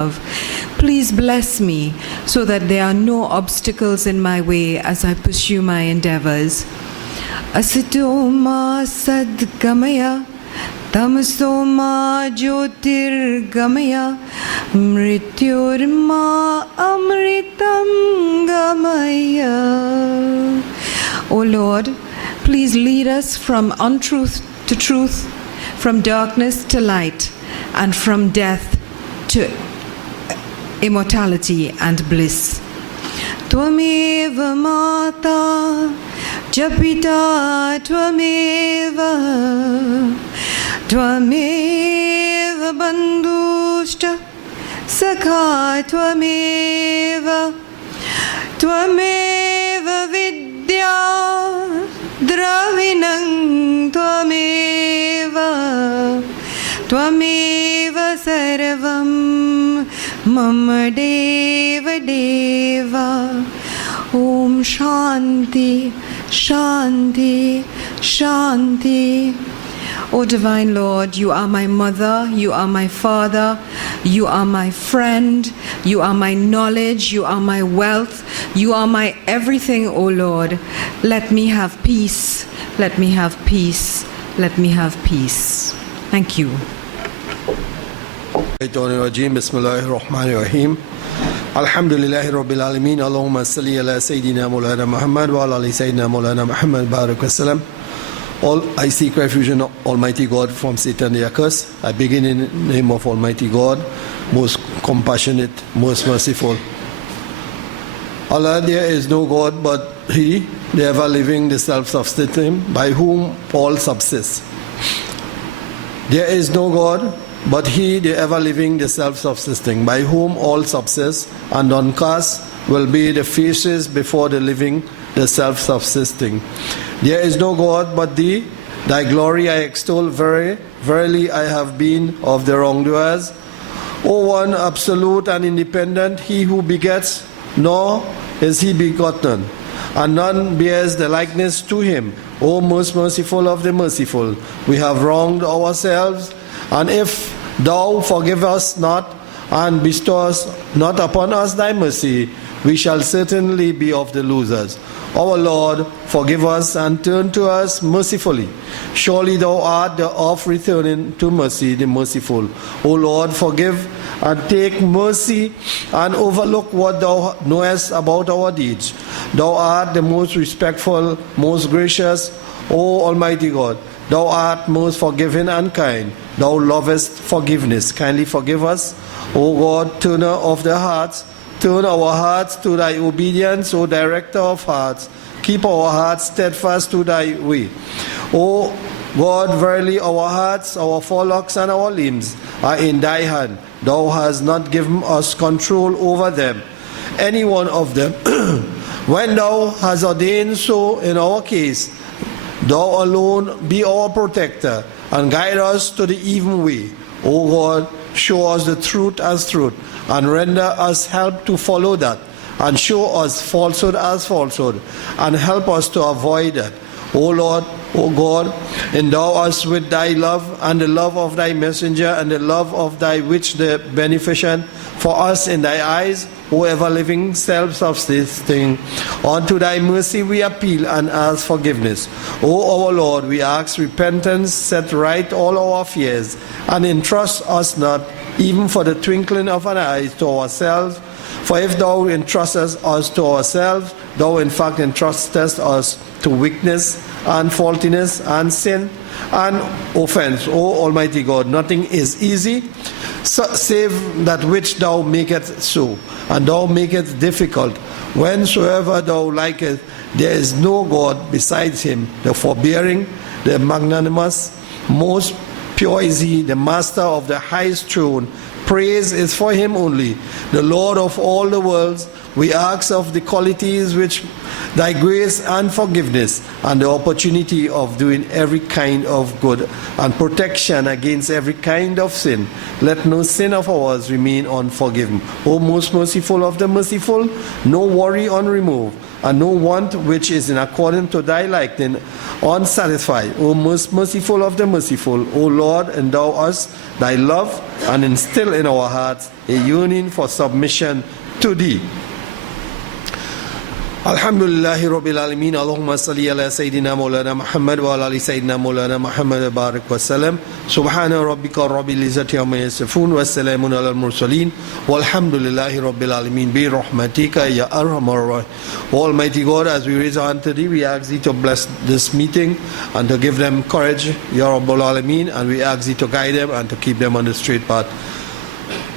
Please bless me so that there are no obstacles in my way as I pursue my endeavors. Asito ma sadgamaya, tamaso ma jyotirgamaya, mrityur ma amritam gamaya. O Lord, please lead us from untruth to truth, from darkness to light, and from death to immortality and bliss. Tvameva mata, japita tvameva, tvameva bandhushta, sakha tvameva, tvameva vidya, dravinam tvameva, tvameva sarvam, Mama Deva Deva. Om Shanti, Shanti, Shanti. O Divine Lord, you are my mother, you are my father, you are my friend, you are my knowledge, you are my wealth, you are my everything, O Lord. Let me have peace, let me have peace, let me have peace. Thank you. Bismillahirrahmanirrahim. Alhamdulillahi Rabbil Alameen. Allahumma salli ala Sayyidina Maulana Muhammad wa ala ali Sayyidina Maulana Muhammad barak wasalam. All I seek refuge in Almighty God from Satan the accursed. I begin in the name of Almighty God, most compassionate, most merciful. Allah, there is no God but He, the ever-living, the self-sustaining, by whom all subsist. There is no God but He, the ever-living, the self-subsisting, by whom all subsist, and downcast will be the faces before the living, the self-subsisting. There is no God but Thee, Thy glory I extol, verily I have been of the wrongdoers. O One, absolute and independent, He who begets, nor is He begotten, and none bears the likeness to Him. O most merciful of the merciful, we have wronged ourselves, and if Thou forgive us not, and bestow not upon us Thy mercy, we shall certainly be of the losers. Our Lord, forgive us and turn to us mercifully. Surely Thou art the oft returning to mercy, the merciful. O Lord, forgive and take mercy and overlook what Thou knowest about our deeds. Thou art the most respectful, most gracious, O Almighty God. Thou art most forgiving and kind. Thou lovest forgiveness. Kindly forgive us, O God, turner of the hearts. Turn our hearts to Thy obedience, O Director of hearts. Keep our hearts steadfast to Thy way. O God, verily our hearts, our forelocks, and our limbs are in Thy hand. Thou hast not given us control over them, any one of them. When Thou hast ordained so in our case, Thou alone be our protector, and guide us to the even way. O God, show us the truth as truth, and render us help to follow that, and show us falsehood as falsehood, and help us to avoid that. O Lord, O God, endow us with Thy love, and the love of Thy messenger, and the love of Thy which the beneficent for us in Thy eyes, O ever-living, self-subsisting. Unto Thy mercy we appeal and ask forgiveness. O our Lord, we ask repentance, set right all our fears, and entrust us not, even for the twinkling of an eye, to ourselves. For if Thou entrustest us to ourselves, Thou in fact entrustest us to weakness and faultiness and sin and offense. O Almighty God, nothing is easy save that which Thou makest so, and Thou makest difficult. Whensoever Thou likest, there is no God besides Him, the forbearing, the magnanimous, most pure is He, the Master of the highest throne. Praise is for Him only, the Lord of all the worlds. We ask of the qualities which thy grace and forgiveness, and the opportunity of doing every kind of good, and protection against every kind of sin. Let no sin of ours remain unforgiven. O most merciful of the merciful, no worry unremoved, and no want which is in accordance to thy liking unsatisfied. O most merciful of the merciful, O Lord, endow us thy love, and instill in our hearts a yearning for submission to thee. Alhamdulillahi Rabbil Alameen. Allahumma salli ala Sayyidina Maulana Muhammad wa ala ali Sayyidina Maulana Muhammad wa barik wa salam. Subhana rabbika rabbil izzati amma yasifun wa salamun ala al-mursaleen walhamdulillahi Rabbil Alameen bi rahmatika ya arhamar rahim. Almighty God, as we raise our hand to thee, we ask thee to bless this meeting and to give them courage, ya Rabbul Alameen, and we ask thee to guide them and to keep them on the straight path.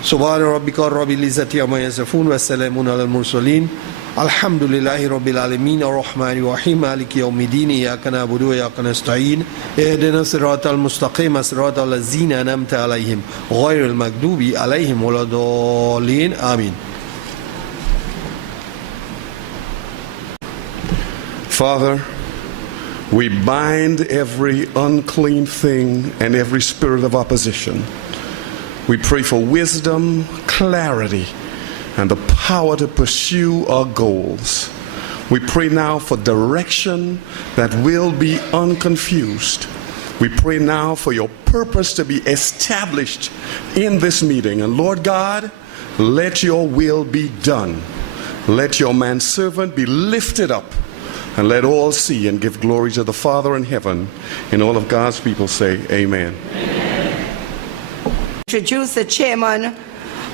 Subhana rabbika rabbil izzati amma yasifun wa salamun ala al-mursaleen. Alhamdulillahi Rabbil Alameen Ar-Rahmani Ar-Rahim Maliki Yawmiddin Iyyaka na'budu wa iyyaka nasta'in Ihdina siratal mustaqim siratal ladzina an'amta alayhim ghayril maghdubi alayhim waladdallin. Amin. Father, we bind every unclean thing and every spirit of opposition. We pray for wisdom, clarity, and the power to pursue our goals. We pray now for direction that will be unconfused. We pray now for your purpose to be established in this meeting. And Lord God, let your will be done. Let your manservant be lifted up, and let all see and give glory to the Father in heaven. And all of God's people say, Amen. Introduce the chairman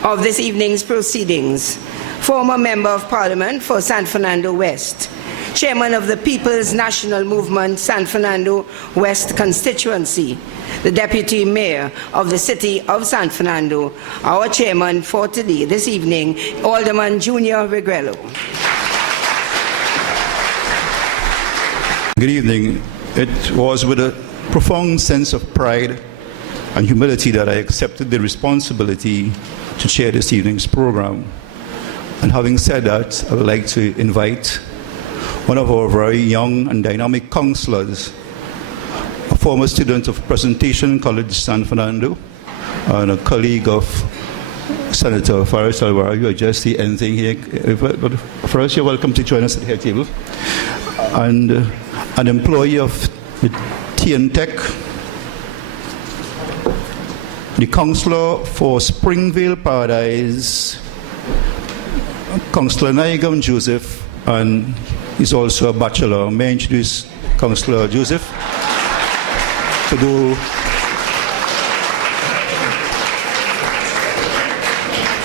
of this evening's proceedings, former Member of Parliament for San Fernando West, Chairman of the People's National Movement San Fernando West Constituency, the Deputy Mayor of the City of San Fernando, our Chairman for today, this evening, Alderman Junior Regrello. Good evening. It was with a profound sense of pride and humility that I accepted the responsibility to chair this evening's program. And having said that, I would like to invite one of our very young and dynamic councillors, a former student of Presentation College San Fernando, and a colleague of Senator Farris Al Rawi. You just see anything here. But first, you're welcome to join us at the head table. And an employee of the TNTech, the councillor for Springvale Paradise, Councillor Naigam Joseph, and he's also a bachelor. May I introduce Councillor Joseph to do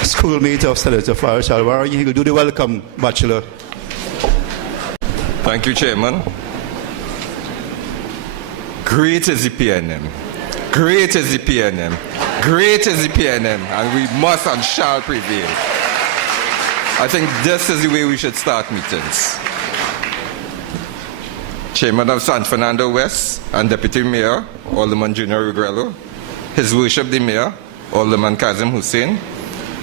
schoolmate of Senator Farris Al Rawi. He will do the welcome, bachelor. Thank you, Chairman. Great is the PNM. Great is the PNM. Great is the PNM, and we must and shall prevail. I think this is the way we should start meetings. Chairman of San Fernando West and Deputy Mayor, Alderman Junior Regrello, His Worship the Mayor, Alderman Kazim Hussein,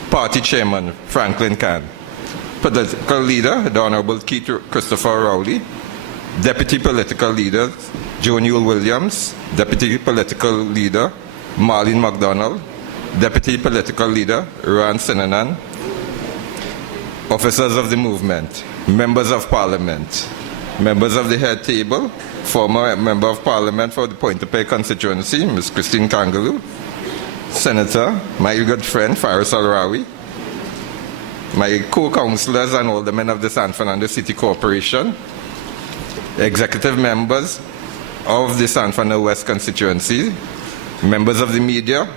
Party Chairman Franklin Khan, Political Leader, the Honorable Keith Christopher Rowley, Deputy Political Leader, Joan Yule Williams, Deputy Political Leader, Marlene MacDonald, Deputy Political Leader, Ran Sinanan, officers of the movement, members of Parliament, members of the head table, former Member of Parliament for the Point-to-Pay constituency, Ms. Christine Kangaloo, Senator, my good friend, Farris Al Rawi, my co-councillors and aldermen of the San Fernando City Corporation, executive members of the San Fernando West constituency, members of the media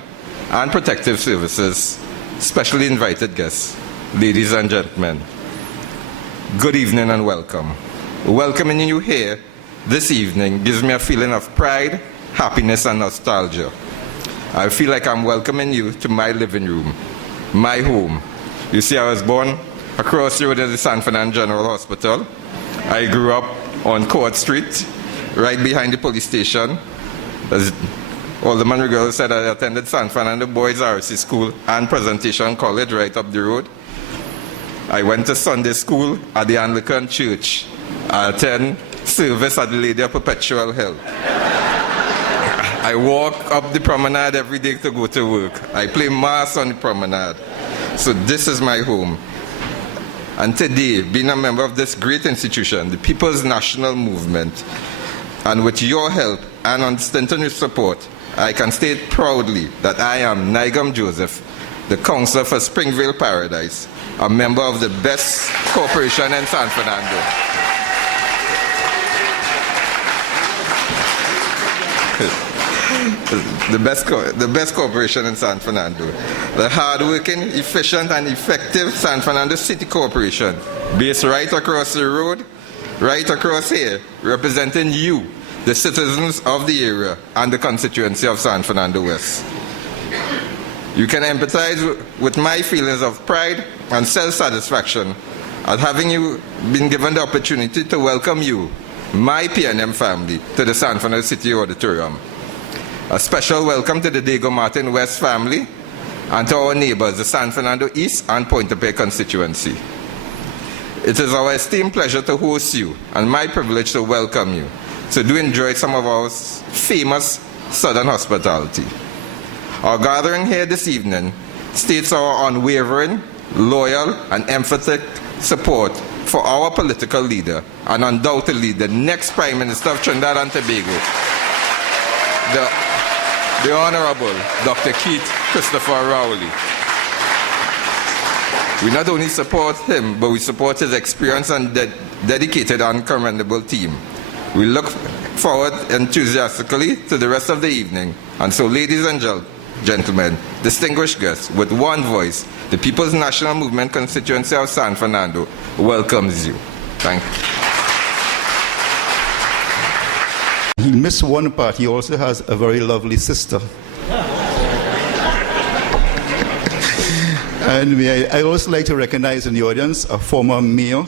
and protective services, specially invited guests, ladies and gentlemen, good evening and welcome. Welcoming you here this evening gives me a feeling of pride, happiness and nostalgia. I feel like I'm welcoming you to my living room, my home. You see, I was born across the road at the San Fernando General Hospital. I grew up on Court Street, right behind the police station. As Alderman Regrello said, I attended San Fernando Boys RC School and Presentation College right up the road. I went to Sunday school at the Anglican Church I attend service at the Lady of Perpetual Help. I walk up the promenade every day to go to work. I play mass on the promenade. So this is my home. And today, being a member of this great institution, the People's National Movement, and with your help and unstintable support, I can state proudly that I am Nigam Joseph, the Councillor for Springvale Paradise, a member of the best corporation in San Fernando. the best corporation in San Fernando. The hard-working, efficient, and effective San Fernando City Corporation, based right across the road, right across here, representing you, the citizens of the area and the constituency of San Fernando West. You can empathize with my feelings of pride and self-satisfaction at having you been given the opportunity to welcome you, my PNM family, to the San Fernando City Auditorium. A special welcome to the Diego Martin West family and to our neighbors, the San Fernando East and Pointe-a-Pitre constituency. It is our esteemed pleasure to host you and my privilege to welcome you. So do enjoy some of our famous Southern hospitality. Our gathering here this evening states our unwavering, loyal, and emphatic support for our political leader and undoubtedly the next Prime Minister of Trinidad and Tobago, the Honorable Dr. Keith Christopher Rowley. We not only support him, but we support his experienced and dedicated and commendable team. We look forward enthusiastically to the rest of the evening. And so, ladies and gentlemen, distinguished guests, with one voice, the People's National Movement constituency of San Fernando welcomes you. Thank you. He missed one part. He also has a very lovely sister. And I also like to recognize in the audience a former mayor,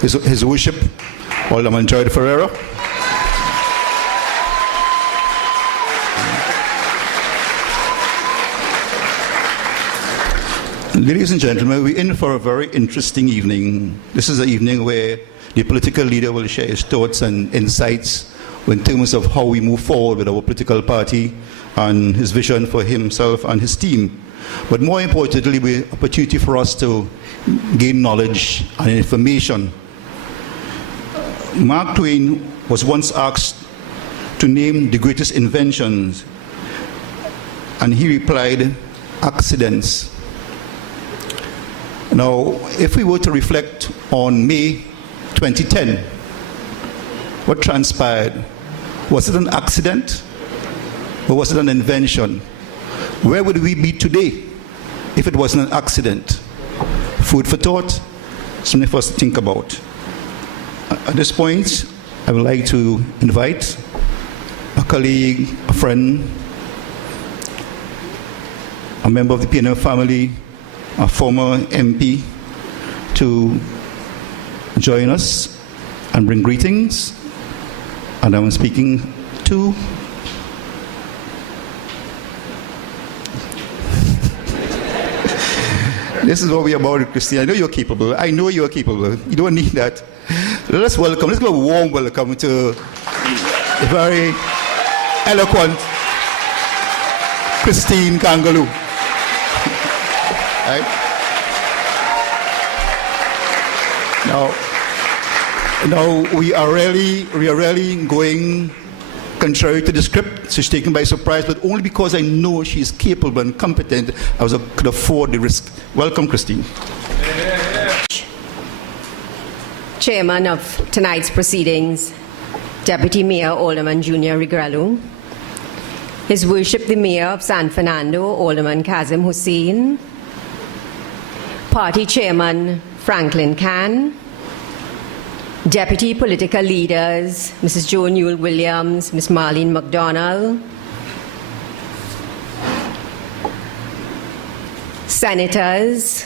His Worship, Alderman Joy Ferreira. Ladies and gentlemen, we're in for a very interesting evening. This is an evening where the political leader will share his thoughts and insights in terms of how we move forward with our political party and his vision for himself and his team. But more importantly, we're an opportunity for us to gain knowledge and information. Mark Twain was once asked to name the greatest inventions, and he replied, accidents. Now, if we were to reflect on May 2010, what transpired? Was it an accident or was it an invention? Where would we be today if it wasn't an accident? Food for thought, something for us to think about. At this point, I would like to invite a colleague, a friend, a member of the PNM family, a former MP, to join us and bring greetings. And I'm speaking to this is what we're about, Christine. I know you're capable. I know you're capable. You don't need that. Let's welcome, let's give a warm welcome to the very eloquent Christine Kangaloo. Right? Now we are really going contrary to the script. She's taken by surprise, but only because I know she's capable and competent, I could afford the risk. Welcome, Christine. Chairman of tonight's proceedings, Deputy Mayor Alderman Junior Regrello, His Worship the Mayor of San Fernando, Alderman Kazim Hussein, Party Chairman Franklin Khan, Deputy Political Leaders, Mrs. Jo Newell Williams, Ms. Marlene McDonald, Senators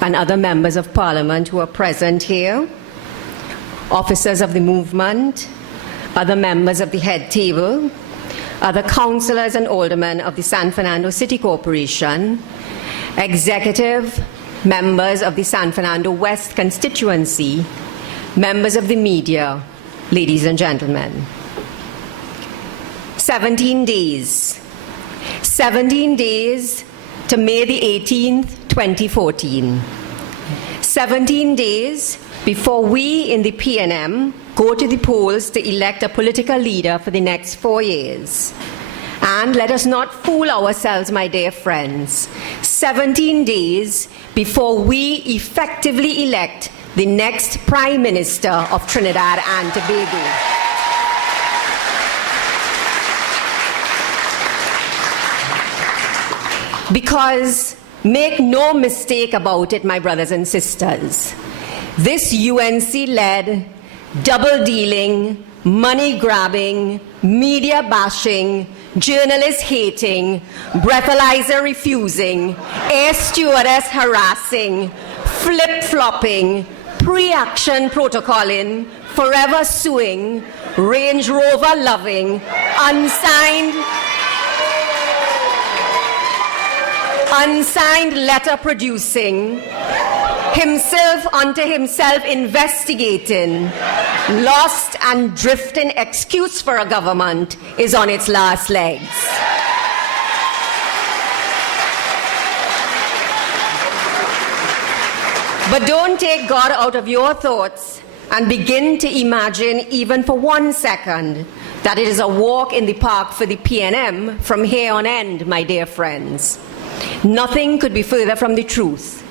and other members of Parliament who are present here, officers of the movement, other members of the head table, other councillors and aldermen of the San Fernando City Corporation, executive members of the San Fernando West constituency, members of the media, ladies and gentlemen. 17 days. 17 days to May the 18th, 2014. 17 days before we in the PNM go to the polls to elect a political leader for the next 4 years. And let us not fool ourselves, my dear friends. 17 days before we effectively elect the next Prime Minister of Trinidad and Tobago. Because make no mistake about it, my brothers and sisters, this UNC-led, double-dealing, money-grabbing, media-bashing, journalist-hating, breathalyzer-refusing, air stewardess harassing, flip-flopping, pre-action protocoling, forever suing, Range Rover-loving, unsigned letter-producing, himself unto himself investigating, lost and drifting excuse for a government is on its last legs. But don't take God out of your thoughts and begin to imagine even for 1 second that it is a walk in the park for the PNM from here on end, my dear friends. Nothing could be further from the truth.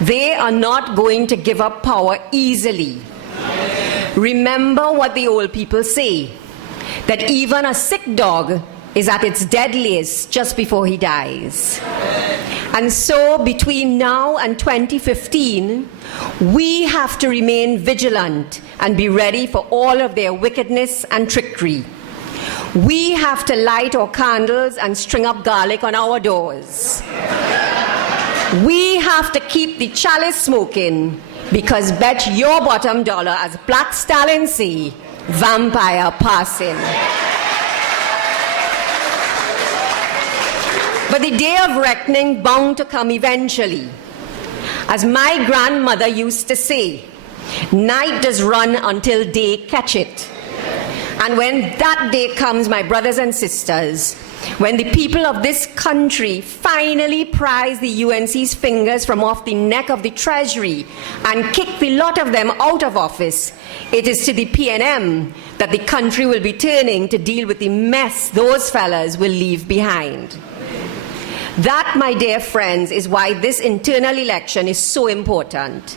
They are not going to give up power easily. Remember what the old people say, that even a sick dog is at its deadliest just before he dies. And so between now and 2015, we have to remain vigilant and be ready for all of their wickedness and trickery. We have to light our candles and string up garlic on our doors. We have to keep the chalice smoking, because bet your bottom dollar, as Black Stalin say, vampire passing. But the day of reckoning bound to come eventually. As my grandmother used to say, night does run until day catch it. And when that day comes, my brothers and sisters, when the people of this country finally prise the UNC's fingers from off the neck of the Treasury and kick the lot of them out of office, it is to the PNM that the country will be turning to deal with the mess those fellas will leave behind. That, my dear friends, is why this internal election is so important.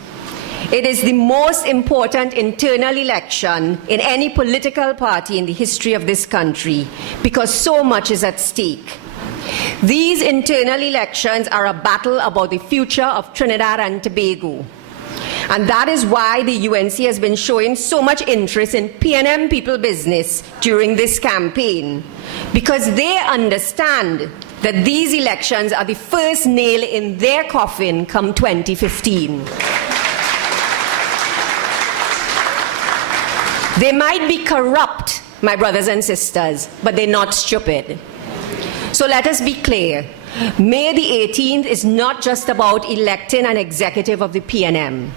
It is the most important internal election in any political party in the history of this country, because so much is at stake. These internal elections are a battle about the future of Trinidad and Tobago. And that is why the UNC has been showing so much interest in PNM people business during this campaign, because they understand that these elections are the first nail in their coffin come 2015. They might be corrupt, my brothers and sisters, but they're not stupid. So let us be clear. May the 18th is not just about electing an executive of the PNM.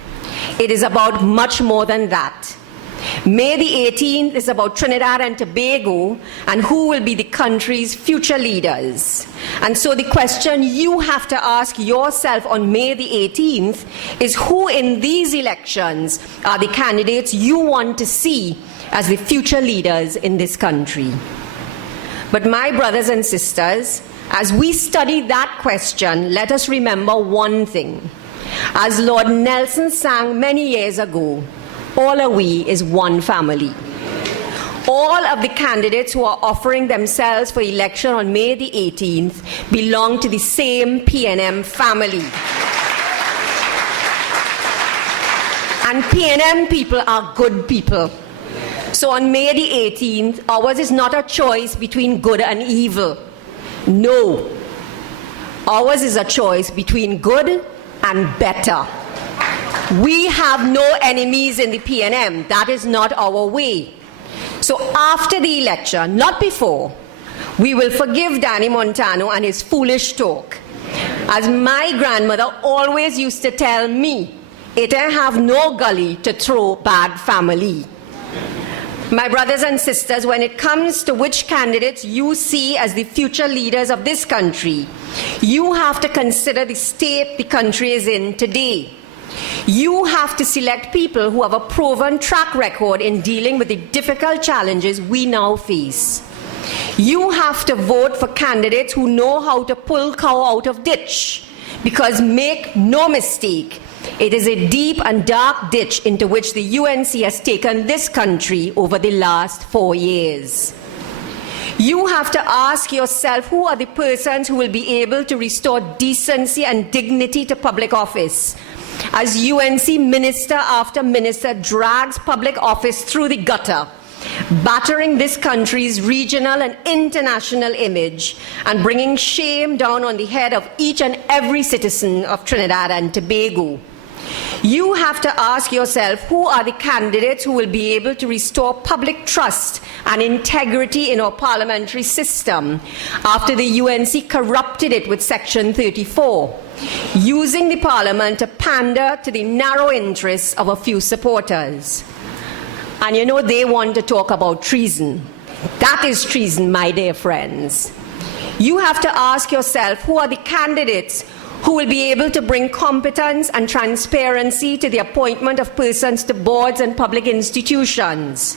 It is about much more than that. May the 18th is about Trinidad and Tobago and who will be the country's future leaders. And so the question you have to ask yourself on May the 18th is, who in these elections are the candidates you want to see as the future leaders in this country? But my brothers and sisters, as we study that question, let us remember one thing. As Lord Nelson sang many years ago, all are we is one family. All of the candidates who are offering themselves for election on May the 18th belong to the same PNM family. And PNM people are good people. So on May the 18th, ours is not a choice between good and evil. No. Ours is a choice between good and better. We have no enemies in the PNM. That is not our way. So after the election, not before, we will forgive Danny Montano and his foolish talk. As my grandmother always used to tell me, It ain't have no gully to throw bad family. My brothers and sisters, when it comes to which candidates you see as the future leaders of this country, you have to consider the state the country is in today. You have to select people who have a proven track record in dealing with the difficult challenges we now face. You have to vote for candidates who know how to pull cow out of ditch, because make no mistake, it is a deep and dark ditch into which the UNC has taken this country over the last 4 years. You have to ask yourself who are the persons who will be able to restore decency and dignity to public office, as UNC minister after minister drags public office through the gutter, battering this country's regional and international image and bringing shame down on the head of each and every citizen of Trinidad and Tobago. You have to ask yourself who are the candidates who will be able to restore public trust and integrity in our parliamentary system after the UNC corrupted it with Section 34, using the parliament to pander to the narrow interests of a few supporters. And you know they want to talk about treason. That is treason, my dear friends. You have to ask yourself who are the candidates who will be able to bring competence and transparency to the appointment of persons to boards and public institutions.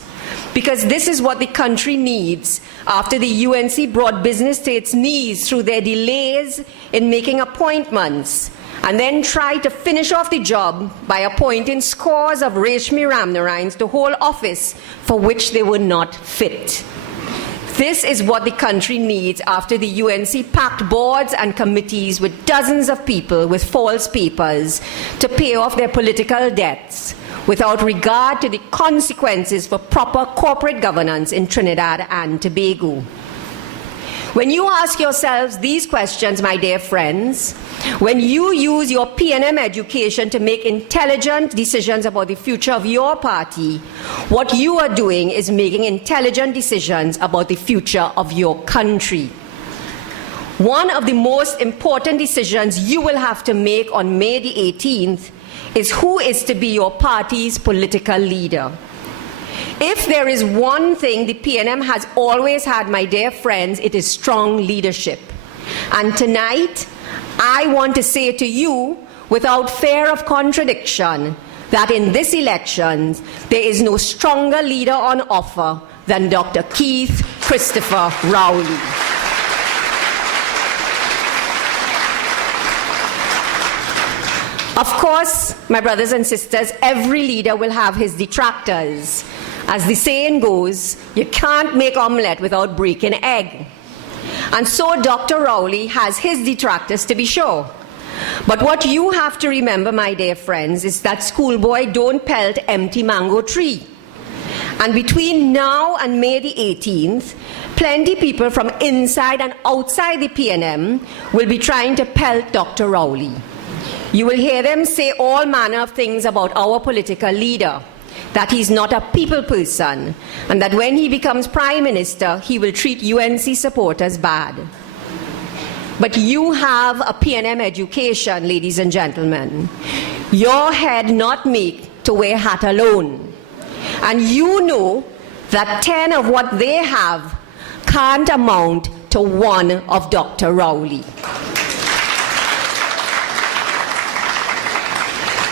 Because this is what the country needs after the UNC brought business to its knees through their delays in making appointments, and then tried to finish off the job by appointing scores of Reshmi Ramnarines to hold office for which they were not fit. This is what the country needs after the UNC packed boards and committees with dozens of people with false papers to pay off their political debts without regard to the consequences for proper corporate governance in Trinidad and Tobago. When you ask yourselves these questions, my dear friends, when you use your P&M education to make intelligent decisions about the future of your party, what you are doing is making intelligent decisions about the future of your country. One of the most important decisions you will have to make on May the 18th is who is to be your party's political leader. If there is one thing the PNM has always had, my dear friends, it is strong leadership. And tonight, I want to say to you, without fear of contradiction, that in this election, there is no stronger leader on offer than Dr. Keith Christopher Rowley. Of course, my brothers and sisters, every leader will have his detractors. As the saying goes, you can't make omelette without breaking egg. And so Dr. Rowley has his detractors, to be sure. But what you have to remember, my dear friends, is that schoolboy don't pelt empty mango tree. And between now and May the 18th, plenty people from inside and outside the PNM will be trying to pelt Dr. Rowley. You will hear them say all manner of things about our political leader, that he's not a people person, and that when he becomes Prime Minister, he will treat UNC supporters bad. But you have a PNM education, ladies and gentlemen. Your head not make to wear hat alone. And you know that 10 of what they have can't amount to 1 of Dr. Rowley.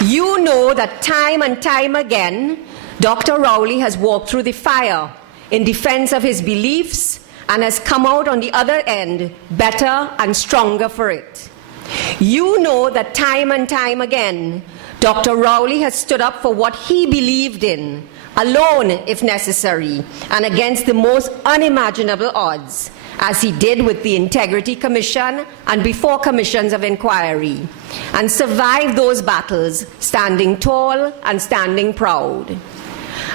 You know that time and time again, Dr. Rowley has walked through the fire in defense of his beliefs and has come out on the other end better and stronger for it. You know that time and time again, Dr. Rowley has stood up for what he believed in, alone if necessary, and against the most unimaginable odds, as he did with the Integrity Commission and before commissions of inquiry, and survived those battles standing tall and standing proud.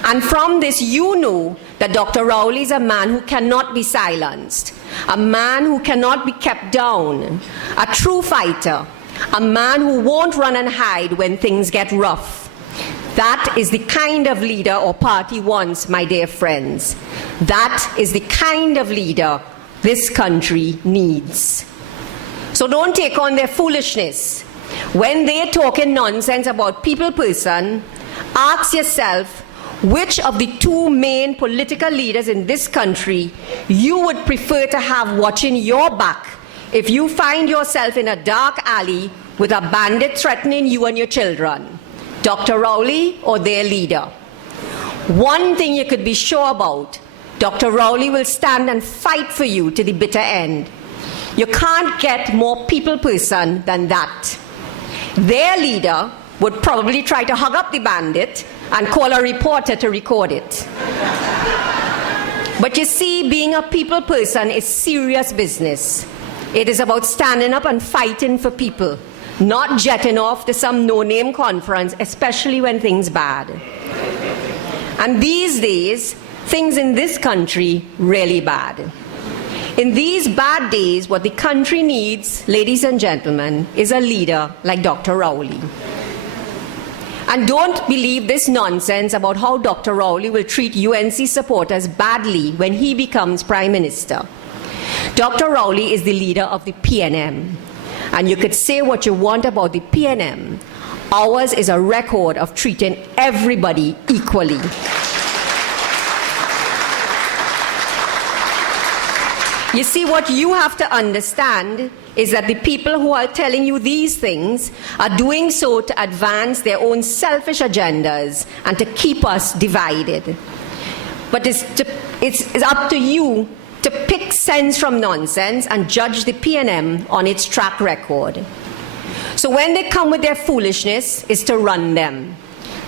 And from this, you know that Dr. Rowley is a man who cannot be silenced, a man who cannot be kept down, a true fighter, a man who won't run and hide when things get rough. That is the kind of leader our party wants, my dear friends. That is the kind of leader this country needs. So don't take on their foolishness. when they're talking nonsense about people person, ask yourself which of the two main political leaders in this country you would prefer to have watching your back if you find yourself in a dark alley with a bandit threatening you and your children, Dr. Rowley or their leader. One thing you could be sure about, Dr. Rowley will stand and fight for you to the bitter end. You can't get more people person than that. Their leader would probably try to hug up the bandit and call a reporter to record it. But you see, being a people person is serious business. It is about standing up and fighting for people, not jetting off to some no-name conference, especially when things bad. And these days, things in this country really bad. In these bad days, what the country needs, ladies and gentlemen, is a leader like Dr. Rowley. And don't believe this nonsense about how Dr. Rowley will treat UNC supporters badly when he becomes Prime Minister. Dr. Rowley is the leader of the PNM. And you could say what you want about the PNM. Ours is a record of treating everybody equally. You see, what you have to understand is that the people who are telling you these things are doing so to advance their own selfish agendas and to keep us divided. But it's up to you to pick sense from nonsense and judge the PNM on its track record. So when they come with their foolishness, is to run them.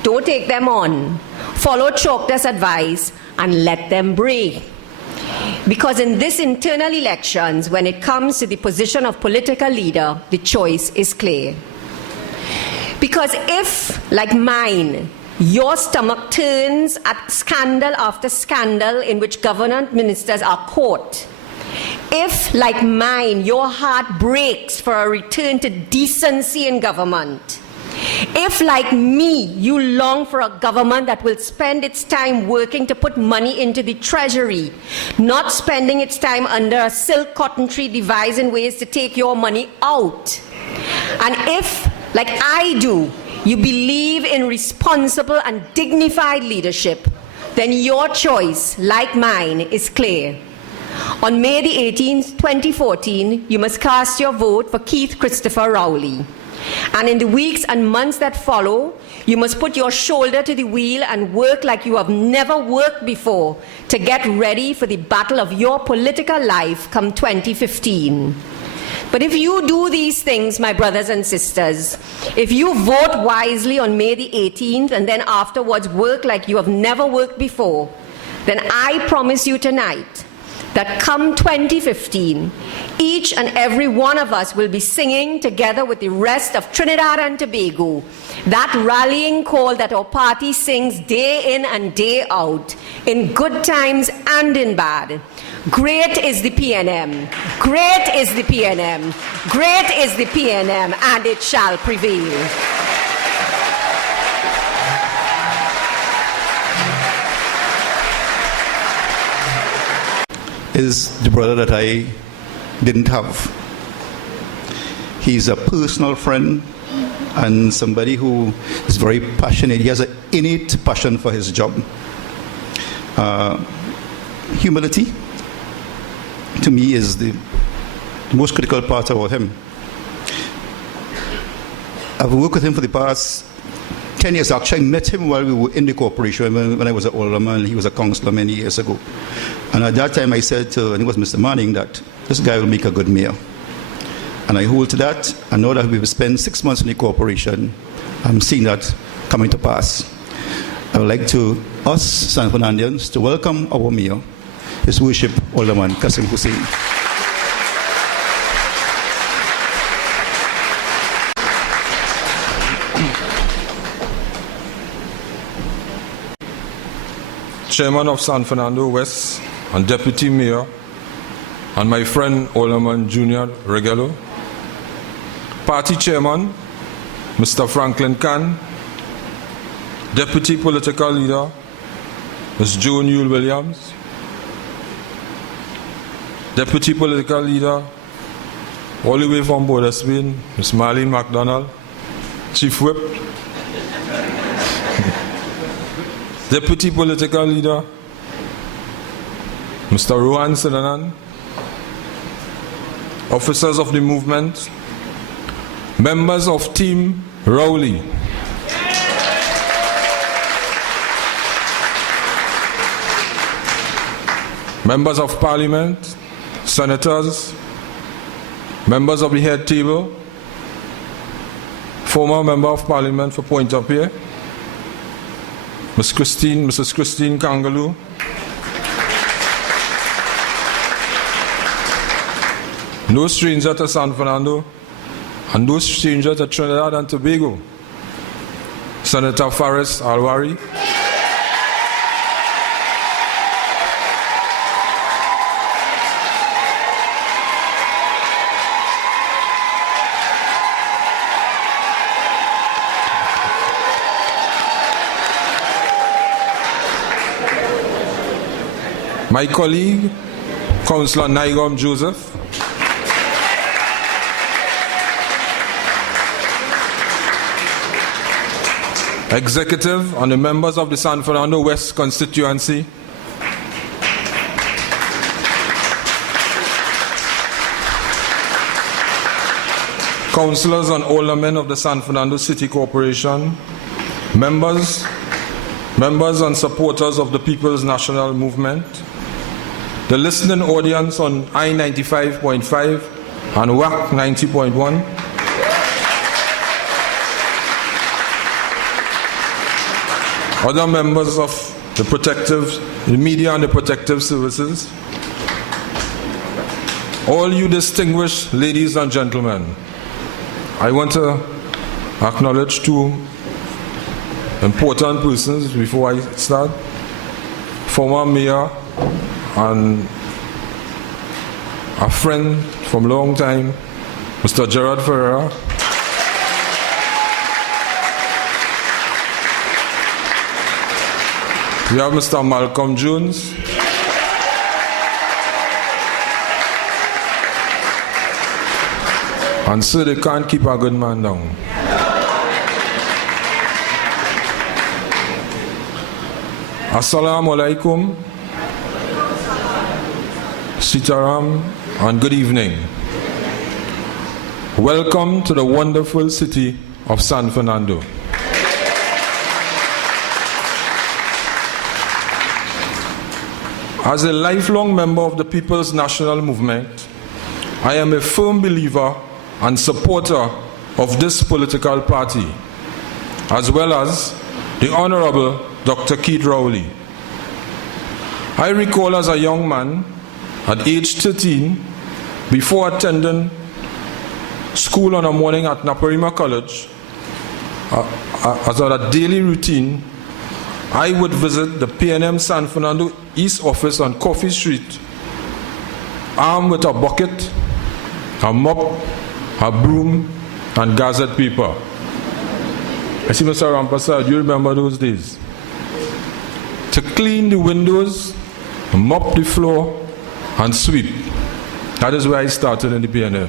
Don't take them on. Follow Chokda's advice and let them breathe. Because in this internal elections, when it comes to the position of political leader, the choice is clear. Because if, like mine, your stomach turns at scandal after scandal in which government ministers are caught, if, like mine, your heart breaks for a return to decency in government, if, like me, you long for a government that will spend its time working to put money into the treasury, not spending its time under a silk cotton tree devising ways to take your money out, and if, like I do, you believe in responsible and dignified leadership, then your choice, like mine, is clear. On May the 18th, 2014, you must cast your vote for Keith Christopher Rowley. And in the weeks and months that follow, you must put your shoulder to the wheel and work like you have never worked before to get ready for the battle of your political life come 2015. But if you do these things, my brothers and sisters, if you vote wisely on May the 18th and then afterwards work like you have never worked before, then I promise you tonight that come 2015, each and every one of us will be singing together with the rest of Trinidad and Tobago that rallying call that our party sings day in and day out, in good times and in bad. Great is the PNM, great is the PNM, great is the PNM, and it shall prevail. Is the brother that I didn't have. He's a personal friend and somebody who is very passionate. He has an innate passion for his job. Humility, to me, is the most critical part about him. I've worked with him for the past 10 years. Actually, I met him while we were in the corporation when I was an alderman. He was a councillor many years ago. And at that time I said to, and it was Mr. Manning, that this guy will make a good mayor. And I hold to that, and now that we've spent 6 months in the corporation, I'm seeing that coming to pass. I would like to, us San Fernandians, to welcome our mayor, His Worship Alderman Kasim Hussein. Chairman of San Fernando West and Deputy Mayor, and my friend Alderman Junior Regello, Party Chairman Mr. Franklin Khan, Deputy Political Leader Ms. Joan Yule Williams, Deputy Political Leader all the way from Border Spain, Ms. Marlene MacDonald, Chief Whip, Deputy Political Leader, Mr. Rohan Sidanan, officers of the movement, members of Team Rowley, members of Parliament, senators, members of the head table, former member of Parliament for Point Up here, Mrs. Christine Kangaloo, no stranger to San Fernando, and no stranger to Trinidad and Tobago, Senator Farris Al Rawi, my colleague, Councillor Naigom Joseph, executive and the members of the San Fernando West constituency, councillors and aldermen of the San Fernando City Corporation, members and supporters of the People's National Movement, the listening audience on I-95.5 and WAC 90.1, other members of the media and the protective services, all you distinguished ladies and gentlemen, I want to acknowledge two important persons before I start. Former mayor and a friend from long time, Mr. Gerard Ferreira. We have Mr. Malcolm Jones. And so they can't keep a good man down. Assalamu alaikum, Sitaram, and good evening. Welcome to the wonderful city of San Fernando. As a lifelong member of the People's National Movement, I am a firm believer and supporter of this political party, as well as the Honorable Dr. Keith Rowley. I recall as a young man, at age 13, before attending school on a morning at Naparima College, as a daily routine, I would visit the PNM San Fernando East office on Coffee Street, armed with a bucket, a mop, a broom, and gazette paper. I see Mr. Rampasa, do you remember those days? To clean the windows, mop the floor, and sweep. That is where I started in the PNM.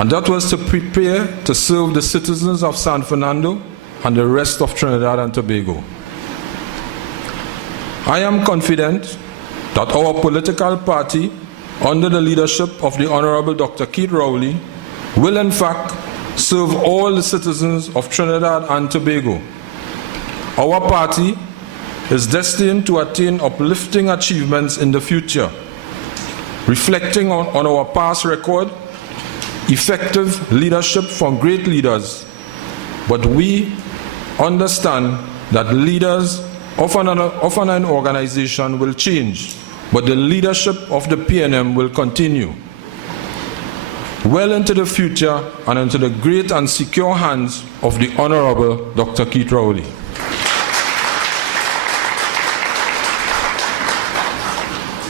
And that was to prepare to serve the citizens of San Fernando and the rest of Trinidad and Tobago. I am confident that our political party, under the leadership of the Honorable Dr. Keith Rowley, will in fact serve all the citizens of Trinidad and Tobago. Our party is destined to attain uplifting achievements in the future, reflecting on our past record, effective leadership from great leaders. But we understand that leaders of an organization will change, but the leadership of the PNM will continue well into the future and into the great and secure hands of the Honorable Dr. Keith Rowley.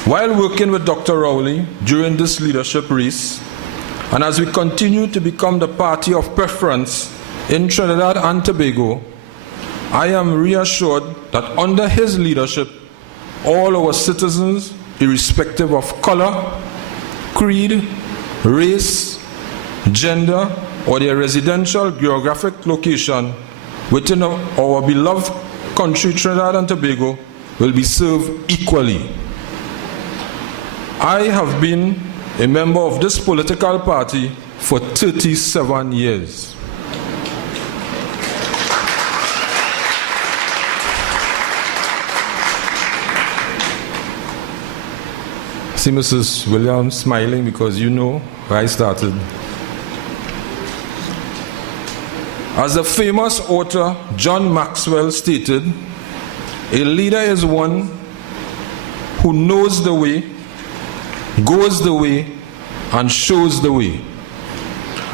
While working with Dr. Rowley during this leadership race, and as we continue to become the party of preference in Trinidad and Tobago, I am reassured that under his leadership, all our citizens, irrespective of color, creed, race, gender, or their residential geographic location within our beloved country, Trinidad and Tobago, will be served equally. I have been a member of this political party for 37 years. See Mrs. Williams smiling because you know where I started. As the famous author John Maxwell stated, a leader is one who knows the way, goes the way, and shows the way.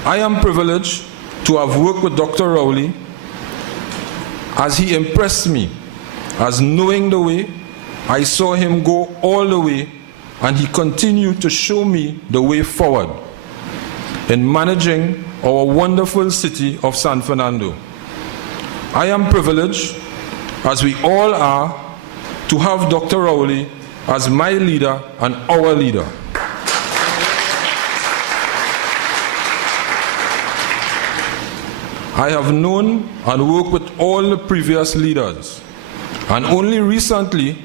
I am privileged to have worked with Dr. Rowley as he impressed me as knowing the way. I saw him go all the way, and he continued to show me the way forward in managing our wonderful city of San Fernando. I am privileged, as we all are, to have Dr. Rowley as my leader and our leader. I have known and worked with all the previous leaders, and only recently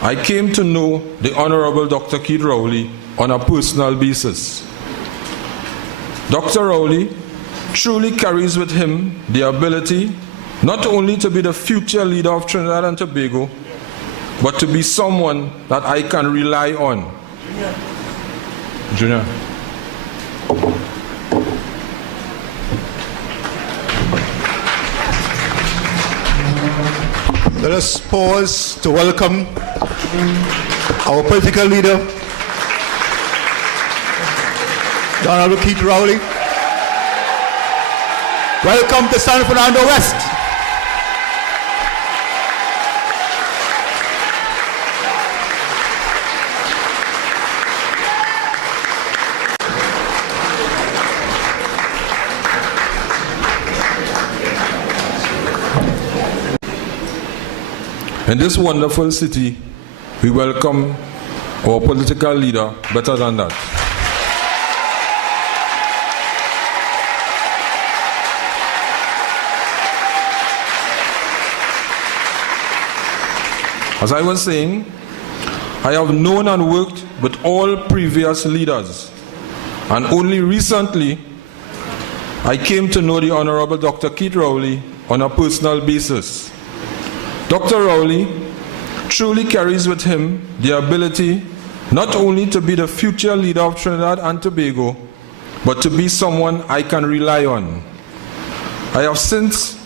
I came to know the Honorable Dr. Keith Rowley on a personal basis. Dr. Rowley truly carries with him the ability not only to be the future leader of Trinidad and Tobago, but to be someone that I can rely on. Junior. Let us pause to welcome our political leader, the Honorable Keith Rowley. Welcome to San Fernando West. In this wonderful city, we welcome our political leader better than that. As I was saying, I have known and worked with all previous leaders, and only recently I came to know the Honorable Dr. Keith Rowley on a personal basis. Dr. Rowley truly carries with him the ability not only to be the future leader of Trinidad and Tobago, but to be someone I can rely on. I have since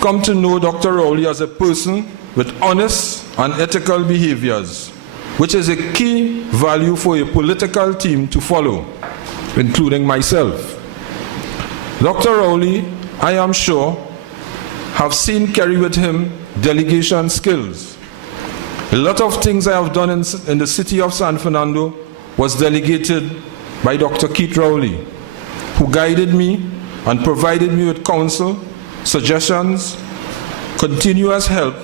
come to know Dr. Rowley as a person with honest and ethical behaviors, which is a key value for a political team to follow, including myself. Dr. Rowley, I am sure, have seen carry with him delegation skills. A lot of things I have done in the city of San Fernando was delegated by Dr. Keith Rowley, who guided me and provided me with counsel, suggestions, continuous help,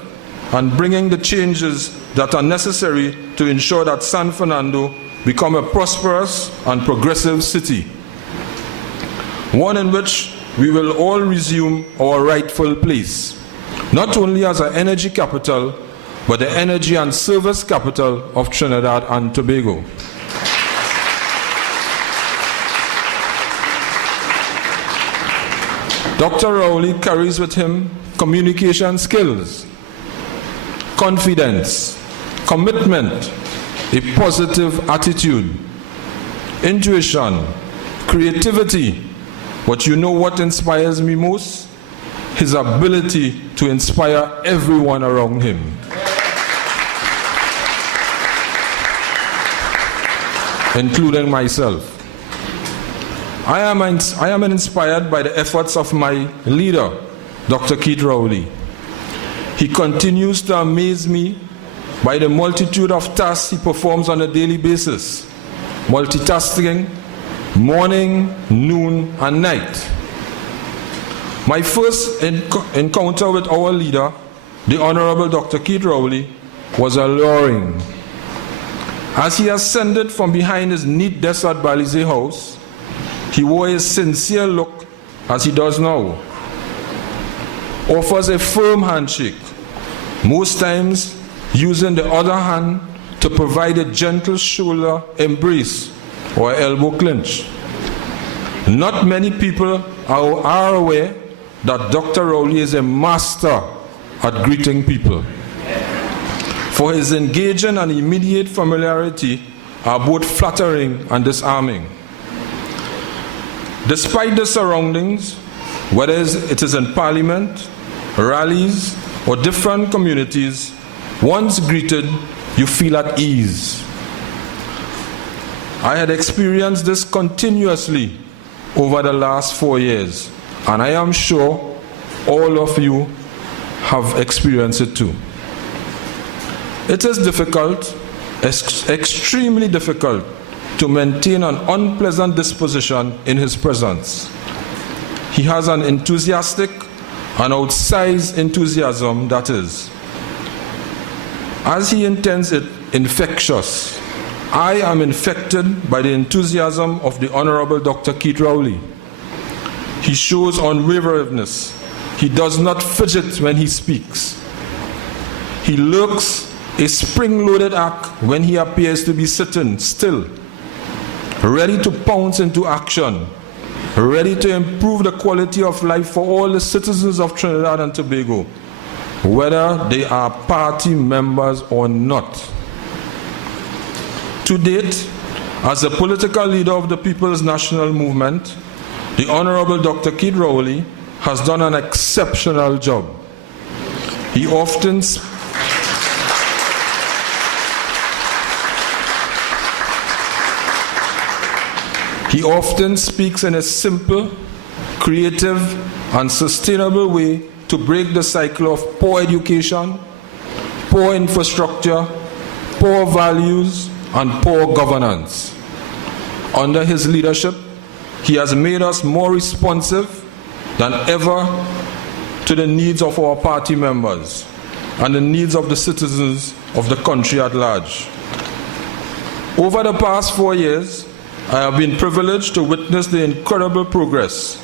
and bringing the changes that are necessary to ensure that San Fernando become a prosperous and progressive city, one in which we will all resume our rightful place, not only as an energy capital, but the energy and service capital of Trinidad and Tobago. Dr. Rowley carries with him communication skills, confidence, commitment, a positive attitude, intuition, creativity. But you know what inspires me most? His ability to inspire everyone around him. Including myself. I am inspired by the efforts of my leader, Dr. Keith Rowley. He continues to amaze me by the multitude of tasks he performs on a daily basis, multitasking, morning, noon, and night. My first encounter with our leader, the Honorable Dr. Keith Rowley, was alluring. As he ascended from behind his neat desk at Balize House, He wore a sincere look as he does now. Offers a firm handshake, most times using the other hand to provide a gentle shoulder embrace or elbow clinch. Not many people are aware that Dr. Rowley is a master at greeting people. For his engaging and immediate familiarity are both flattering and disarming. Despite the surroundings, whether it is in Parliament, rallies, or different communities, once greeted, you feel at ease. I had experienced this continuously over the last 4 years, and I am sure all of you have experienced it too. It is difficult, extremely difficult, to maintain an unpleasant disposition in his presence. He has an enthusiastic and outsized enthusiasm, that is. As he intends it, infectious. I am infected by the enthusiasm of the Honorable Dr. Keith Rowley. He shows unwaveredness. He does not fidget when he speaks. He looks a spring-loaded act when he appears to be sitting still, ready to pounce into action, ready to improve the quality of life for all the citizens of Trinidad and Tobago, whether they are party members or not. To date, as the political leader of the People's National Movement, the Honorable Dr. Keith Rowley has done an exceptional job. He often speaks in a simple, creative, and sustainable way to break the cycle of poor education, poor infrastructure, poor values, and poor governance. Under his leadership, he has made us more responsive than ever to the needs of our party members and the needs of the citizens of the country at large. Over the past 4 years, I have been privileged to witness the incredible progress,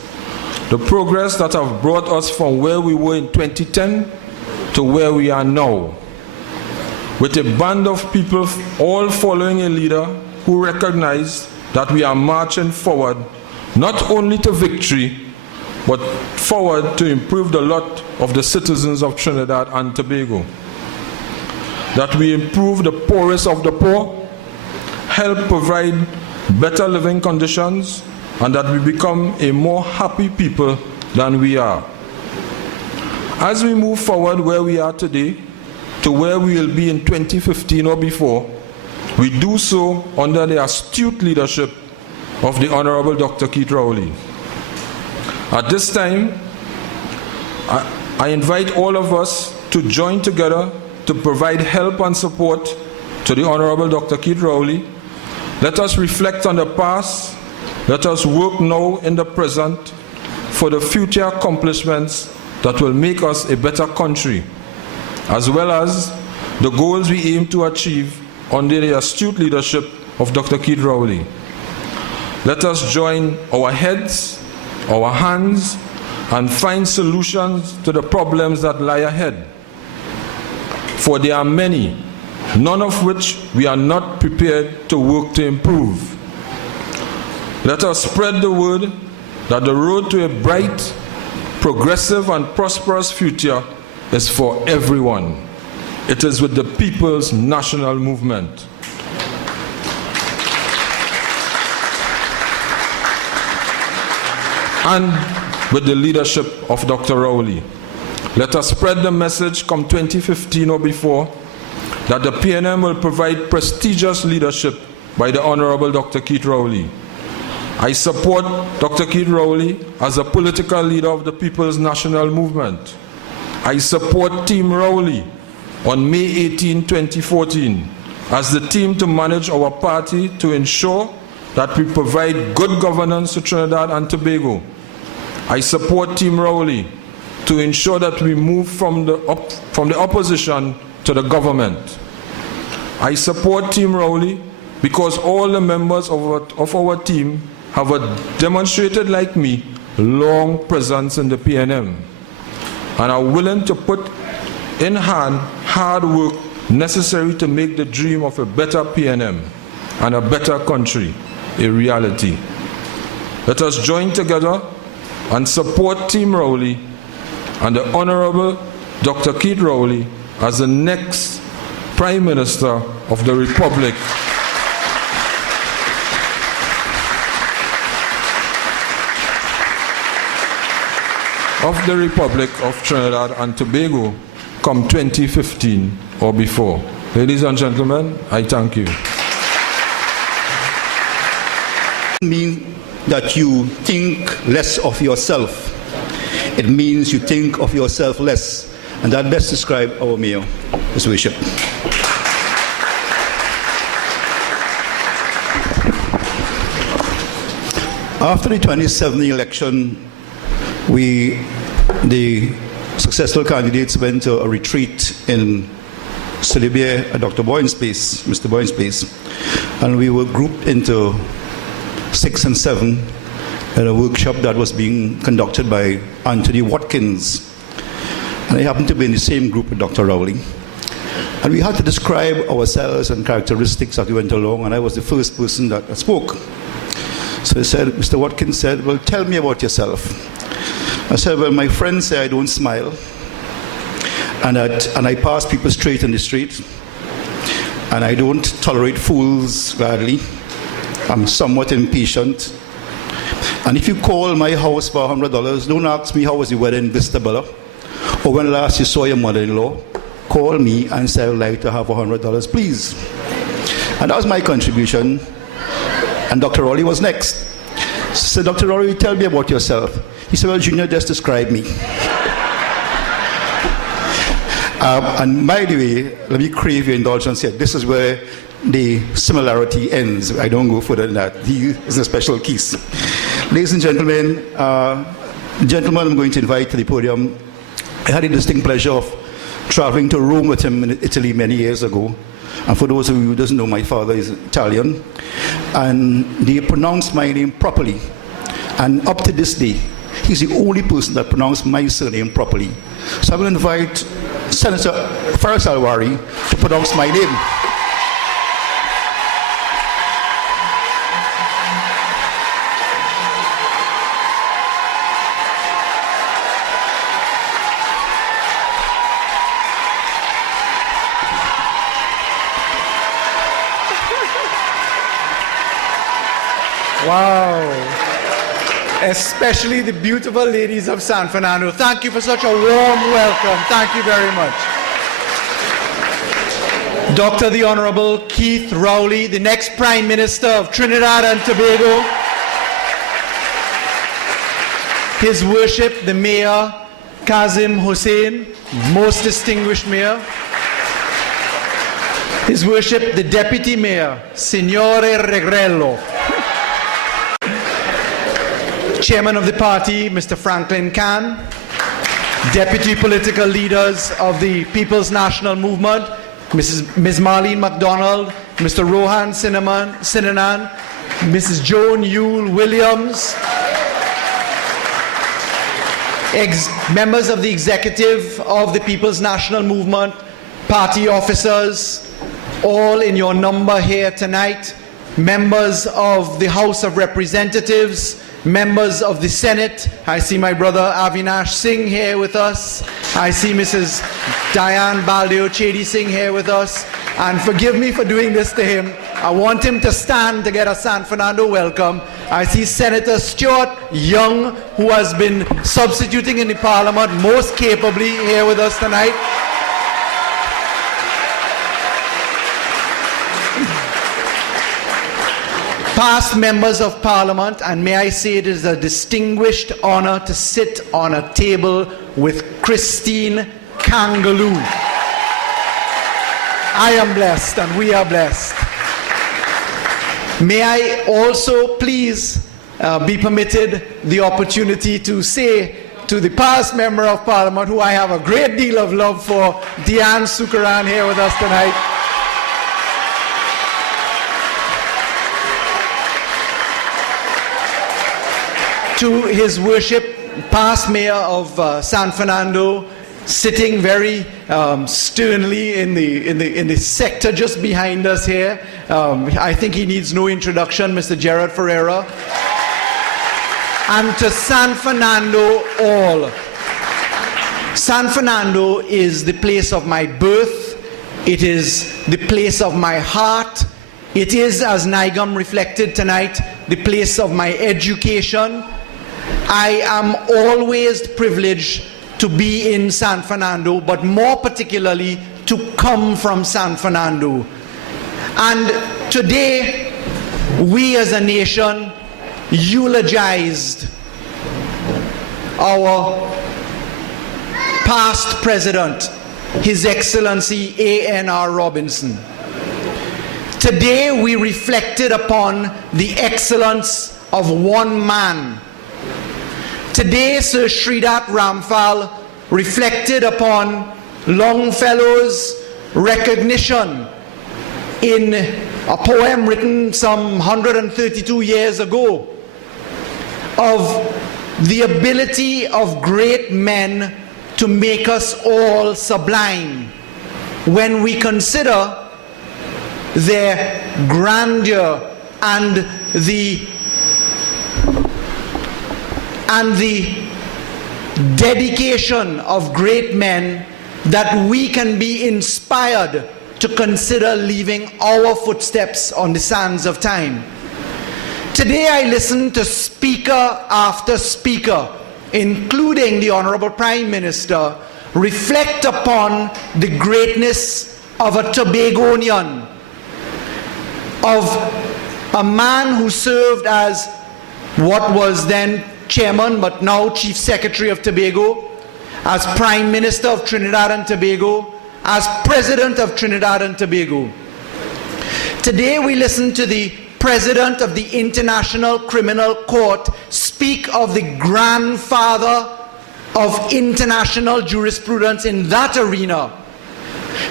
the progress that have brought us from where we were in 2010 to where we are now, with a band of people all following a leader who recognize that we are marching forward not only to victory, but forward to improve the lot of the citizens of Trinidad and Tobago. That we improve the poorest of the poor, help provide better living conditions, and that we become a more happy people than we are. As we move forward where we are today to where we will be in 2015 or before, we do so under the astute leadership of the Honorable Dr. Keith Rowley. At this time, I invite all of us to join together to provide help and support to the Honorable Dr. Keith Rowley. Let us reflect on the past. Let us work now in the present for the future accomplishments that will make us a better country, as well as the goals we aim to achieve under the astute leadership of Dr. Keith Rowley. Let us join our heads, our hands, and find solutions to the problems that lie ahead. For there are many, none of which we are not prepared to work to improve. Let us spread the word that the road to a bright, progressive, and prosperous future is for everyone. It is with the People's National Movement. And with the leadership of Dr. Rowley. Let us spread the message come 2015 or before that the PNM will provide prestigious leadership by the Honorable Dr. Keith Rowley. I support Dr. Keith Rowley as a political leader of the People's National Movement. I support Team Rowley on May 18, 2014 as the team to manage our party to ensure that we provide good governance to Trinidad and Tobago. I support Team Rowley to ensure that we move from the opposition to the government. I support Team Rowley because all the members of our team have demonstrated, like me, long presence in the PNM and are willing to put in hand hard work necessary to make the dream of a better PNM and a better country a reality. Let us join together and support Team Rowley and the Honorable Dr. Keith Rowley as the next Prime Minister of the Republic of Trinidad and Tobago come 2015 or before. Ladies and gentlemen, I thank you. It means that you think less of yourself. It means you think of yourself less. And that best describes our mayor, His Worship. After the 2017 election, the successful candidates went to a retreat in Celibia at Dr. Boyne's place, Mr. Boyne's place, and we were grouped into 6 and 7 at a workshop that was being conducted by Anthony Watkins. And I happened to be in the same group with Dr. Rowley. And we had to describe ourselves and characteristics as we went along, and I was the first person that spoke. So Mr. Watkins said, well, tell me about yourself. I said, well, my friends say I don't smile, and I pass people straight in the street, and I don't tolerate fools gladly. I'm somewhat impatient. And if you call my house for $100, don't ask me how was the wedding in Vistabella, or when last you saw your mother-in-law. Call me and say I would like to have $100, please. And that was my contribution. And Dr. Rowley was next. So Dr. Rowley, tell me about yourself. He said, well, Junior, just describe me. And by the way, let me crave your indulgence here. This is where the similarity ends. I don't go further than that. He is a special case. Ladies and gentlemen, gentlemen I'm going to invite to the podium. I had the distinct pleasure of traveling to Rome with him in Italy many years ago. And for those of you who doesn't know, my father is Italian. And they pronounced my name properly. And up to this day, he's the only person that pronounced my surname properly. So I will invite Senator Farris Al Rawi to pronounce my name. Wow. Especially the beautiful ladies of San Fernando. Thank you for such a warm welcome. Thank you very much. Dr. the Honorable Keith Rowley, the next Prime Minister of Trinidad and Tobago. His Worship, the Mayor, Kazim Hussain, most distinguished Mayor. His Worship, the Deputy Mayor, Signore Regrello. Chairman of the party, Mr. Franklin Khan. Deputy political leaders of the People's National Movement, Ms. Marlene MacDonald, Mr. Rohan Sinanan, Mrs. Joan Yule Williams, members of the executive of the People's National Movement, party officers, all in your number here tonight, members of the House of Representatives, members of the Senate. I see my brother Avinash Singh here with us. I see Mrs. Diane Baldeo Chedi Singh here with us. And forgive me for doing this to him. I want him to stand to get a San Fernando welcome. I see Senator Stuart Young, who has been substituting in the Parliament most capably, here with us tonight. Past members of Parliament, and may I say it is a distinguished honor to sit on a table with Christine Kangaloo. I am blessed and we are blessed. May I also please be permitted the opportunity to say to the past member of Parliament, who I have a great deal of love for, Diane Sukaran, here with us tonight. to His Worship, past Mayor of San Fernando, sitting very sternly in the sector just behind us here. I think he needs no introduction, Mr. Gerard Ferreira. And to San Fernando all. San Fernando is the place of my birth. It is the place of my heart. It is, as Nigam reflected tonight, the place of my education. I am always privileged to be in San Fernando, but more particularly to come from San Fernando. And today, we as a nation eulogized our past president, His Excellency A.N.R. Robinson. Today we reflected upon the excellence of one man. Today Sir Sridhar Ramphal reflected upon Longfellow's recognition in a poem written some 132 years ago of the ability of great men to make us all sublime when we consider their grandeur and the dedication of great men, that we can be inspired to consider leaving our footsteps on the sands of time. Today I listened to speaker after speaker, including the Honorable Prime Minister, reflect upon the greatness of a Tobagonian, of a man who served as what was then Chairman but now Chief Secretary of Tobago, as Prime Minister of Trinidad and Tobago, as President of Trinidad and Tobago. Today we listen to the President of the International Criminal Court speak of the grandfather of international jurisprudence in that arena.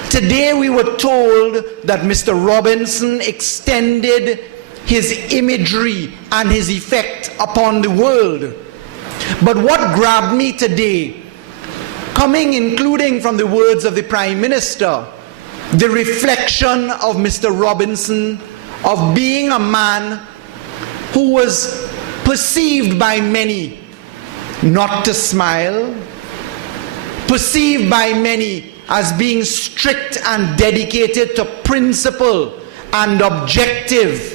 Today we were told that Mr. Robinson extended his imagery and his effect upon the world. But what grabbed me today, including from the words of the Prime Minister, the reflection of Mr. Robinson of being a man who was perceived by many not to smile, perceived by many as being strict and dedicated to principle and objective.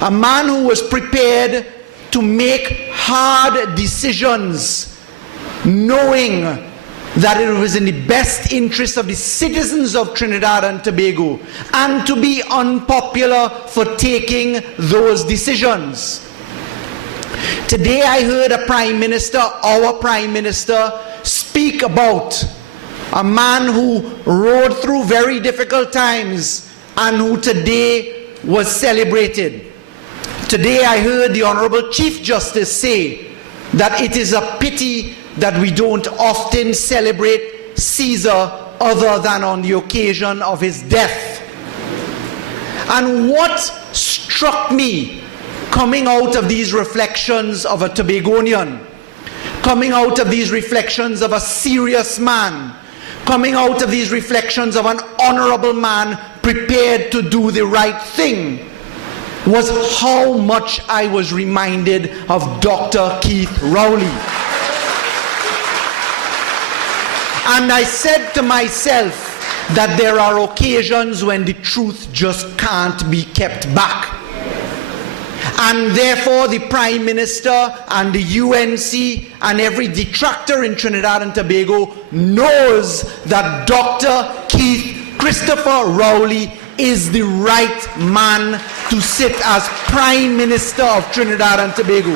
A man who was prepared to make hard decisions, knowing that it was in the best interest of the citizens of Trinidad and Tobago, and to be unpopular for taking those decisions. Today I heard a Prime Minister, our Prime Minister, speak about a man who rode through very difficult times and who today was celebrated. Today I heard the Honorable Chief Justice say that it is a pity that we don't often celebrate Caesar other than on the occasion of his death. And what struck me coming out of these reflections of a Tobagonian, coming out of these reflections of a serious man, coming out of these reflections of an honorable man prepared to do the right thing, was how much I was reminded of Dr. Keith Rowley. And I said to myself that there are occasions when the truth just can't be kept back. And therefore the Prime Minister and the UNC and every detractor in Trinidad and Tobago knows that Dr. Keith Christopher Rowley is the right man to sit as Prime Minister of Trinidad and Tobago.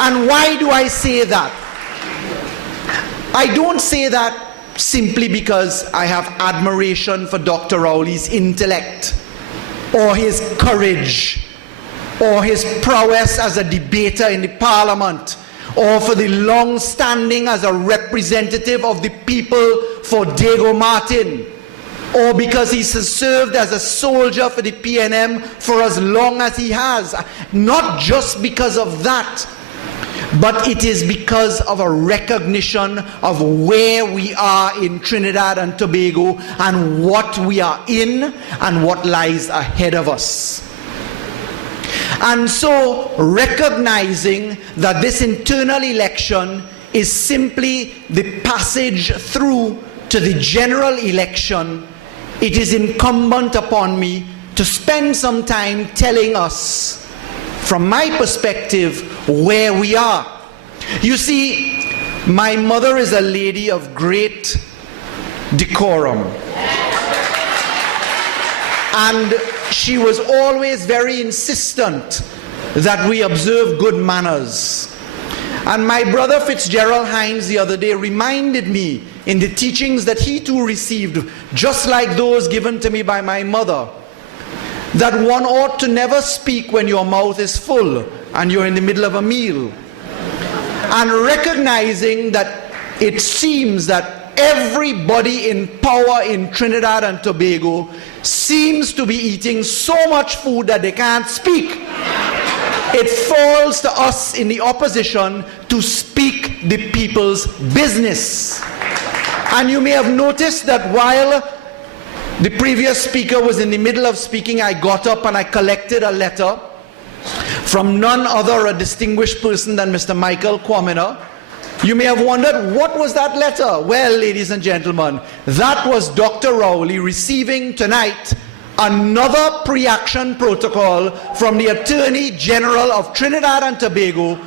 And why do I say that? I don't say that simply because I have admiration for Dr. Rowley's intellect, or his courage, or his prowess as a debater in the Parliament, or for the long standing as a representative of the people for Diego Martin. or because he has served as a soldier for the PNM for as long as he has. Not just because of that, but it is because of a recognition of where we are in Trinidad and Tobago and what we are in and what lies ahead of us. And so, recognizing that this internal election is simply the passage through to the general election, it is incumbent upon me to spend some time telling us, from my perspective, where we are. You see, my mother is a lady of great decorum. And she was always very insistent that we observe good manners. And my brother Fitzgerald Hines the other day reminded me in the teachings that he too received, just like those given to me by my mother, that one ought to never speak when your mouth is full and you're in the middle of a meal. And recognizing that it seems that everybody in power in Trinidad and Tobago seems to be eating so much food that they can't speak. It falls to us in the opposition to speak the people's business. And you may have noticed that while the previous speaker was in the middle of speaking, I got up and I collected a letter from none other a distinguished person than Mr. Michael Kwamina. You may have wondered, what was that letter? Well, ladies and gentlemen, that was Dr. Rowley receiving tonight another pre-action protocol from the Attorney General of Trinidad and Tobago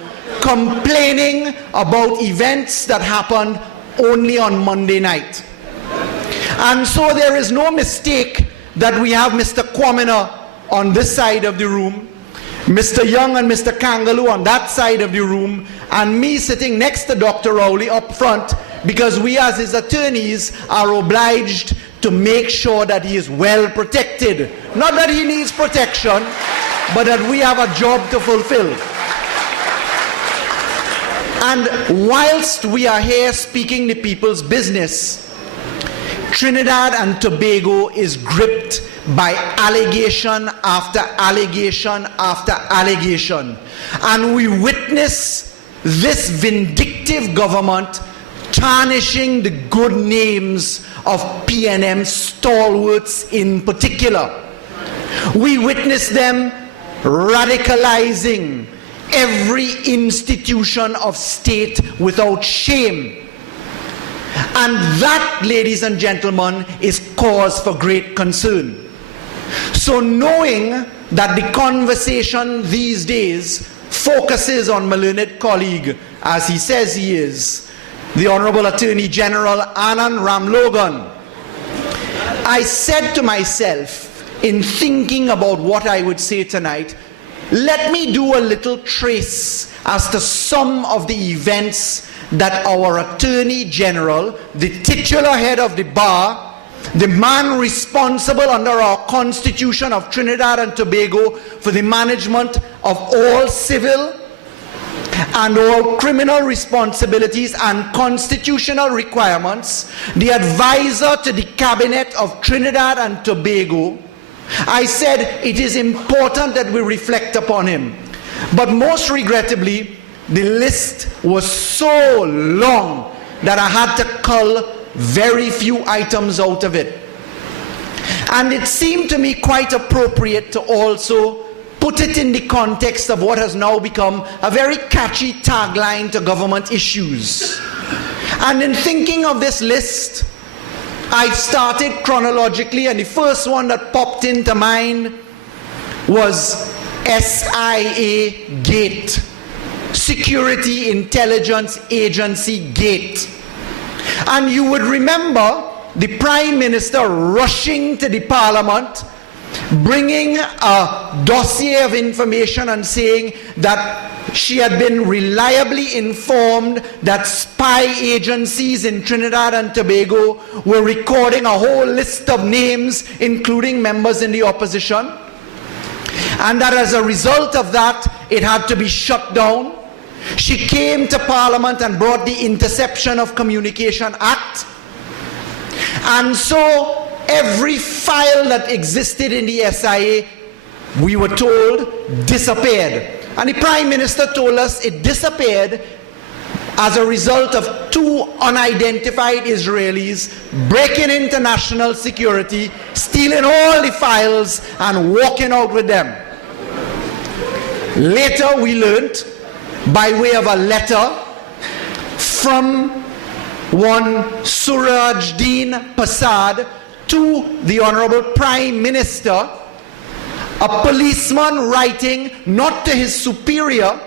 complaining about events that happened only on Monday night. And so there is no mistake that we have Mr. Kwamina on this side of the room, Mr. Young and Mr. Kangaloo on that side of the room, and me sitting next to Dr. Rowley up front, because we as his attorneys are obliged to make sure that he is well protected. Not that he needs protection, but that we have a job to fulfill. And whilst we are here speaking the people's business, Trinidad and Tobago is gripped by allegation after allegation after allegation. And we witness this vindictive government tarnishing the good names of PNM stalwarts in particular. We witness them radicalizing every institution of state without shame. And that, ladies and gentlemen, is cause for great concern. So knowing that the conversation these days focuses on my learned colleague, as he says he is, the Honorable Attorney General Anand Ramlogan, I said to myself, in thinking about what I would say tonight, let me do a little trace as to some of the events that our Attorney General, the titular head of the bar, the man responsible under our Constitution of Trinidad and Tobago for the management of all civil and all criminal responsibilities and constitutional requirements, the advisor to the cabinet of Trinidad and Tobago, I said it is important that we reflect upon him. But most regrettably, the list was so long that I had to cull very few items out of it. And it seemed to me quite appropriate to also put it in the context of what has now become a very catchy tagline to government issues. And in thinking of this list, I started chronologically, and the first one that popped into mind was SIA Gate, Security Intelligence Agency Gate. And you would remember the Prime Minister rushing to the Parliament, bringing a dossier of information and saying that she had been reliably informed that spy agencies in Trinidad and Tobago were recording a whole list of names, including members in the opposition, and that as a result of that, it had to be shut down. She came to Parliament and brought the Interception of Communication Act. And so every file that existed in the SIA, we were told, disappeared. And the Prime Minister told us it disappeared as a result of 2 unidentified Israelis breaking into national security, stealing all the files and walking out with them. Later we learned, by way of a letter from one Suraj Deen Prasad to the Honorable Prime Minister, a policeman writing not to his superior,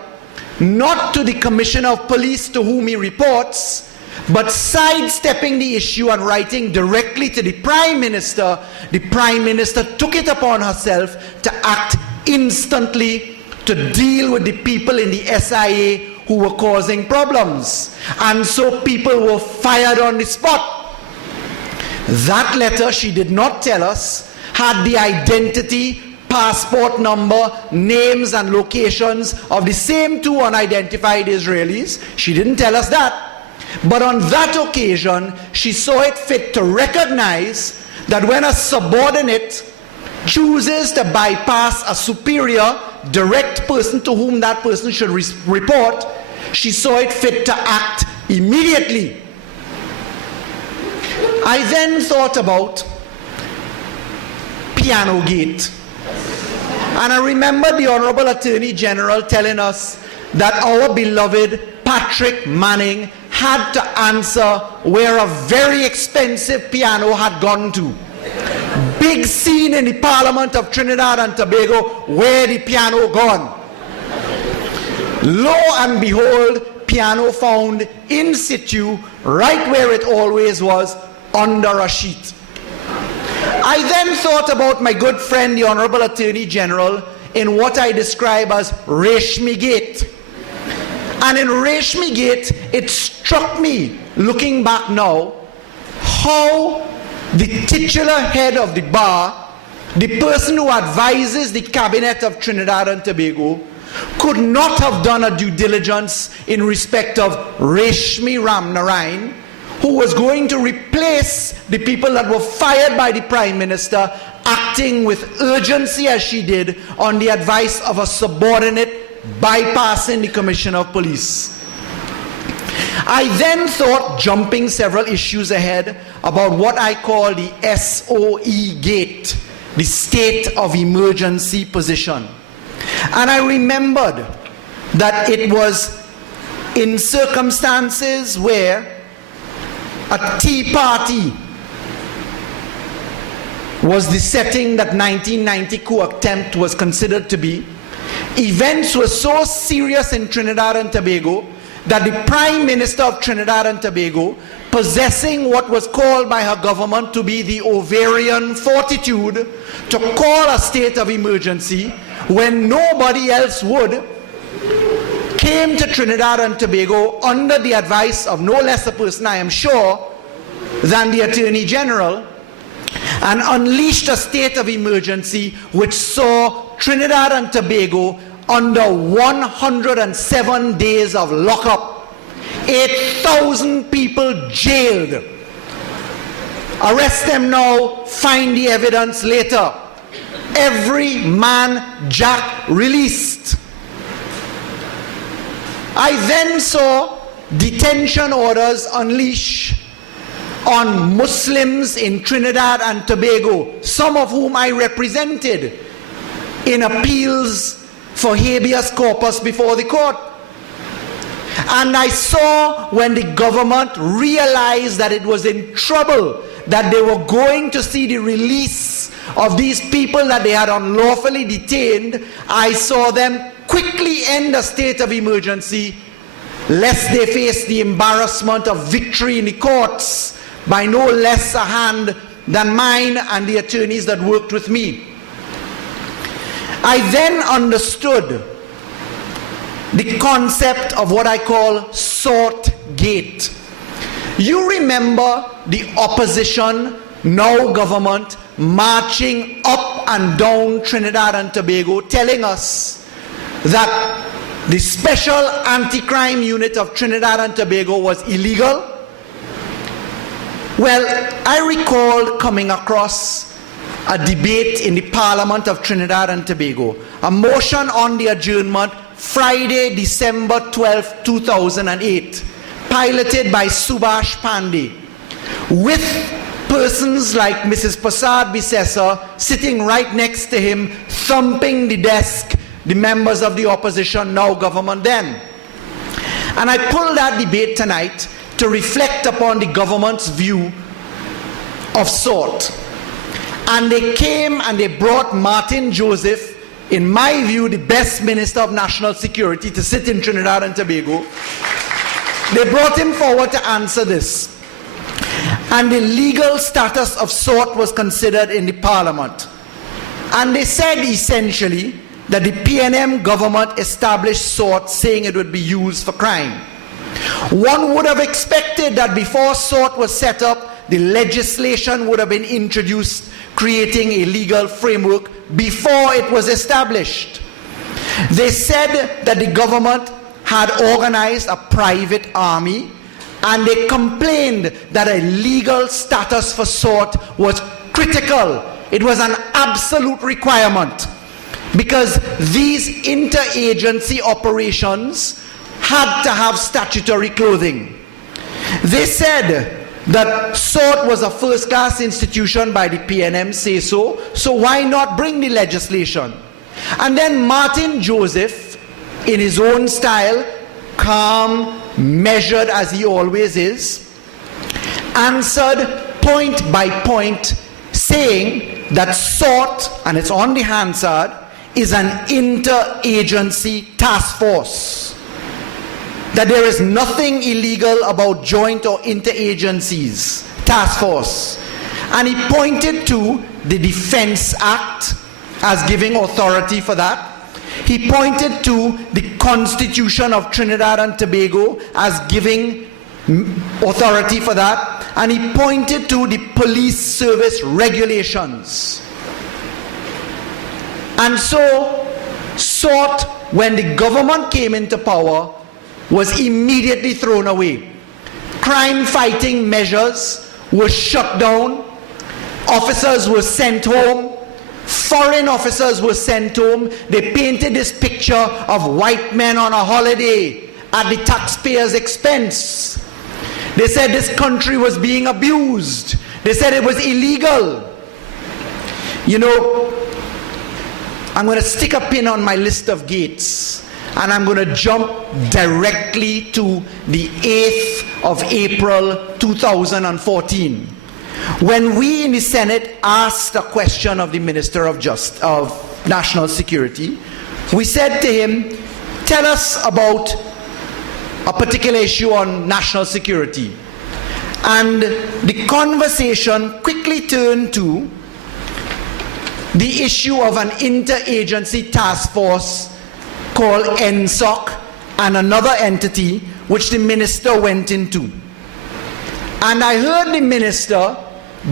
not to the Commissioner of Police to whom he reports, but sidestepping the issue and writing directly to the Prime Minister. The Prime Minister took it upon herself to act instantly to deal with the people in the SIA who were causing problems. And so people were fired on the spot. That letter, she did not tell us, had the identity, passport number, names and locations of the same 2 unidentified Israelis. She didn't tell us that. But on that occasion, she saw it fit to recognize that when a subordinate chooses to bypass a superior, direct person to whom that person should report, she saw it fit to act immediately. I then thought about Piano Gate. And I remember the Honorable Attorney General telling us that our beloved Patrick Manning had to answer where a very expensive piano had gone to. Big scene in the Parliament of Trinidad and Tobago, where the piano gone. Lo and behold, piano found in situ, right where it always was, under a sheet. I then thought about my good friend, the Honorable Attorney General, in what I describe as Reshmi Gate. And in Reshmi Gate, it struck me, looking back now, how the titular head of the bar, the person who advises the Cabinet of Trinidad and Tobago, could not have done a due diligence in respect of Reshmi Ramnarayan, who was going to replace the people that were fired by the Prime Minister, acting with urgency as she did on the advice of a subordinate, bypassing the Commissioner of Police. I then thought, jumping several issues ahead, about what I call the SOE gate, the state of emergency position. And I remembered that it was in circumstances where a tea party was the setting that 1990 coup attempt was considered to be. Events were so serious in Trinidad and Tobago that the Prime Minister of Trinidad and Tobago, possessing what was called by her government to be the ovarian fortitude to call a state of emergency when nobody else would, came to Trinidad and Tobago under the advice of no less a person, I am sure, than the Attorney General, and unleashed a state of emergency which saw Trinidad and Tobago under 107 days of lockup, 8,000 people jailed. Arrest them now, find the evidence later. Every man jack released. I then saw detention orders unleashed on Muslims in Trinidad and Tobago, some of whom I represented in appeals for habeas corpus before the court. And I saw when the government realized that it was in trouble, that they were going to see the release of these people that they had unlawfully detained, I saw them quickly end a state of emergency, lest they face the embarrassment of victory in the courts by no less a hand than mine and the attorneys that worked with me. I then understood the concept of what I call sort gate. You remember the opposition, now government, marching up and down Trinidad and Tobago, telling us that the special anti-crime unit of Trinidad and Tobago was illegal. Well, I recall coming across a debate in the Parliament of Trinidad and Tobago, a motion on the adjournment Friday, December 12, 2008, piloted by Subhash Pandey, with persons like Mrs. Prasad Bisesa sitting right next to him, thumping the desk, the members of the opposition, now government then. And I pulled that debate tonight to reflect upon the government's view of SORT. And they came and they brought Martin Joseph, in my view, the best Minister of National Security, to sit in Trinidad and Tobago. They brought him forward to answer this. And the legal status of SORT was considered in the Parliament. And they said essentially that the PNM government established SORT saying it would be used for crime. One would have expected that before SORT was set up, the legislation would have been introduced creating a legal framework before it was established. They said that the government had organized a private army, and they complained that a legal status for SORT was critical. It was an absolute requirement because these interagency operations had to have statutory clothing. They said that SORT was a first-class institution by the PNM, say so why not bring the legislation? And then Martin Joseph, in his own style, calm, measured as he always is, answered point by point, saying that SORT, and it's on the Hansard, is an interagency task force. That there is nothing illegal about joint or interagencies task force. And he pointed to the Defense Act as giving authority for that. He pointed to the Constitution of Trinidad and Tobago as giving authority for that. And he pointed to the police service regulations. And so, SORT, when the government came into power, was immediately thrown away. Crime fighting measures were shut down. Officers were sent home. Foreign officers were sent home. They painted this picture of white men on a holiday at the taxpayers' expense. They said this country was being abused. They said it was illegal. You know, I'm going to stick a pin on my list of gates. And I'm going to jump directly to the 8th of April 2014. When we in the Senate asked a question of the Minister of National Security, we said to him, tell us about a particular issue on national security. And the conversation quickly turned to the issue of an interagency task force called NSOC and another entity which the minister went into. And I heard the minister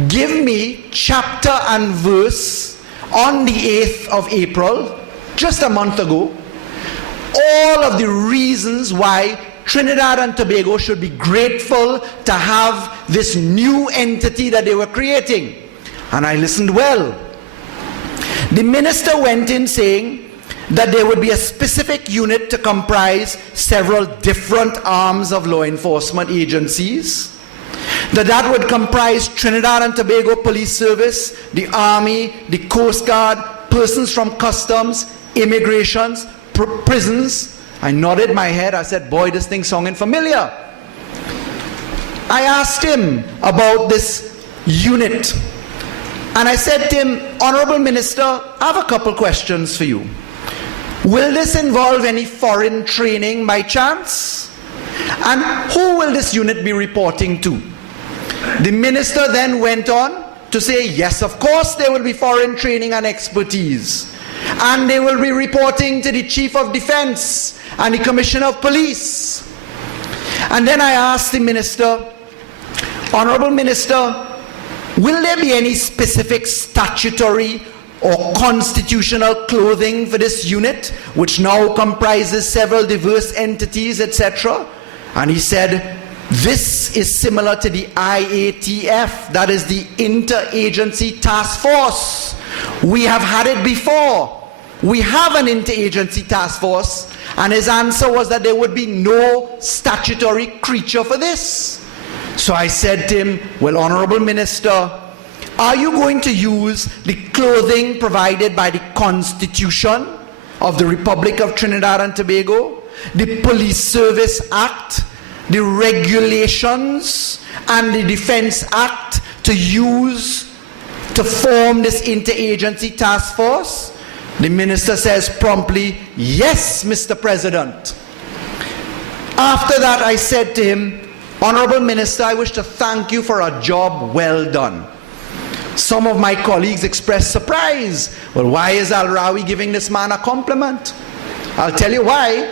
give me chapter and verse on the 8th of April, just a month ago, all of the reasons why Trinidad and Tobago should be grateful to have this new entity that they were creating. And I listened well. The minister went in saying that there would be a specific unit to comprise several different arms of law enforcement agencies, that would comprise Trinidad and Tobago Police Service, the Army, the Coast Guard, persons from customs, immigrations, prisons. I nodded my head. I said, boy, this thing's sounding familiar. I asked him about this unit. And I said to him, Honorable Minister, I have a couple questions for you. Will this involve any foreign training by chance? And who will this unit be reporting to? The minister then went on to say, yes, of course there will be foreign training and expertise. And they will be reporting to the Chief of Defense and the Commissioner of Police. And then I asked the minister, Honorable Minister, will there be any specific statutory or constitutional clothing for this unit, which now comprises several diverse entities, etc.? And he said, This is similar to the IATF, that is the Interagency Task Force. We have had it before. We have an interagency task force, and his answer was that there would be no statutory creature for this. So I said to him, well, Honorable Minister, are you going to use the clothing provided by the Constitution of the Republic of Trinidad and Tobago, the Police Service Act, the regulations, and the Defense Act to use to form this interagency task force? The minister says promptly, yes, Mr. President. After that, I said to him, Honorable Minister, I wish to thank you for a job well done. Some of my colleagues expressed surprise. Well, why is Al Rawi giving this man a compliment? I'll tell you why.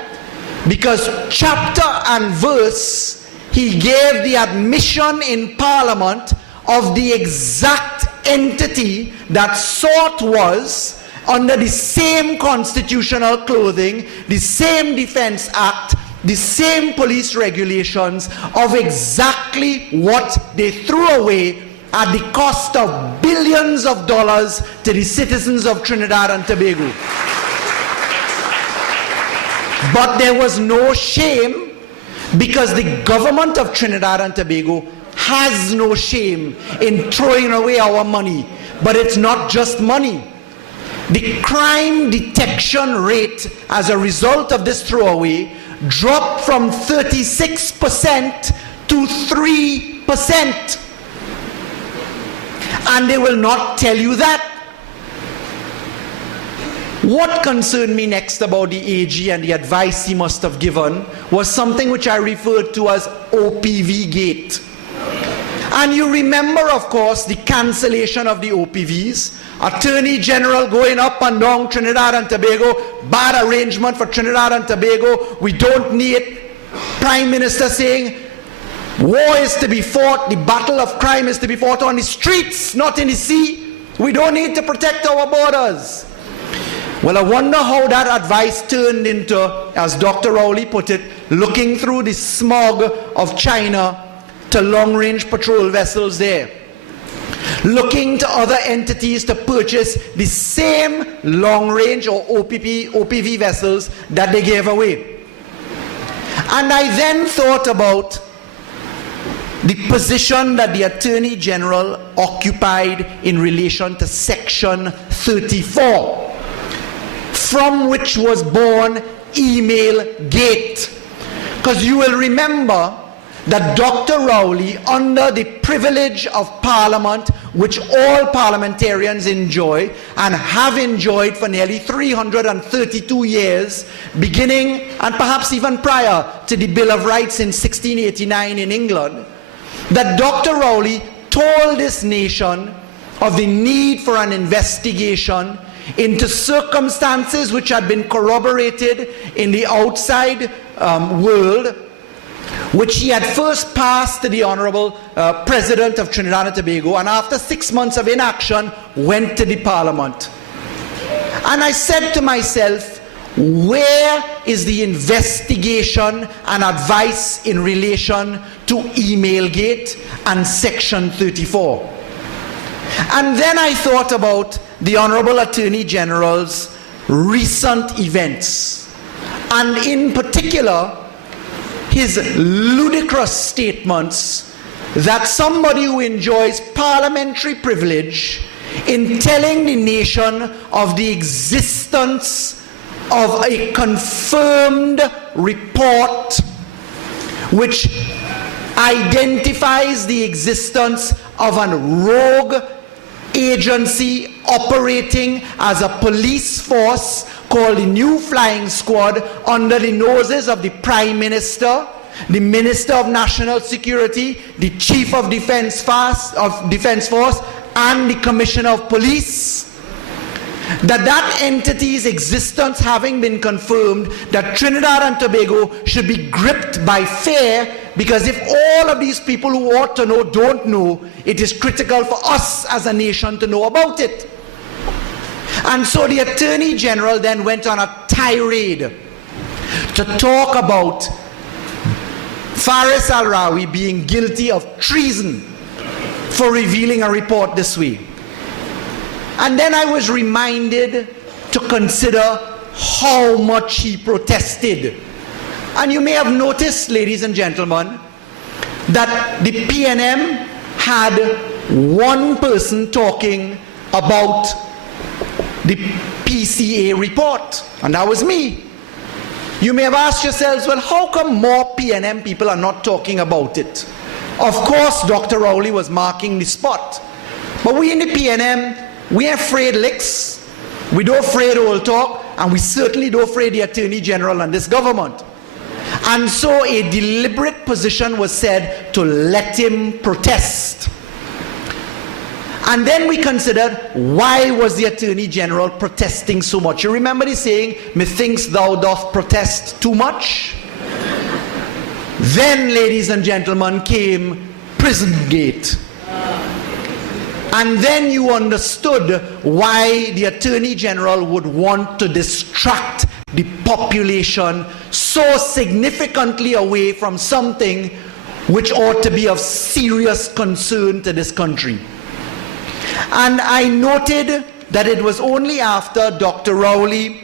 Because chapter and verse, he gave the admission in Parliament of the exact entity that sought was under the same constitutional clothing, the same Defense Act, the same police regulations of exactly what they threw away at the cost of billions of dollars to the citizens of Trinidad and Tobago. But there was no shame, because the government of Trinidad and Tobago has no shame in throwing away our money. But it's not just money. The crime detection rate as a result of this throwaway dropped from 36% to 3%. And they will not tell you that. What concerned me next about the AG and the advice he must have given was something which I referred to as OPV gate. And you remember, of course, the cancellation of the OPVs. Attorney General going up and down Trinidad and Tobago, bad arrangement for Trinidad and Tobago, we don't need it. Prime Minister saying, war is to be fought, the battle of crime is to be fought on the streets, not in the sea. We don't need to protect our borders. Well, I wonder how that advice turned into, as Dr. Rowley put it, looking through the smog of China to long-range patrol vessels there. Looking to other entities to purchase the same long-range or OPV vessels that they gave away. And I then thought about the position that the Attorney General occupied in relation to Section 34, from which was born Email Gate. Because you will remember that Dr. Rowley, under the privilege of Parliament, which all parliamentarians enjoy and have enjoyed for nearly 332 years, beginning and perhaps even prior to the Bill of Rights in 1689 in England, that Dr. Rowley told this nation of the need for an investigation into circumstances which had been corroborated in the outside world, which he had first passed to the Honorable President of Trinidad and Tobago, and after 6 months of inaction, went to the Parliament. And I said to myself, where is the investigation and advice in relation to Emailgate and Section 34? And then I thought about the Honorable Attorney General's recent events, and in particular, his ludicrous statements that somebody who enjoys parliamentary privilege in telling the nation of the existence of a confirmed report which identifies the existence of a rogue agency operating as a police force called the New Flying Squad under the noses of the Prime Minister, the Minister of National Security, the Chief of Defense Force, and the Commissioner of Police. That entity's existence having been confirmed, that Trinidad and Tobago should be gripped by fear, because if all of these people who ought to know don't know, it is critical for us as a nation to know about it. And so the Attorney General then went on a tirade to talk about Farris Al Rawi being guilty of treason for revealing a report this way. And then I was reminded to consider how much he protested. And you may have noticed, ladies and gentlemen, that the PNM had one person talking about the PCA report, and that was me. You may have asked yourselves, well, how come more PNM people are not talking about it? Of course, Dr. Rowley was marking the spot. But we in the PNM, we ain't afraid licks. We don't afraid old talk, and we certainly don't afraid the Attorney General and this government. And so a deliberate position was said to let him protest. And then we considered, why was the Attorney General protesting so much? You remember the saying, methinks thou doth protest too much? Then, ladies and gentlemen, came Prison Gate. And then you understood why the Attorney General would want to distract the population so significantly away from something which ought to be of serious concern to this country. And I noted that it was only after Dr. Rowley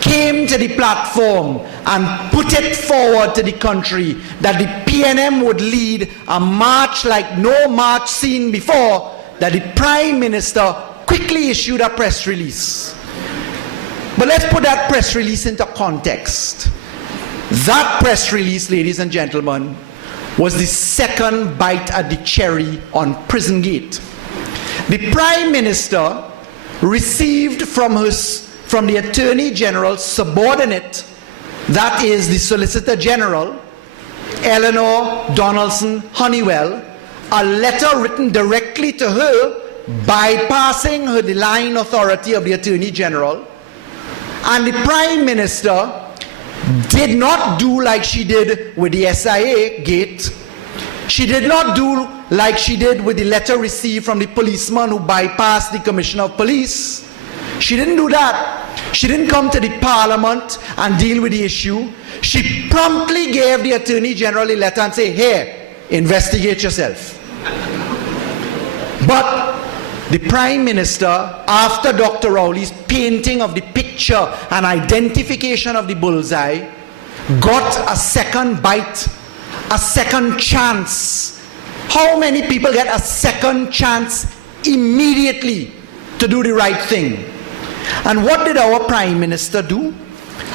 came to the platform and put it forward to the country that the PNM would lead a march like no march seen before, that the Prime Minister quickly issued a press release. But let's put that press release into context. That press release, ladies and gentlemen, was the second bite at the cherry on Prison Gate. The Prime Minister received from the Attorney General's subordinate, that is the Solicitor General, Eleanor Donaldson Honeywell, a letter written directly to her, bypassing her line authority of the Attorney General. And the Prime Minister did not do like she did with the SIA gate. She did not do like she did with the letter received from the policeman who bypassed the Commissioner of Police. She didn't do that. She didn't come to the Parliament and deal with the issue. She promptly gave the Attorney General a letter and said, here, investigate yourself. But the Prime Minister, after Dr. Rowley's painting of the picture and identification of the bullseye, got a second bite, a second chance. How many people get a second chance immediately to do the right thing? And what did our Prime Minister do?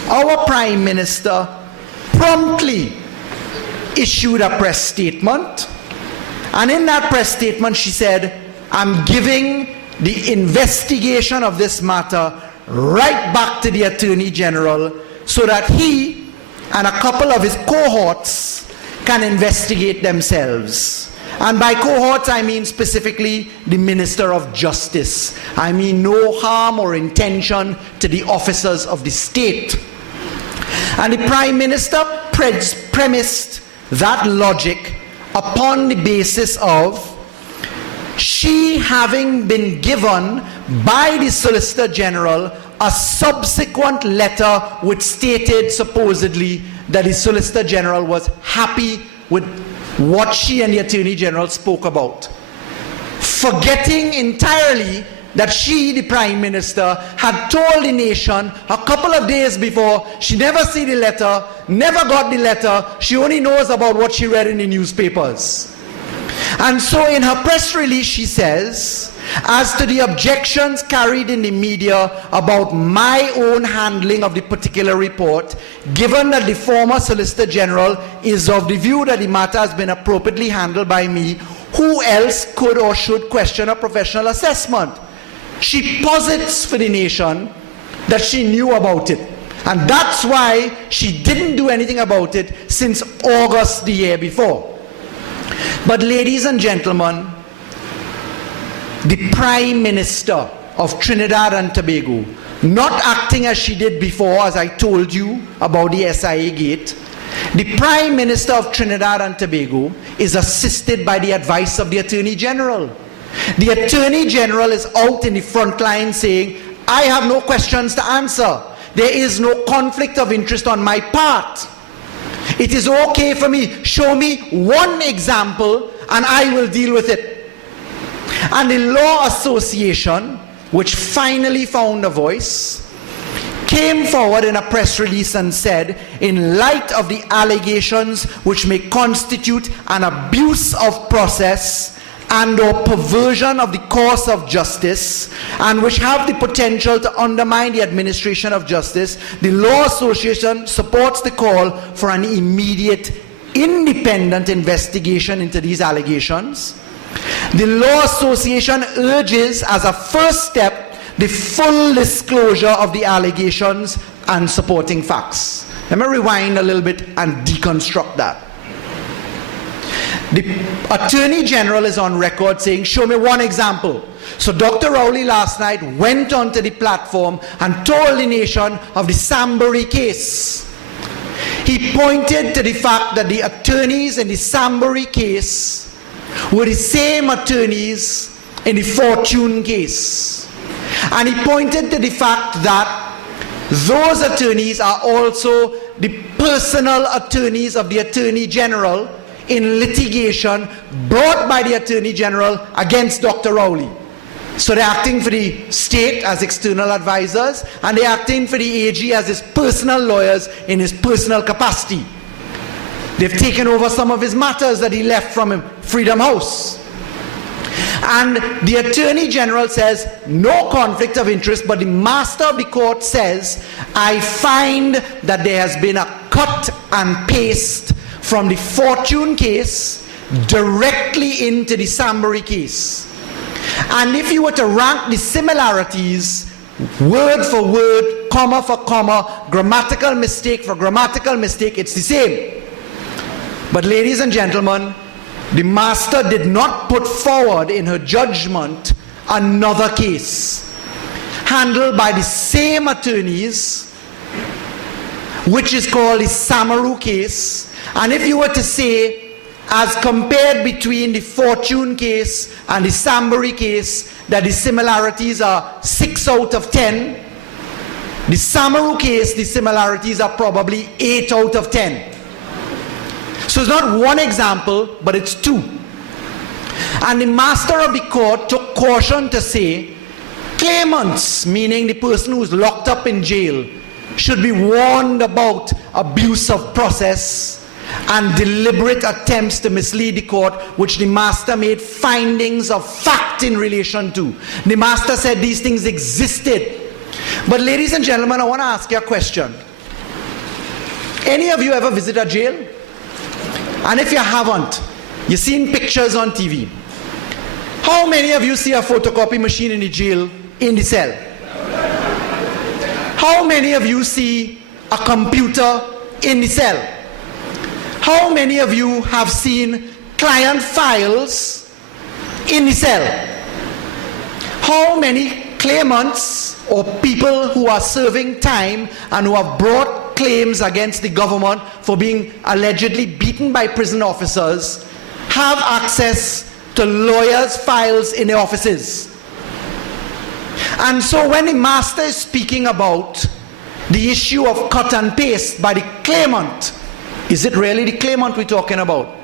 Our Prime Minister promptly issued a press statement. And in that press statement she said, I'm giving the investigation of this matter right back to the Attorney General so that he and a couple of his cohorts can investigate themselves. And by cohorts, I mean specifically the Minister of Justice. I mean no harm or intention to the officers of the state. And the Prime Minister premised that logic upon the basis of she having been given by the Solicitor General a subsequent letter which stated supposedly that the Solicitor General was happy with what she and the Attorney General spoke about, forgetting entirely that she, the Prime Minister, had told the nation a couple of days before she never see the letter, never got the letter, she only knows about what she read in the newspapers. And so in her press release she says, as to the objections carried in the media about my own handling of the particular report, given that the former Solicitor General is of the view that the matter has been appropriately handled by me, who else could or should question a professional assessment? She posits for the nation that she knew about it. And that's why she didn't do anything about it since August the year before. But ladies and gentlemen, the Prime Minister of Trinidad and Tobago, not acting as she did before, as I told you about the SIA gate, the Prime Minister of Trinidad and Tobago is assisted by the advice of the Attorney General. The Attorney General is out in the front line saying, I have no questions to answer. There is no conflict of interest on my part. It is okay for me. Show me one example and I will deal with it. And the Law Association, which finally found a voice, came forward in a press release and said, in light of the allegations which may constitute an abuse of process and or perversion of the course of justice, and which have the potential to undermine the administration of justice, the Law Association supports the call for an immediate, independent investigation into these allegations. The Law Association urges, as a first step, the full disclosure of the allegations and supporting facts. Let me rewind a little bit and deconstruct that. The Attorney General is on record saying, show me one example. So Dr. Rowley last night went onto the platform and told the nation of the Sambury case. He pointed to the fact that the attorneys in the Sambury case were the same attorneys in the Fortune case. And he pointed to the fact that those attorneys are also the personal attorneys of the Attorney General in litigation brought by the Attorney General against Dr. Rowley. So they're acting for the state as external advisors, and they're acting for the AG as his personal lawyers in his personal capacity. They've taken over some of his matters that he left from Freedom House. And the Attorney General says no conflict of interest, but the Master of the Court says, I find that there has been a cut and paste from the Fortune case directly into the Sambury case. And if you were to rank the similarities, word for word, comma for comma, grammatical mistake for grammatical mistake, it's the same. But ladies and gentlemen, the Master did not put forward in her judgment another case handled by the same attorneys, which is called the Samaru case. And if you were to say, as compared between the Fortune case and the Sambury case, that the similarities are 6 out of 10, the Samaru case, the similarities are probably 8 out of 10. So it's not one example, but it's two. And the Master of the Court took caution to say, claimants, meaning the person who's locked up in jail, should be warned about abuse of process and deliberate attempts to mislead the court, which the Master made findings of fact in relation to. The Master said these things existed. But ladies and gentlemen, I want to ask you a question. Any of you ever visit a jail? And if you haven't, you've seen pictures on TV. How many of you see a photocopy machine in the jail, in the cell? How many of you see a computer in the cell? How many of you have seen client files in the cell? How many claimants or people who are serving time and who have brought claims against the government for being allegedly beaten by prison officers have access to lawyers' files in their offices? And so when the Master is speaking about the issue of cut and paste by the claimant, is it really the claimant we're talking about?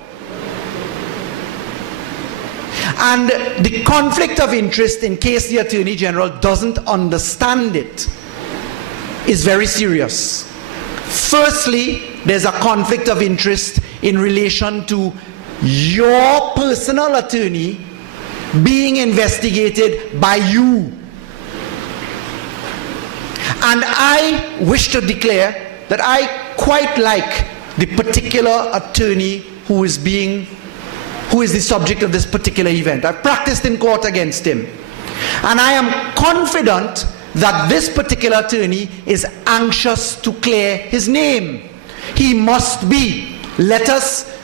And the conflict of interest, in case the Attorney General doesn't understand it, is very serious. Firstly, there's a conflict of interest in relation to your personal attorney being investigated by you. And I wish to declare that I quite like the particular attorney who is the subject of this particular event. I've practiced in court against him. And I am confident that this particular attorney is anxious to clear his name. He must be. Let us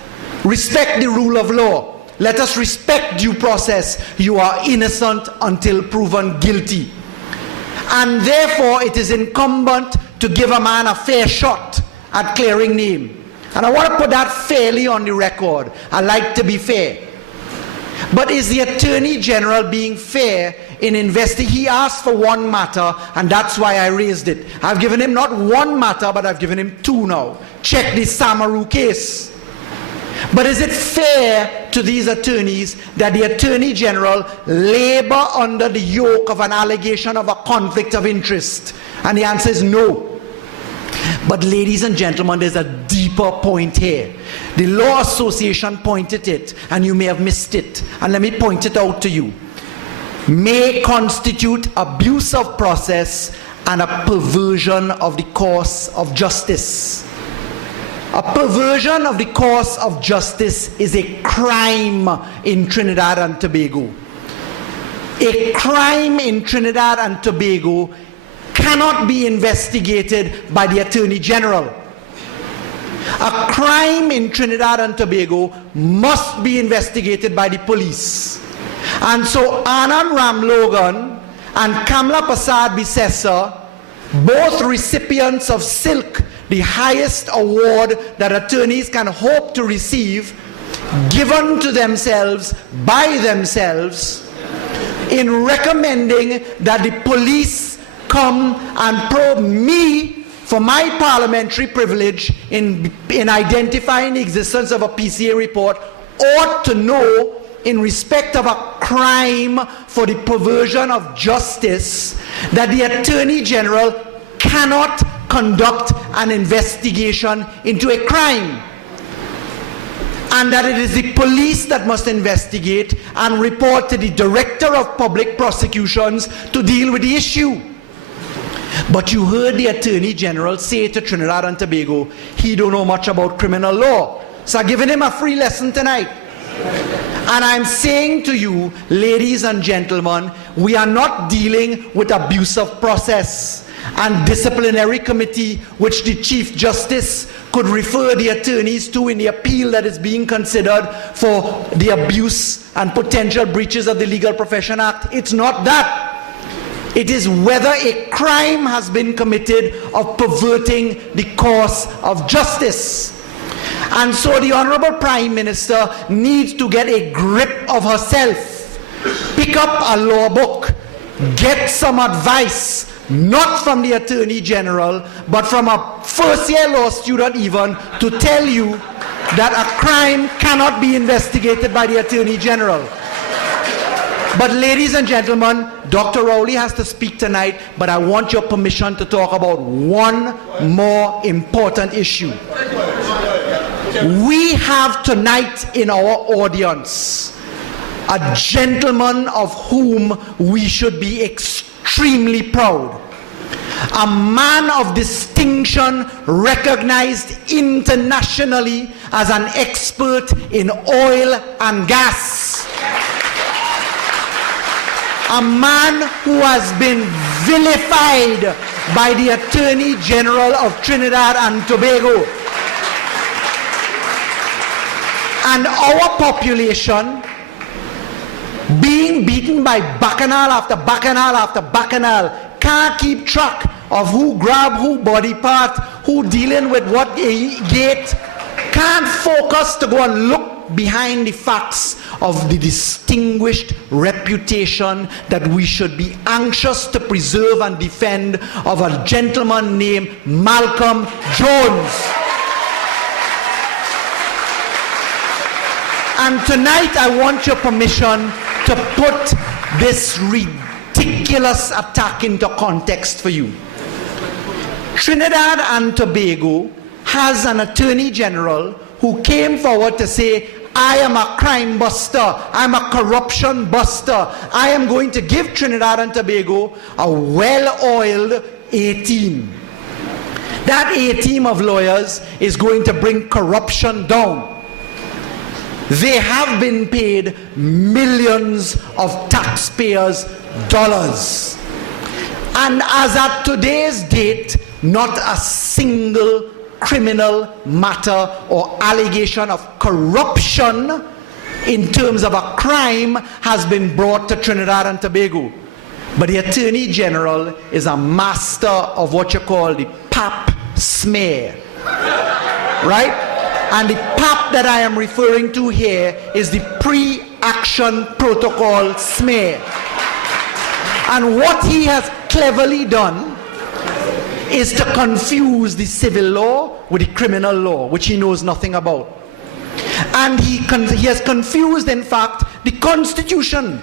respect the rule of law. Let us respect due process. You are innocent until proven guilty. And therefore it is incumbent to give a man a fair shot at clearing name. And I want to put that fairly on the record. I like to be fair. But is the Attorney General being fair in investigating? He asked for one matter, and that's why I raised it. I've given him not one matter, but I've given him two now. Check the Samaru case. But is it fair to these attorneys that the Attorney General labor under the yoke of an allegation of a conflict of interest? And the answer is no. But ladies and gentlemen, there's a deeper point here. The Law Association pointed it, and you may have missed it. And let me point it out to you. May constitute abuse of process and a perversion of the course of justice. A perversion of the course of justice is a crime in Trinidad and Tobago. A crime in Trinidad and Tobago cannot be investigated by the Attorney General. A crime in Trinidad and Tobago must be investigated by the police. And so Anand Ramlogan and Kamla Prasad Bisesa, both recipients of Silk, the highest award that attorneys can hope to receive, given to themselves by themselves, in recommending that the police come and probe me for my parliamentary privilege in identifying the existence of a PCA report, ought to know, in respect of a crime for the perversion of justice, that the Attorney General cannot conduct an investigation into a crime, and that it is the police that must investigate and report to the Director of Public Prosecutions to deal with the issue. But you heard the Attorney General say to Trinidad and Tobago, he don't know much about criminal law. So I've given him a free lesson tonight. And I'm saying to you, ladies and gentlemen, we are not dealing with abuse of process and disciplinary committee, which the Chief Justice could refer the attorneys to in the appeal that is being considered for the abuse and potential breaches of the Legal Profession Act. It's not that. It is whether a crime has been committed of perverting the course of justice. And so the Honorable Prime Minister needs to get a grip of herself, pick up a law book, get some advice, not from the Attorney General, but from a first-year law student even, to tell you that a crime cannot be investigated by the Attorney General. But ladies and gentlemen, Dr. Rowley has to speak tonight, but I want your permission to talk about one more important issue. We have tonight in our audience a gentleman of whom we should be extremely proud. A man of distinction, recognized internationally as an expert in oil and gas. A man who has been vilified by the Attorney General of Trinidad and Tobago. And our population, being beaten by bacchanal after bacchanal after bacchanal, can't keep track of who grabbed who body part, who dealing with what gate, can't focus to go and look behind the facts of the distinguished reputation that we should be anxious to preserve and defend of a gentleman named Malcolm Jones. And tonight I want your permission to put this ridiculous attack into context for you. Trinidad and Tobago has an Attorney General who came forward to say, I am a crime buster, I'm a corruption buster, I am going to give Trinidad and Tobago a well-oiled A-team. That A-team of lawyers is going to bring corruption down. They have been paid millions of taxpayers' dollars. And as at today's date, not a single criminal matter or allegation of corruption in terms of a crime has been brought to Trinidad and Tobago. But the Attorney General is a master of what you call the pap smear. Right? And the pap that I am referring to here is the action protocol smear. And what he has cleverly done is to confuse the civil law with the criminal law, which he knows nothing about. And he has confused, in fact, the Constitution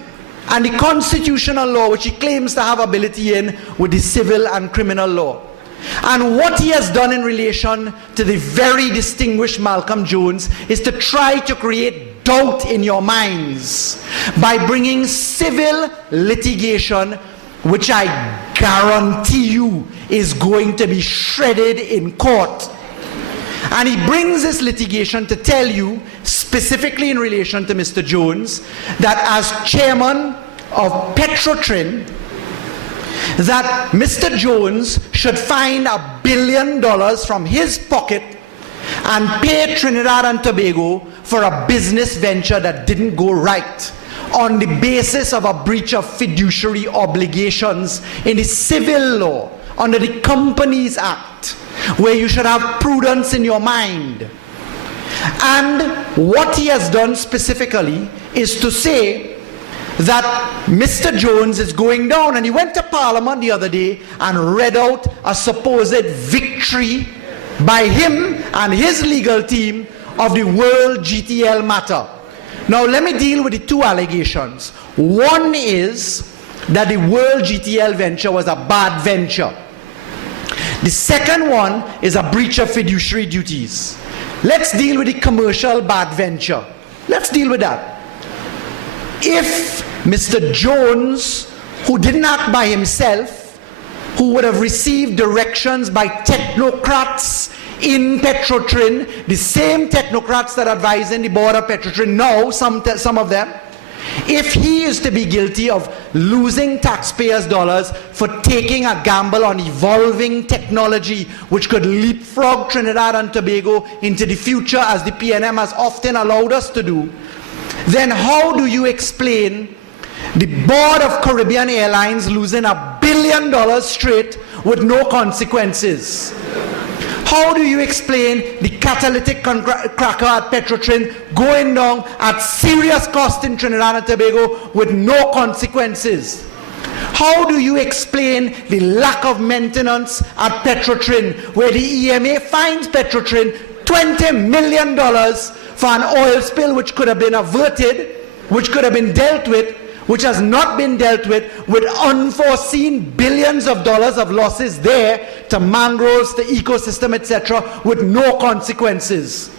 and the constitutional law, which he claims to have ability in, with the civil and criminal law. And what he has done in relation to the very distinguished Malcolm Jones is to try to create doubt in your minds by bringing civil litigation, which I guarantee you is going to be shredded in court. And he brings this litigation to tell you, specifically in relation to Mr. Jones, that as chairman of Petrotrin, that Mr. Jones should find $1 billion from his pocket and pay Trinidad and Tobago for a business venture that didn't go right, on the basis of a breach of fiduciary obligations in the civil law under the Companies Act, where you should have prudence in your mind. And what he has done specifically is to say that Mr. Jones is going down, and he went to Parliament the other day and read out a supposed victory by him and his legal team of the World GTL matter. Now let me deal with the two allegations. One is that the World GTL venture was a bad venture. The second one is a breach of fiduciary duties. Let's deal with the commercial bad venture. Let's deal with that. If Mr. Jones, who didn't act by himself, who would have received directions by technocrats in Petrotrin, the same technocrats that advise in the board of Petrotrin now, some of them, if he is to be guilty of losing taxpayers' dollars for taking a gamble on evolving technology which could leapfrog Trinidad and Tobago into the future, as the PNM has often allowed us to do, then how do you explain the board of Caribbean Airlines losing $1 billion straight with no consequences? How do you explain the catalytic cracker at Petrotrin going down at serious cost in Trinidad and Tobago with no consequences? How do you explain the lack of maintenance at Petrotrin, where the EMA fines Petrotrin $20 million for an oil spill which could have been averted, which could have been dealt with, which has not been dealt with unforeseen billions of dollars of losses there to mangroves, to ecosystem, etc., with no consequences?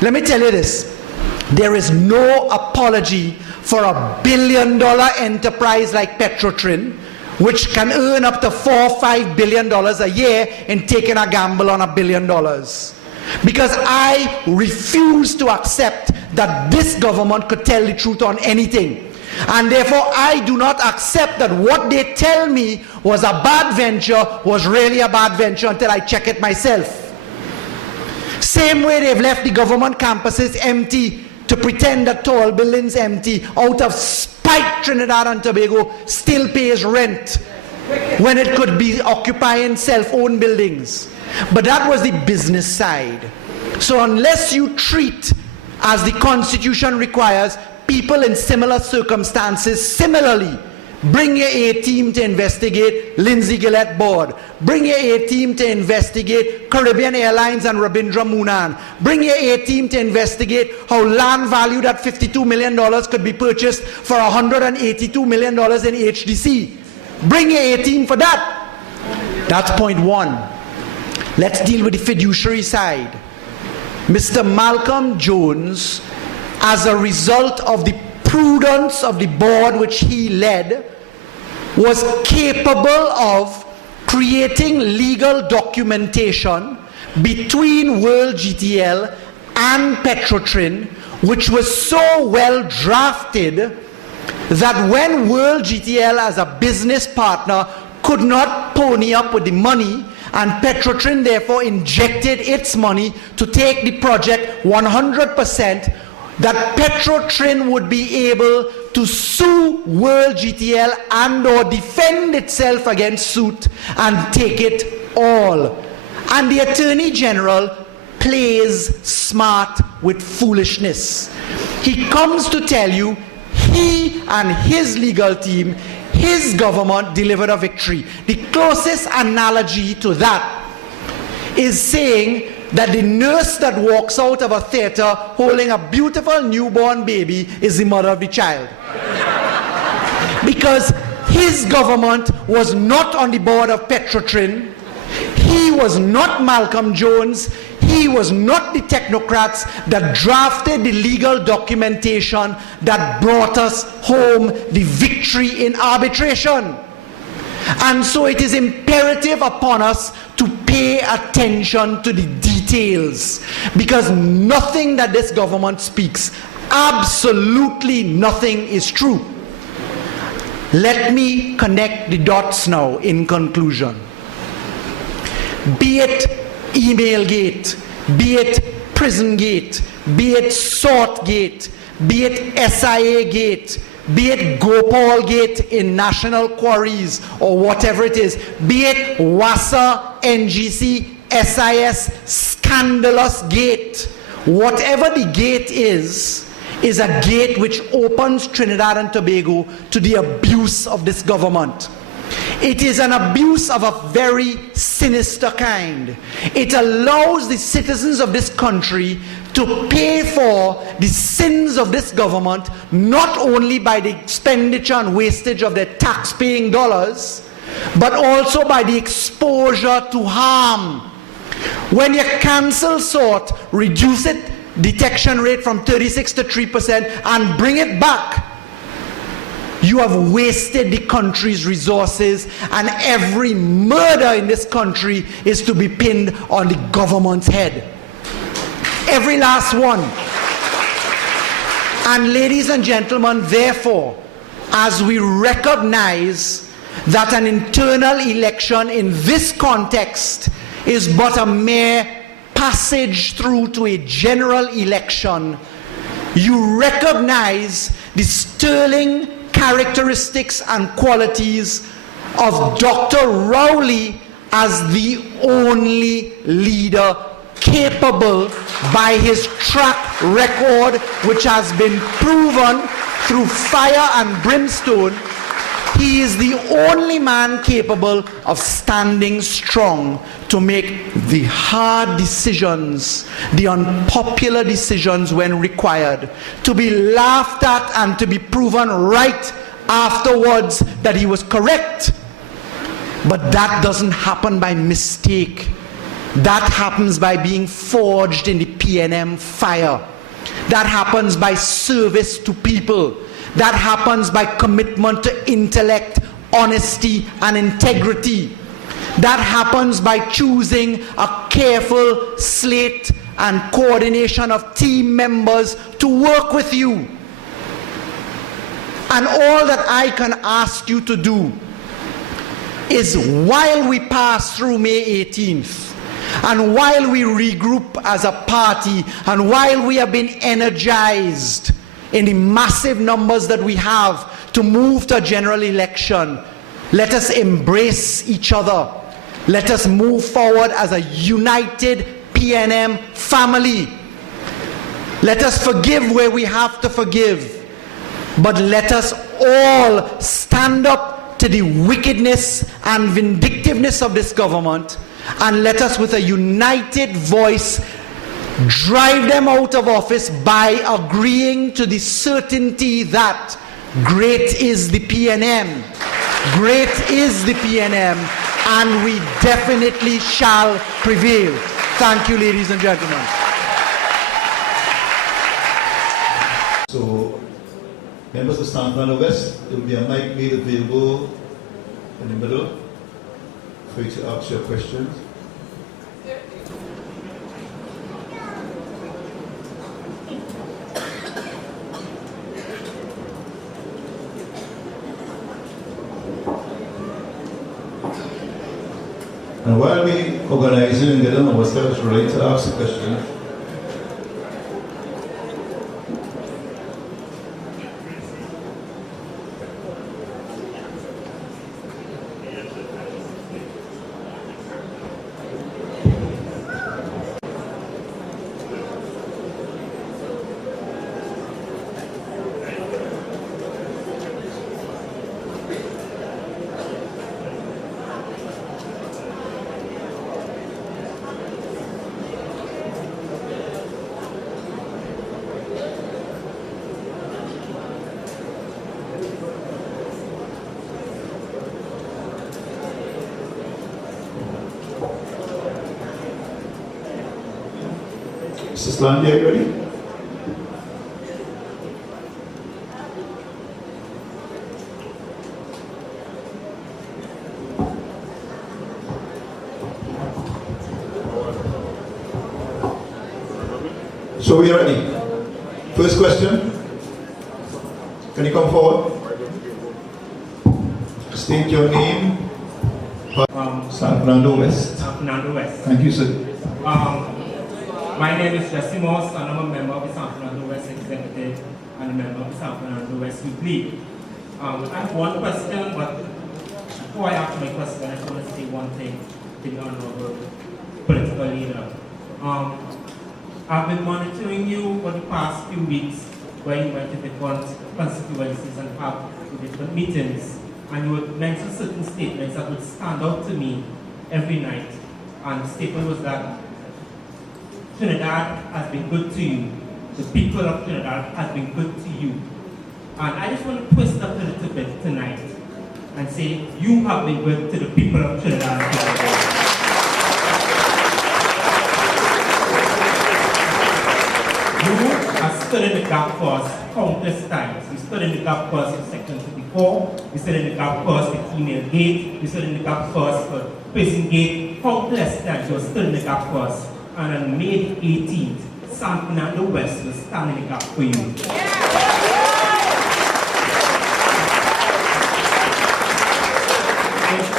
Let me tell you this. There is no apology for $1 billion enterprise like Petrotrin, which can earn up to $4 or $5 billion a year in taking a gamble on $1 billion. Because I refuse to accept that this government could tell the truth on anything. And therefore I do not accept that what they tell me was a bad venture was really a bad venture until I check it myself. Same way they've left the government campuses empty to pretend that tall buildings empty out of spite. Trinidad and Tobago still pays rent when it could be occupying self-owned buildings. But that was the business side. So unless you treat, as the Constitution requires, people in similar circumstances similarly, bring your A-team to investigate Lindsay Gillette board. Bring your A-team to investigate Caribbean Airlines and Rabindra Moonan. Bring your A-team to investigate how land valued at $52 million could be purchased for $182 million in HDC. Bring your A-team for that. That's point one. Let's deal with the fiduciary side. Mr. Malcolm Jones, as a result of the prudence of the board which he led, was capable of creating legal documentation between World GTL and Petrotrin, which was so well drafted that when World GTL as a business partner could not pony up with the money, and Petrotrin therefore injected its money to take the project 100%, that Petrotrin would be able to sue World GTL and or defend itself against suit and take it all. And the Attorney General plays smart with foolishness. He comes to tell you he and his legal team, his government delivered a victory. The closest analogy to that is saying that the nurse that walks out of a theater holding a beautiful newborn baby is the mother of the child. Because his government was not on the board of Petrotrin, he was not Malcolm Jones, he was not the technocrats that drafted the legal documentation that brought us home the victory in arbitration. And so it is imperative upon us to pay attention to the details, because nothing that this government speaks, absolutely nothing, is true. Let me connect the dots now in conclusion. Be it Emailgate, be it Prison-gate, be it Salt-gate, be it SIA-gate, be it Gopal-gate in national quarries or whatever it is, be it WASA, NGC, SIS, scandalous gate. Whatever the gate is a gate which opens Trinidad and Tobago to the abuse of this government. It is an abuse of a very sinister kind. It allows the citizens of this country to pay for the sins of this government, not only by the expenditure and wastage of their tax-paying dollars, but also by the exposure to harm. When you cancel SORT, reduce it detection rate from 36 to 3% and bring it back, you have wasted the country's resources, and every murder in this country is to be pinned on the government's head. Every last one. And ladies and gentlemen, therefore, as we recognize that an internal election in this context is but a mere passage through to a general election, you recognize the sterling characteristics and qualities of Dr. Rowley as the only leader capable, by his track record, which has been proven through fire and brimstone. He is the only man capable of standing strong to make the hard decisions, the unpopular decisions when required, to be laughed at and to be proven right afterwards that he was correct. But that doesn't happen by mistake. That happens by being forged in the PNM fire. That happens by service to people. That happens by commitment to intellect, honesty, and integrity. That happens by choosing a careful slate and coordination of team members to work with you. And all that I can ask you to do is, while we pass through May 18th, and while we regroup as a party, and while we have been energized in the massive numbers that we have to move to a general election, let us embrace each other. Let us move forward as a united PNM family. Let us forgive where we have to forgive. But let us all stand up to the wickedness and vindictiveness of this government, and let us with a united voice drive them out of office by agreeing to the certainty that great is the PNM. Great is the PNM, and we definitely shall prevail. Thank you, ladies and gentlemen. So, members of San Fernando West, there will be a mic made available in the middle for you to ask your questions. And while we organizing and getting ourselves ready to ask the question, Mr. Slandy, are you ready? So we are ready. First question. Can you come forward? State your name. San Fernando West. San Fernando West. Thank you, sir. My name is Jesse Moss, and I'm a member of the San Fernando West Executive and a member of the San Fernando West Youth League. I have one question, but before I ask my question, I just want to say one thing to the honorable political leader. I've been monitoring you for the past few weeks where you went to different constituencies and have different meetings, and you would mention certain statements that would stand out to me every night. And the statement was that Trinidad has been good to you. The people of Trinidad has been good to you. And I just want to twist up a little bit tonight and say you have been good to the people of Trinidad and Tobago. You have stood in the gap for us countless times. You stood in the gap for us in Section 54. You stood in the gap for us in Email Gate. You stood in the gap for us for Prison Gate. Countless times you have stood in the gap for us. And on May 18th, San Fernando West will stand in the gap for you.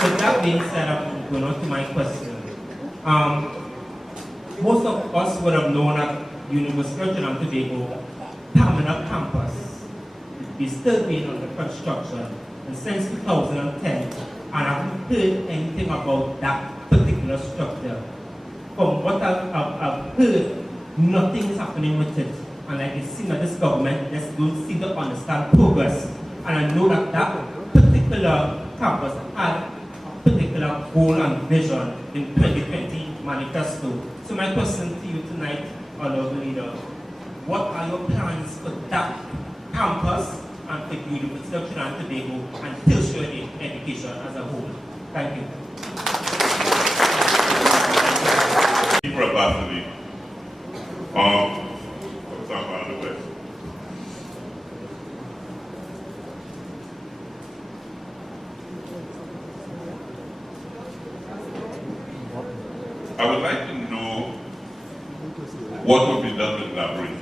With that being said, I'm going on to my question. Most of us would have known that University of Trinidad and Tobago permanent campus is still being under construction, and since 2010, and I haven't heard anything about that particular structure. From what I've heard, nothing is happening with it, and like it seems that this government just don't seem to understand progress. And I know that that particular campus had a particular goal and vision in 2020 manifesto. So my question to you tonight, honorable leader, what are your plans for that campus and for the University of Trinidad and Tobago and tertiary education as a whole? Thank you. For Ably, from San Fernando West. I would like to know what would be done with labyrinth.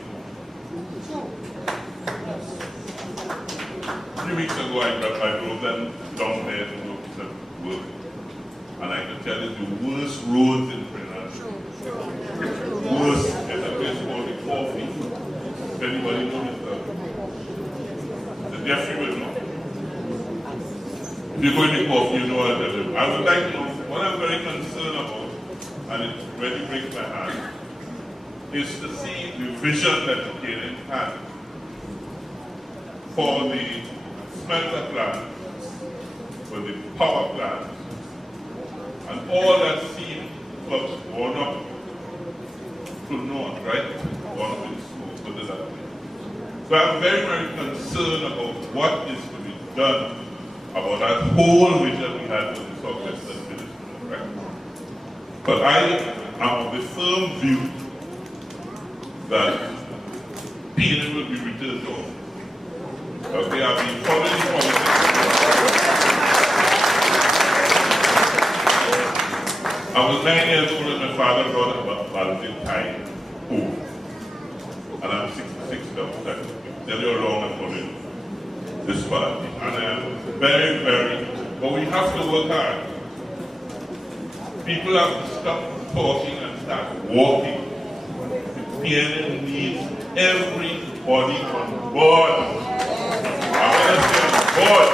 3 weeks ago, I drove them down there to work, and I can tell you the worst roads in Trinidad. Worst, there's a place called the 4 feet. If anybody knows the Jeffrey will know. If you go in the 4 feet, you know what I do. I would like to know what I'm very concerned about, and it really breaks my heart, is to see the vision that the Canadians had for the smelter plant, for the power plant, and all that seemed to have gone up to north, right? Gone up in smoke, put it that way. So I'm very, very concerned about what is to be done about that whole vision we had for the Southwestern Peninsula, right? But I am of the firm view that Peter will be returned home. Because they have been following politics. I was 9 years old and my father brought a Valentine home. And I'm 66 now. Tell you how long I'm following this party. And I am very, very, but we have to work hard. People have to stop talking and start walking. The PNL needs everybody on board. I want to say on board.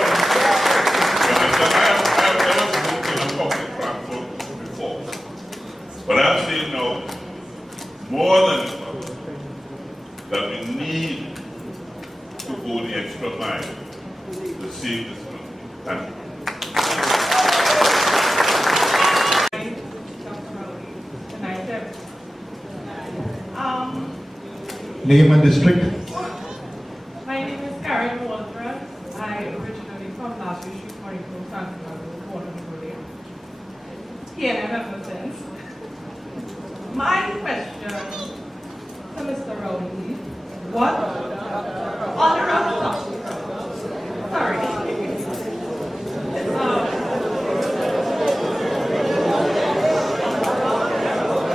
I have never worked in a public transport before. But I'm saying now, more than ever, that we need to go the extra mile to save this country. Thank you. Name and district. My name is Karen Walter. I originally from Last Street, San Fernando, born in Rowley. Here I am ever since. My question What? Honorable Doctor. Sorry.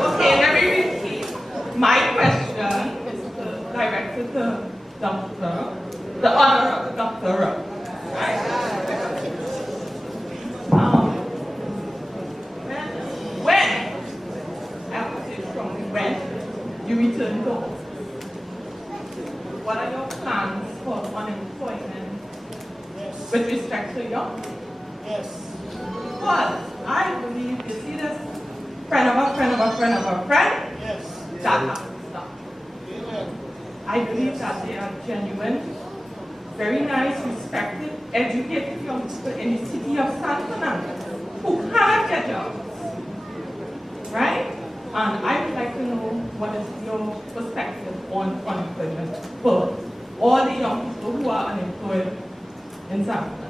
Okay, let me repeat. My question is directed to the Honorable Dr. Rowley. When, I have to say strongly, when you return to office, what are your plans for unemployment with respect to young people? Yes. But I believe, you see this friend of a friend of a friend of a friend? Yes. That has to stop. Amen. I believe that they are genuine, very nice, respected, educated young people in the city of San Fernando who cannot get jobs. Right? And I would like to know what is your perspective on unemployment for all the young people who are unemployed in San Fernando.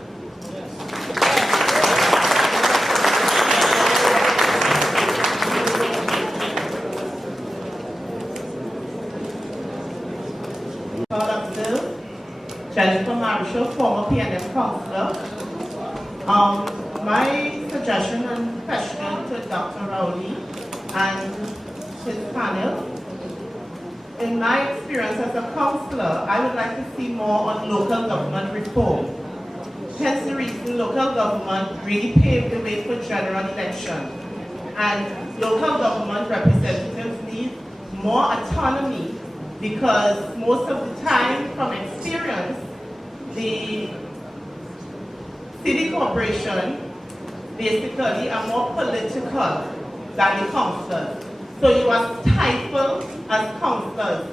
Jennifer Marshall, former PNM councillor. My suggestion and question to Dr. Rowley and his panel. In my experience as a councillor, I would like to see more on local government reform. Hence the reason local government really paved the way for general election. And local government representatives need more autonomy because most of the time, from experience, the city corporation basically are more political than the councillors. So you are stifled as councillors.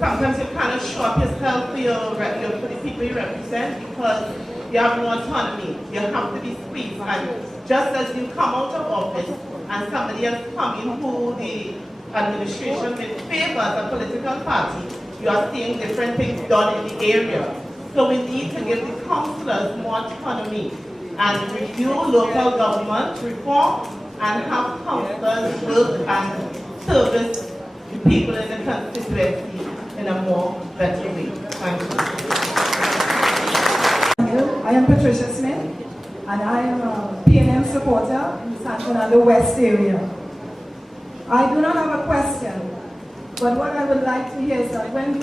Sometimes you cannot show up yourself for the people you represent because you have no autonomy. You have to be squeezed. And just as you come out of office and somebody else come in who the administration may favor as a political party, you are seeing different things done in the area. So we need to give the councillors more autonomy and review local government reform and have councillors work and service the people in the constituency in a more better way. Thank you. I am Patricia Smith and I am a PNM supporter in the San Fernando West area. I do not have a question, but what I would like to hear is that when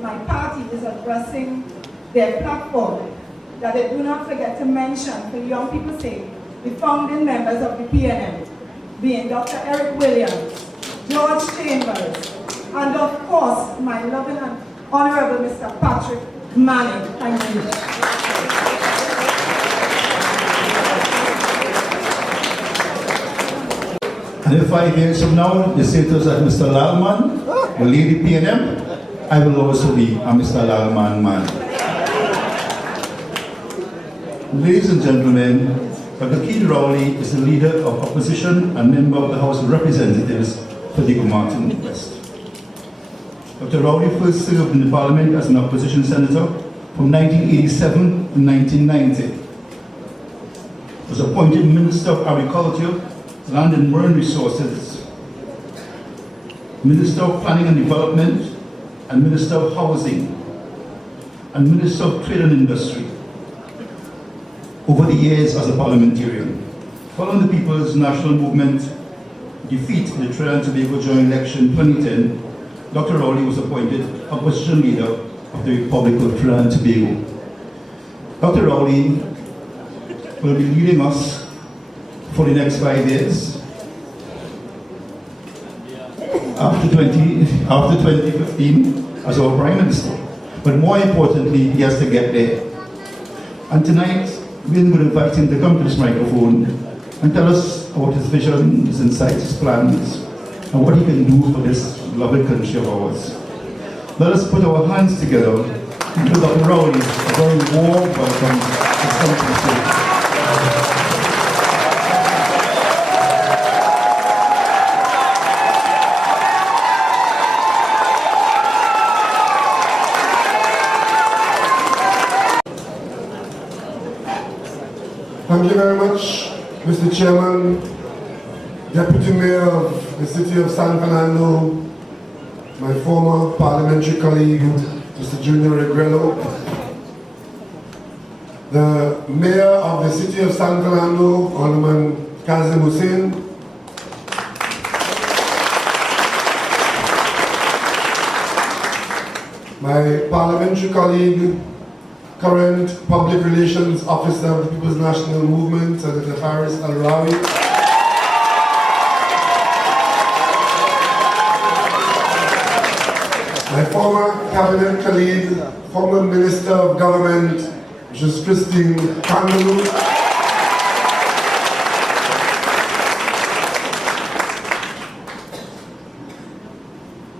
my party is addressing their platform, that they do not forget to mention, for young people's sake, the founding members of the PNM, being Dr. Eric Williams, George Chambers, and of course, my loving and honorable Mr. Patrick Manning. Thank you. And if 5 years from now, you say to us that Mr. Lalman will lead the PNM, I will also be a Mr. Lalman man. Ladies and gentlemen, Dr. Keith Rowley is the leader of opposition and member of the House of Representatives for Diego Martin West. Dr. Rowley first served in the Parliament as an opposition senator from 1987 to 1990. Was appointed Minister of Agriculture, Land and Marine Resources, Minister of Planning and Development, and Minister of Housing, and Minister of Trade and Industry over the years as a parliamentarian. Following the People's National Movement defeat in the Trinidad and Tobago joint election 2010, Dr. Rowley was appointed opposition leader of the Republic of Trinidad and Tobago. Dr. Rowley will be leading us for the next 5 years. After 2015 as our Prime Minister. But more importantly, he has to get there. And tonight, we're going to invite him to come to this microphone and tell us about his vision, his insights, his plans, and what he can do for this lovely country of ours. Let us put our hands together and give Dr. Rowley a very warm welcome to come to the stage. Thank you very much, Mr. Chairman, Deputy Mayor of the City of San Fernando, my former parliamentary colleague, Mr. Junior Regrello, the Mayor of the City of San Fernando, Alderman Kazim Hussein, my parliamentary colleague, current Public Relations Officer of the People's National Movement, Senator Farris Al Rawi, my former cabinet colleague, former Minister of Government, Mrs. Christine Kangaloo,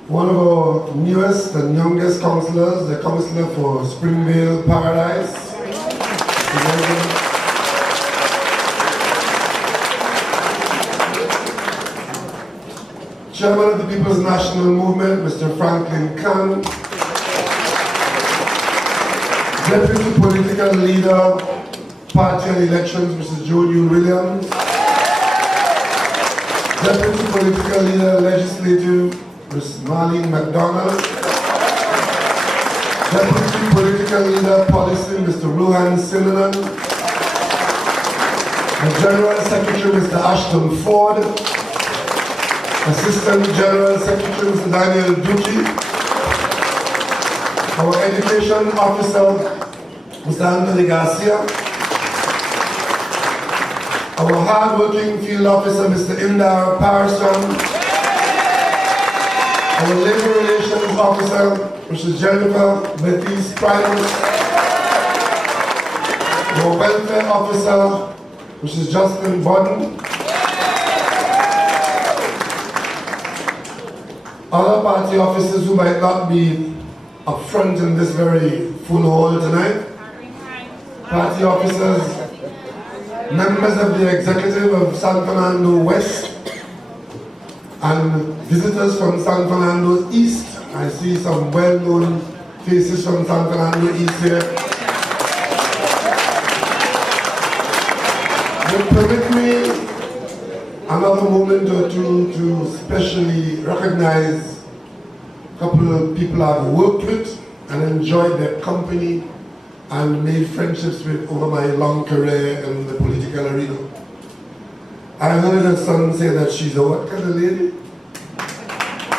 one of our newest and youngest councillors, the councillor for Springvale Paradise, Chairman of the People's National Movement, Mr. Franklin Khan, Deputy Political Leader, Party and Elections, Mrs. Jodie Williams, Deputy Political Leader, Legislative, Ms. Marlene MacDonald, Deputy Political Leader, Policy, Mr. Ruhan Sinanan, the General Secretary, Mr. Ashton Ford, Assistant General Secretary, Mr. Daniel Ducci, our Education Officer, Mr. Anthony Garcia, our hard-working Field Officer, Mr. Indar Parasram, our Labor Relations Officer, Mrs. Jennifer Baptiste Primus, our Welfare Officer, Mrs. Jocelyn Bodden, other party officers who might not be up front in this very full hall tonight, party officers, members of the executive of San Fernando West, and visitors from San Fernando East. I see some well-known faces from San Fernando East here. Will permit me another moment or two to specially recognize a couple of people I've worked with and enjoyed their company and made friendships with over my long career in the political arena. I heard her son say that she's a what kind of lady?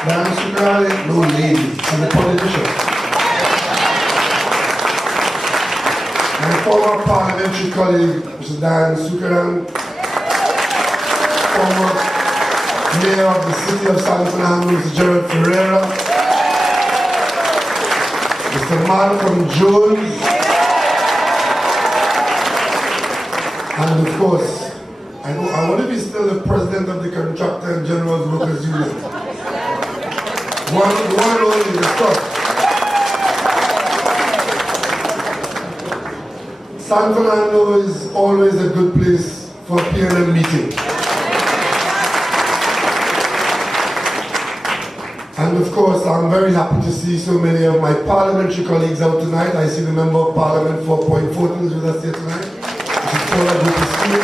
Diane Sukaran ain't no lady, she's a politician. My former parliamentary colleague, Mr. Diane Sukaran, former Mayor of the City of San Fernando, Mr. Gerard Ferreira, Mr. Malcolm Jones, and of course, I want to be still the president of the Contractor and General Workers Union. One only the stop. San Fernando is always a good place for a PNM meeting. And of course, I'm very happy to see so many of my parliamentary colleagues out tonight. I see the Member of Parliament for Point Fortin is with us here tonight. Good to see you.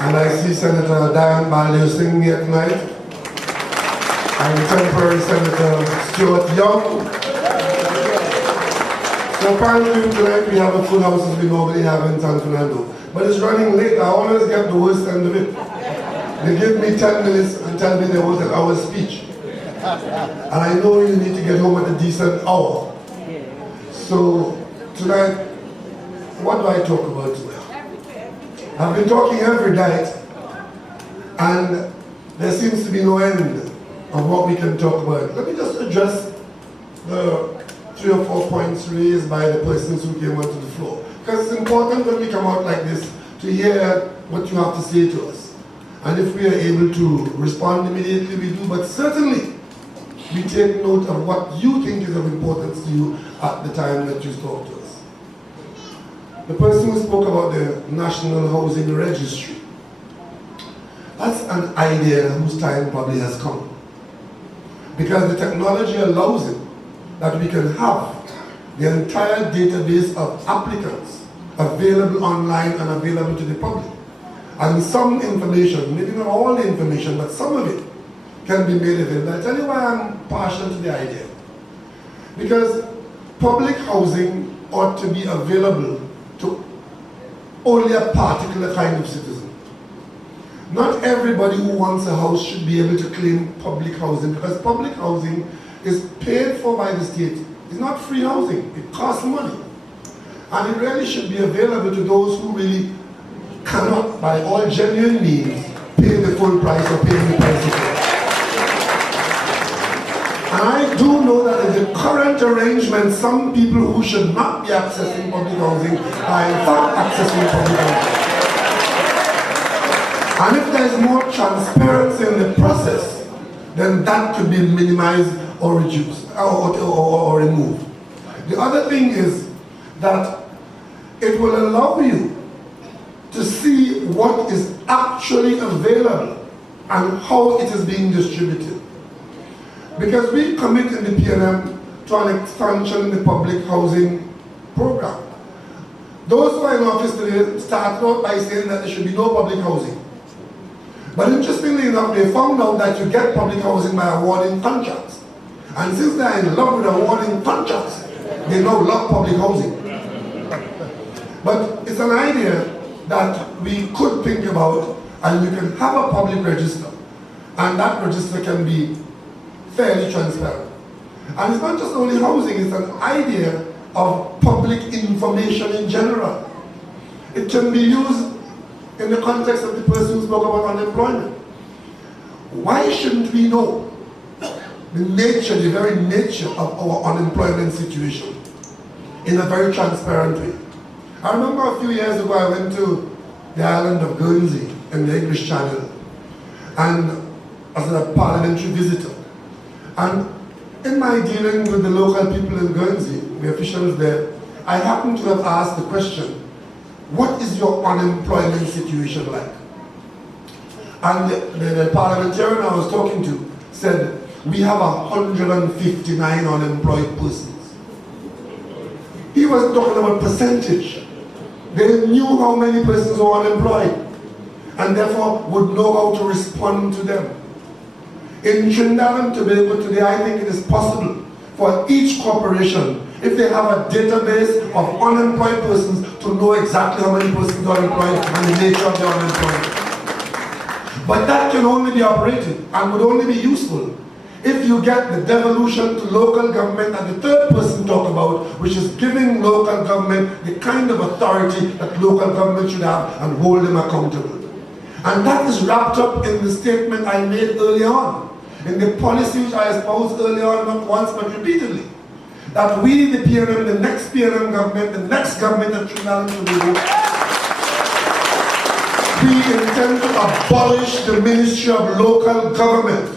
And I see Senator Diane Baleo singing here tonight. And Temporary Senator Stuart Young. So apparently tonight we have a full house as we normally have in San Fernando. But it's running late. I always get the worst end of it. They give me 10 minutes and tell me they want an hour's speech. And I know you need to get home at a decent hour. So tonight, what do I talk about tonight? I've been talking every night, and there seems to be no end of what we can talk about. Let me just address the 3 or 4 points raised by the persons who came onto the floor. Because it's important when we come out like this to hear what you have to say to us. And if we are able to respond immediately, we do, but certainly we take note of what you think is of importance to you at the time that you talk to us. The person who spoke about the National Housing Registry, that's an idea whose time probably has come. Because the technology allows it that we can have the entire database of applicants available online and available to the public. And some information, maybe not all the information, but some of it can be made available. I'll tell you why I'm partial to the idea. Because public housing ought to be available to only a particular kind of citizen. Not everybody who wants a house should be able to claim public housing, because public housing is paid for by the state. It's not free housing, it costs money. And it really should be available to those who really cannot, by all genuine means, pay the full price or pay the price of it. And I do know that in the current arrangement, some people who should not be accessing public housing are in fact accessing public housing. And if there is more transparency in the process, then that could be minimized or reduced or removed. The other thing is that it will allow you to see what is actually available and how it is being distributed. Because we commit in the PNM to an expansion in the public housing program. Those who are in office today started out by saying that there should be no public housing. But interestingly enough, they found out that you get public housing by awarding contracts. And since they are in love with awarding contracts, they now love public housing. But it's an idea that we could think about, and you can have a public register, and that register can be fairly transparent. And it's not just only housing, it's an idea of public information in general. It can be used in the context of the person who spoke about unemployment. Why shouldn't we know the nature, the very nature of our unemployment situation in a very transparent way? I remember a few years ago I went to the island of Guernsey in the English Channel, and as a parliamentary visitor. And in my dealing with the local people in Guernsey, the officials there, I happened to have asked the question, what is your unemployment situation like? And the parliamentarian I was talking to said, we have 159 unemployed persons. He was talking about percentage. They knew how many persons were unemployed and therefore would know how to respond to them. In Trinidad and Tobago today, I think it is possible for each corporation, if they have a database of unemployed persons, to know exactly how many persons are employed and the nature of their unemployment. But that can only be operated and would only be useful if you get the devolution to local government and the third person talk about, which is giving local government the kind of authority that local government should have and hold them accountable. And that is wrapped up in the statement I made early on, in the policy which I espoused early on, not once but repeatedly, that we, the PNM, the next PNM government, the next government of Trinidad and Tobago, we intend to abolish the Ministry of Local Government.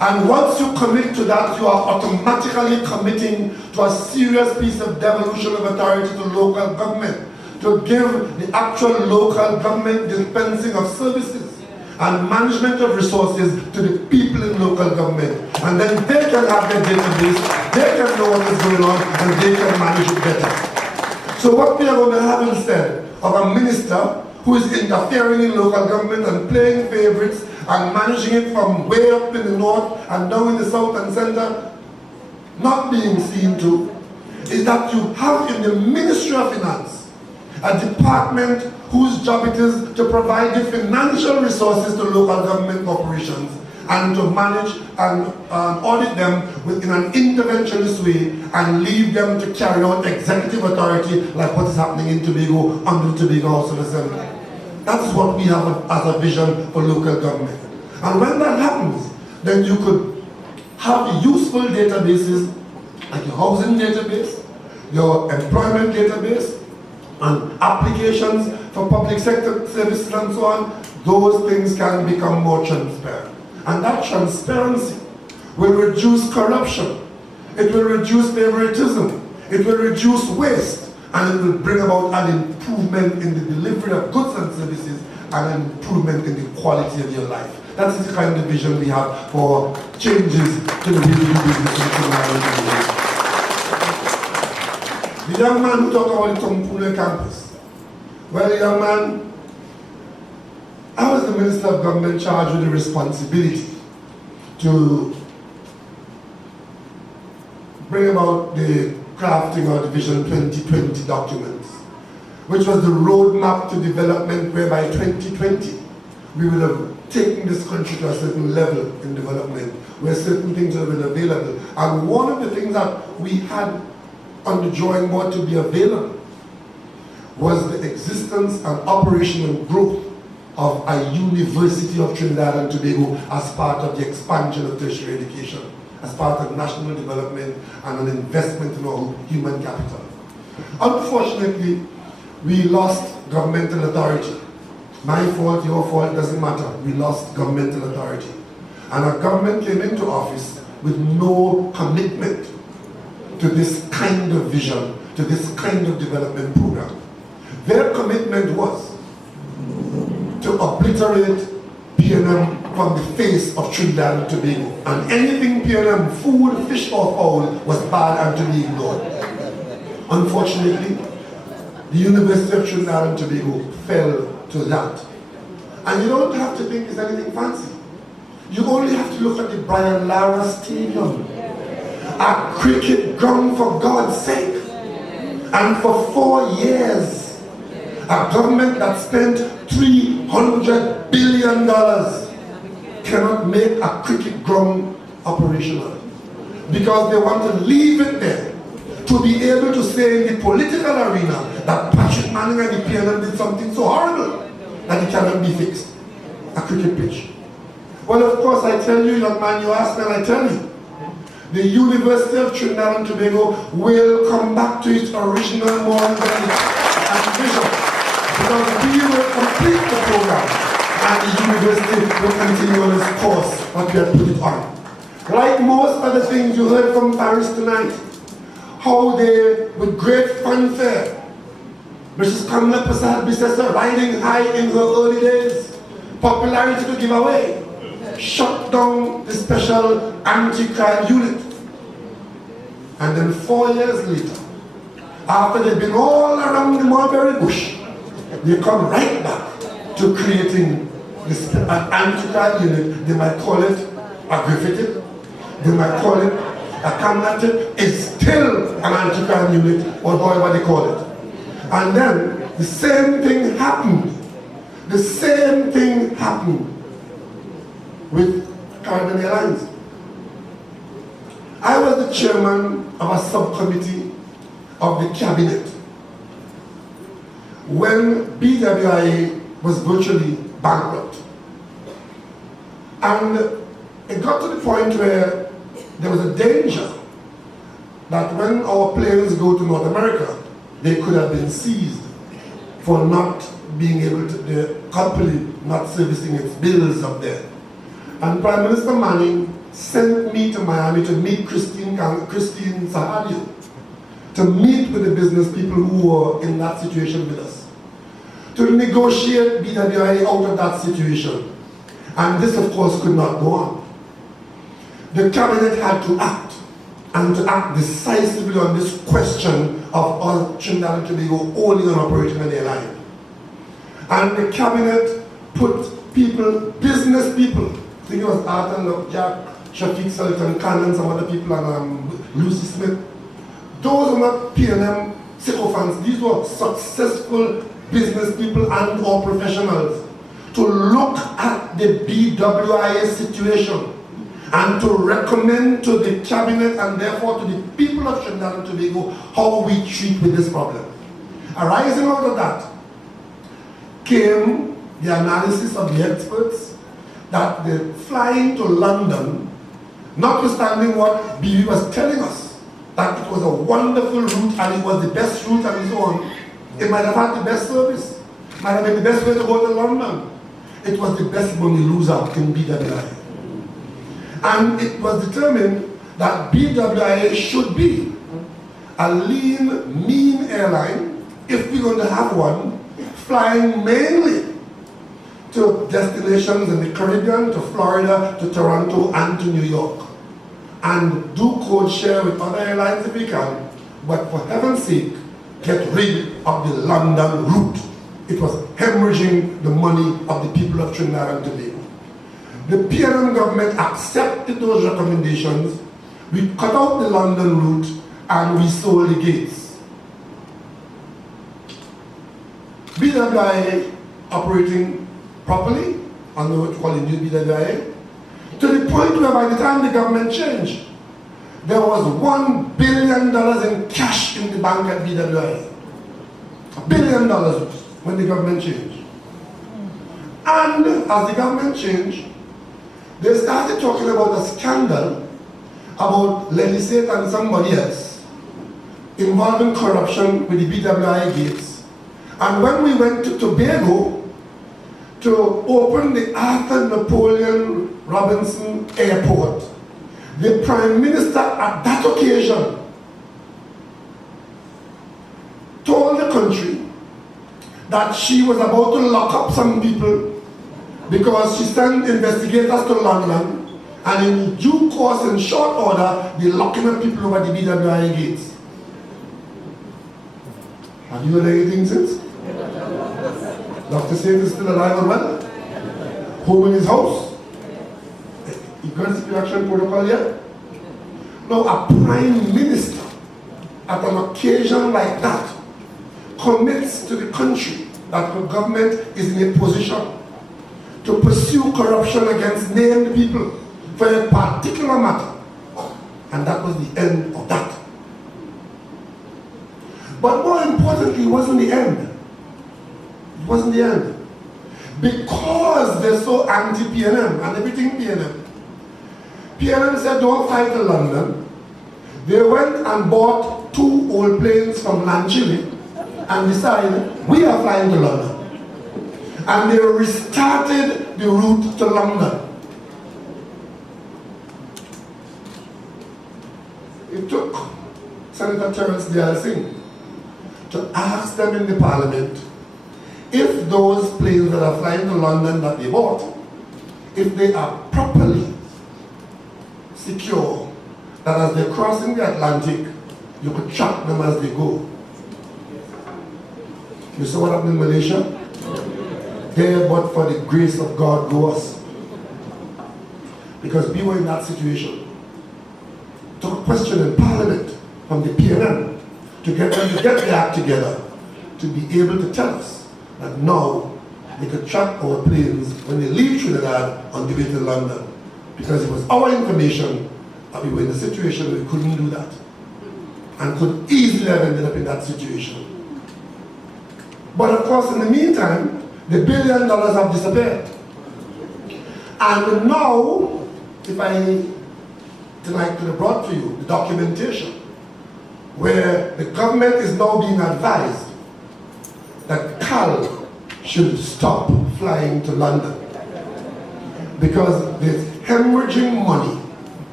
And once you commit to that, you are automatically committing to a serious piece of devolution of authority to local government, to give the actual local government dispensing of services and management of resources to the people in local government. And then they can have their database, they can know what is going on, and they can manage it better. So what we are going to have instead of a minister who is interfering in local government and playing favorites and managing it from way up in the north and down in the south and center, not being seen to, is that you have in the Ministry of Finance a department whose job it is to provide the financial resources to local government corporations and to manage and audit them in an interventionist way and leave them to carry out executive authority like what is happening in Tobago under the Tobago House of Assembly. That's what we have as a vision for local government. And when that happens, then you could have useful databases like your housing database, your employment database, and applications for public sector services and so on. Those things can become more transparent. And that transparency will reduce corruption, it will reduce favoritism, it will reduce waste, and it will bring about an improvement in the delivery of goods and services and an improvement in the quality of your life. That is the kind of vision we have for changes to the way we do business in Trinidad. The young man who talked about the Tompune campus. Well, the young man, I was the Minister of Government charged with the responsibility to bring about the crafting of the Vision 2020 documents, which was the roadmap to development whereby 2020 we will have taken this country to a certain level in development where certain things have been available. And one of the things that we had on the drawing board to be available was the existence and operational growth of a University of Trinidad and Tobago as part of the expansion of tertiary education, as part of national development and an investment in our human capital. Unfortunately, we lost governmental authority. My fault, your fault, doesn't matter. We lost governmental authority. And our government came into office with no commitment to this kind of vision, to this kind of development program. Their commitment was to obliterate PNM from the face of Trinidad and Tobago. And anything PNM, food, fish or fowl, was bad and to be ignored. Unfortunately, the University of Trinidad and Tobago fell to that. And you don't have to think it's anything fancy. You only have to look at the Brian Lara Stadium, a cricket ground for God's sake. And for 4 years, a government that spent $300 billion cannot make a cricket ground operational because they want to leave it there to be able to say in the political arena that Patrick Manning and the PNM did something so horrible that it cannot be fixed. A cricket pitch. Well, of course, I tell you, young man, you ask me and I tell you, the University of Trinidad and Tobago will come back to its original moral value and vision because we will complete the program and the university will continue on its course that we have put it on. Like most other things you heard from Paris tonight, how they, with great fanfare, Mrs. Kamala Prasad Bissessar, riding high in her early days, popularity to give away, shut down the special anti-crime unit. And then 4 years later, after they've been all around the mulberry bush, they come right back to creating this anti-crime unit. They might call it a graffiti, they might call it a camlanted. It's still an anti-crime unit, or however they call it. And then the same thing happened. The same thing happened with Caribbean Airlines. I was the chairman of a subcommittee of the cabinet when BWIA was virtually bankrupt. And it got to the point where there was a danger that when our planes go to North America, they could have been seized for not being able to, the company not servicing its bills up there. And Prime Minister Manning sent me to Miami to meet Christine Sahadia, to meet with the business people who were in that situation with us, to negotiate BWI out of that situation. And this, of course, could not go on. The cabinet had to act, and to act decisively on this question of us Trinidad and Tobago owning and operating an airline. And the cabinet put people, business people, I think it was Arthur Jack, Shafiq Sultan Khan and some other people, and Lucy Smith. Those were not PNM sycophants. These were successful business people and or professionals to look at the BWIA situation and to recommend to the cabinet and therefore to the people of Trinidad and Tobago how we treat with this problem. Arising out of that came the analysis of the experts that the flying to London, notwithstanding what BB was telling us, that it was a wonderful route and it was the best route and so on, it might have had the best service, might have been the best way to go to London. It was the best money loser in BWI. And it was determined that BWI should be a lean, mean airline, if we're going to have one, flying mainly to destinations in the Caribbean, to Florida, to Toronto, and to New York. And do code share with other airlines if we can, but for heaven's sake, get rid of the London route. It was hemorrhaging the money of the people of Trinidad and Tobago. the PRM government accepted those recommendations. We cut out the London route and we sold the gates. BWI operating properly under what we call the new BWI, to the point where by the time the government changed, there was $1 billion in cash in the bank at BWI. $1 billion when the government changed. And as the government changed, they started talking about a scandal about Lelisate and somebody else involving corruption with the BWI gates. And when we went to Tobago to open the Arthur Napoleon Robinson Airport, the Prime Minister at that occasion told the country that she was about to lock up some people because she sent investigators to London, and in due course, in short order, they locking up people over the BWI gates. Have you heard anything since? Dr. Saint is still alive and well? Home in his house? Emergency action protocol yet? Now, a prime minister at an occasion like that commits to the country that the government is in a position to pursue corruption against named people for a particular matter. And that was the end of that. But more importantly, it wasn't the end. It wasn't the end. Because they're so anti-PNM and everything PNM, PNM said don't fly to London. They went and bought 2 old planes from Lanchili and decided we are flying to London. And they restarted the route to London. It took Senator Terence Dale Singh to ask them in the Parliament if those planes that are flying to London that they bought, if they are properly secure, that as they're crossing the Atlantic, you could track them as they go. You saw what happened in Malaysia? There, but for the grace of God, go us. Because we were in that situation. Took a question in Parliament from the PNM to get them to get their act together to be able to tell us that now they could track our planes when they leave Trinidad on the way to London. Because it was our information that we were in a situation where we couldn't do that. And could easily have ended up in that situation. But of course, in the meantime, the $1 billion have disappeared. And now, if I tonight could have brought to you the documentation where the government is now being advised that CAL should stop flying to London because there's hemorrhaging money.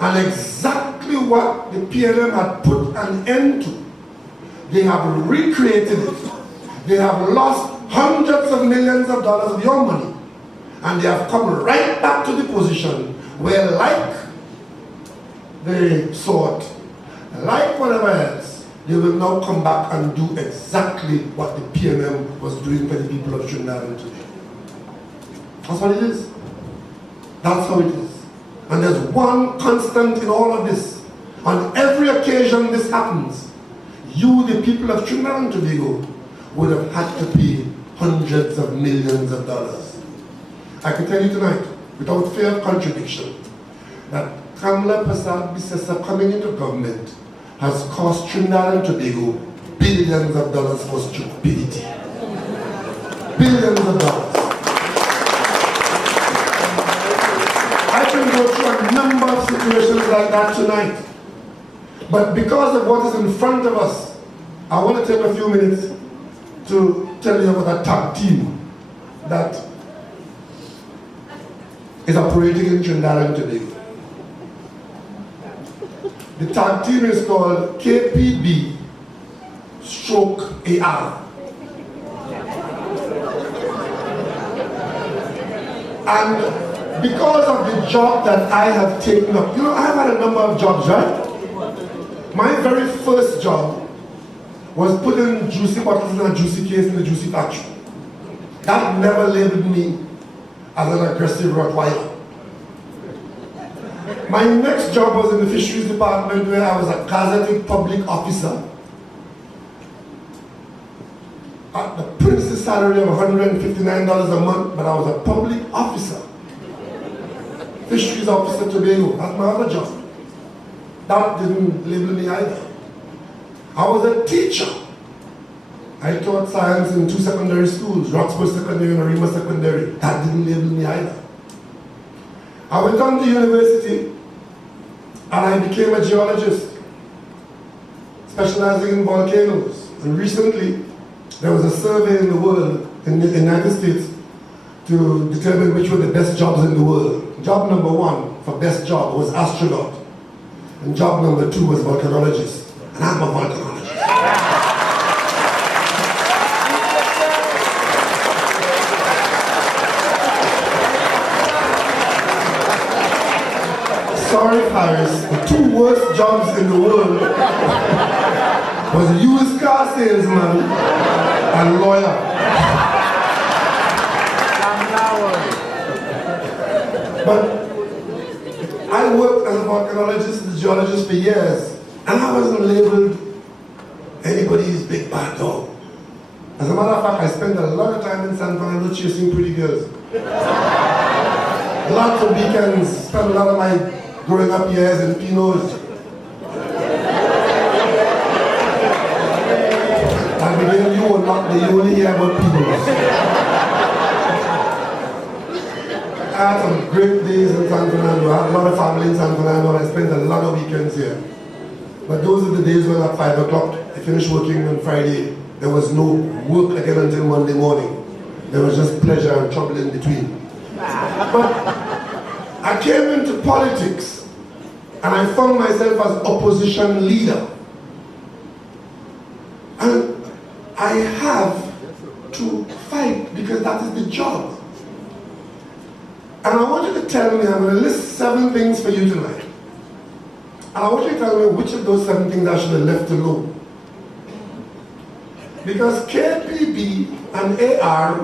And exactly what the PLM had put an end to, they have recreated it. They have lost hundreds of millions of dollars of your money. And they have come right back to the position where, like they sought, like whatever else, they will now come back and do exactly what the PMM was doing for the people of Trinidad and Tobago. That's what it is. That's how it is. And there's one constant in all of this. On every occasion this happens, you, the people of Trinidad and Tobago, would have had to pay hundreds of millions of dollars. I can tell you tonight, without fear of contradiction, that Kamala Prasad Bissessa coming into government has cost Trinidad and Tobago billions of dollars for stupidity. Billions of dollars. I can go through a number of situations like that tonight. But because of what is in front of us, I want to take a few minutes to tell you about a tag team that is operating in Trinidad and Tobago. The tag team is called KPB/AR. And because of the job that I have taken up, you know, I've had a number of jobs, right? My very first job was putting juicy bottles in a juicy case in the juicy factory. That never labeled me as an aggressive Rottweiler. My next job was in the fisheries department, where I was a gazetted public officer at the princely salary of $159 a month, but I was a public officer. Fisheries officer Tobago, that's my other job. That didn't label me either. I was a teacher. I taught science in 2 secondary schools, Roxburgh Secondary and Arima Secondary. That didn't label me either. I went on to university and I became a geologist, specializing in volcanoes. And recently, there was a survey in the world, in the United States, to determine which were the best jobs in the world. Job number 1 for best job was astronaut. And job number 2 was volcanologist. And I'm a volcanologist. Sorry, Farris, the 2 worst jobs in the world was a used car salesman and lawyer. But I worked as a volcanologist and geologist for years, and I wasn't labeled anybody's big bad dog. As a matter of fact, I spent a lot of time in San Fernando chasing pretty girls. Lots of weekends, spent a lot of my growing up years in Pino's. I began, you were not the only hear about Pino's. I had some great days in San Fernando. I had a lot of family in San Fernando, and I spent a lot of weekends here. But those are the days when at 5 o'clock, I finished working on Friday. There was no work again until Monday morning. There was just pleasure and trouble in between. But I came into politics, and I found myself as opposition leader. And I have to fight because that is the job. And I want you to tell me, I'm going to list 7 things for you tonight. And I want you to tell me which of those 7 things I should have left alone. Because KPB and AR,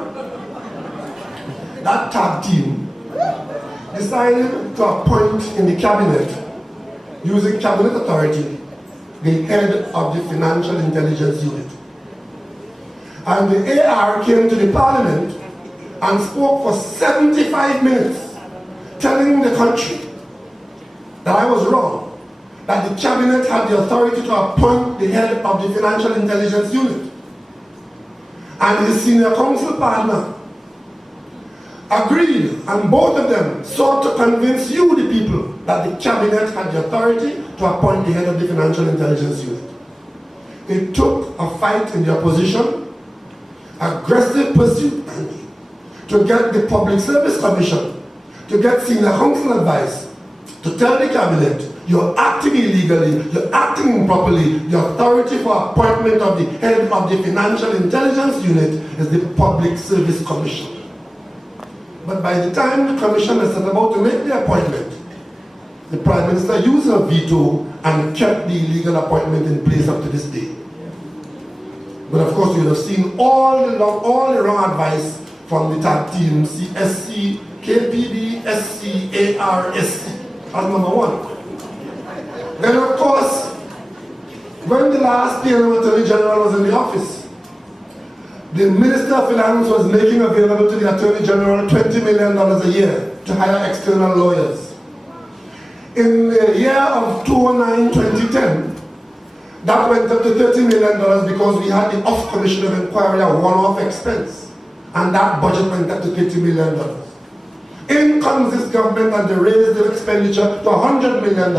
that tag team, decided to appoint in the cabinet, using cabinet authority, the head of the Financial Intelligence Unit. And the AR came to the parliament and spoke for 75 minutes, telling the country that I was wrong, that the cabinet had the authority to appoint the head of the Financial Intelligence Unit. And his senior council partner agreed, and both of them sought to convince you, the people, that the cabinet had the authority to appoint the head of the Financial Intelligence Unit. It took a fight in the opposition, aggressive pursuit, to get the Public Service Commission, to get senior council advice, to tell the cabinet, you're acting illegally, you're acting improperly, the authority for appointment of the head of the Financial Intelligence Unit is the Public Service Commission. But by the time the commission is set about to make the appointment, the Prime Minister used her veto and kept the illegal appointment in place up to this day. But of course, you have seen all the wrong advice from the tag team, CSC, KPB, SC, AR, SC, as number 1. Then of course, when the last PRO Attorney General was in the office, the Minister of Finance was making available to the Attorney General $20 million a year to hire external lawyers. In the year of 2009-2010, that went up to $30 million because we had the off-commission of inquiry, a one-off expense. And that budget went up to $30 million. In comes this government and they raised the expenditure to $100 million.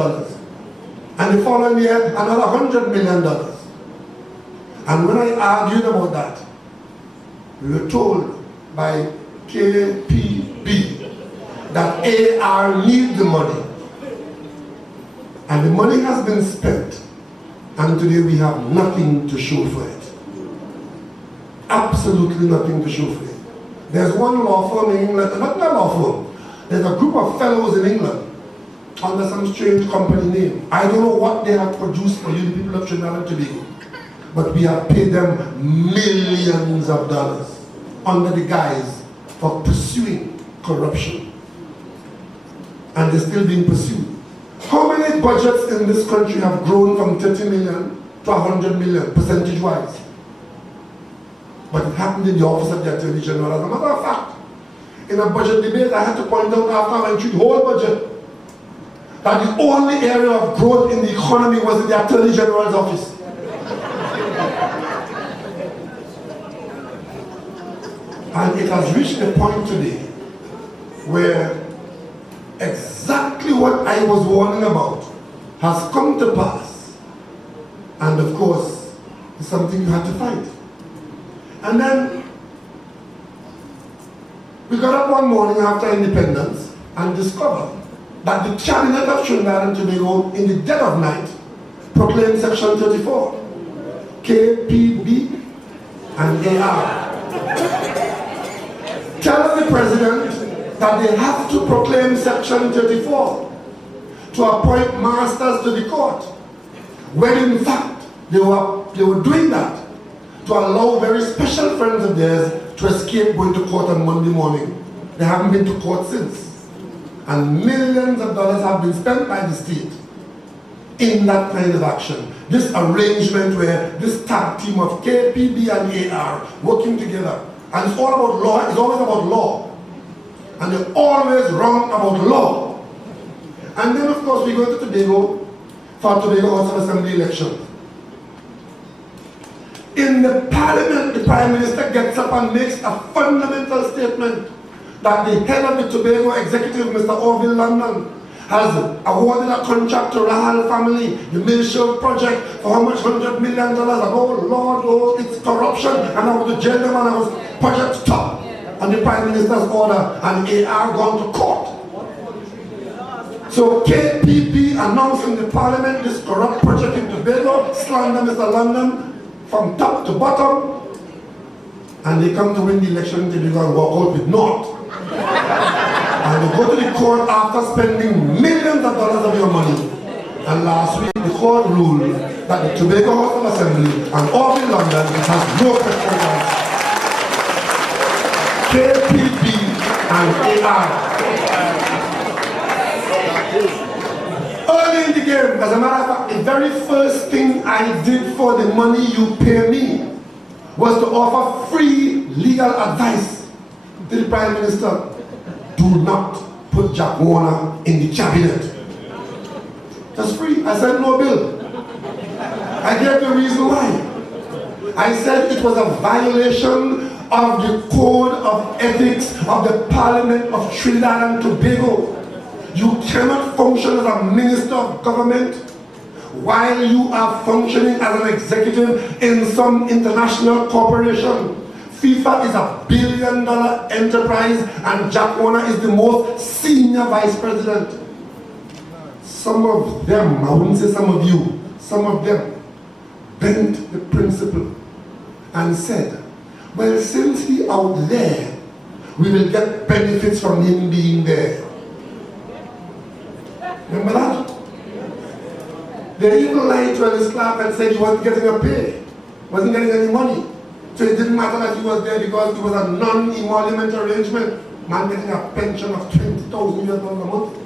And the following year, another $100 million. And when I argued about that, we were told by KPB that AR needs the money. And the money has been spent. And today we have nothing to show for it. Absolutely nothing to show for it. There's one law firm in England, not a law firm. There's a group of fellows in England under some strange company name. I don't know what they have produced for you, the people of Trinidad and Tobago. But we have paid them millions of dollars under the guise of pursuing corruption. And they're still being pursued. How many budgets in this country have grown from 30 million to 100 million, percentage-wise? But it happened in the office of the Attorney General. As a matter of fact, in a budget debate, I had to point out after I went through the whole budget that the only area of growth in the economy was in the Attorney General's office. And it has reached a point today where exactly what I was warning about has come to pass. And of course, it's something you have to fight. And then we got up one morning after independence and discovered that the cabinet of Trinidad and Tobago, in the dead of night, proclaimed Section 34, KPB and AR. Tell the president that they have to proclaim Section 34 to appoint masters to the court, when in fact they were doing that to allow very special friends of theirs to escape going to court on Monday morning. They haven't been to court since. And millions of dollars have been spent by the state in that kind of action. This arrangement where this tag team of KPB and AR working together. And it's all about law, it's always about law. And they're always wrong about law. And then of course we go to Tobago for Tobago House of Assembly election. In the parliament, the Prime Minister gets up and makes a fundamental statement that the head of the Tobago executive, Mr. Orville London, has awarded a contract to Rahal family, the Millshore project, for how much? $100 million. And oh Lord, oh, it's corruption. And I was the gentleman, I was project stop. And the Prime Minister's order, and AR gone to court. So KPP announcing the parliament this corrupt project in Tobago, slander Mr. London from top to bottom, and they come to win the election until they go and walk out with naught. And they go to the court after spending millions of dollars of your money. And last week the court ruled that the Tobago House of Assembly and all in London has no preference. KPP and AR. Early in the game, as a matter of fact, the very first thing I did for the money you pay me was to offer free legal advice to the Prime Minister. Do not put Jack Warner in the cabinet. That's free. I said no bill. I gave the reason why. I said it was a violation of the code of ethics of the Parliament of Trinidad and Tobago. You cannot function as a minister of government while you are functioning as an executive in some international corporation. FIFA is a $1 billion enterprise and Jack Warner is the most senior vice president. Some of them, I wouldn't say some of you, some of them bent the principle and said, well, since he's out there, we will get benefits from him being there. Remember that? They even lied to his clerk and said he wasn't getting a pay, wasn't getting any money. So it didn't matter that he was there because it was a non-emolument arrangement. Man getting a pension of $20,000 a month.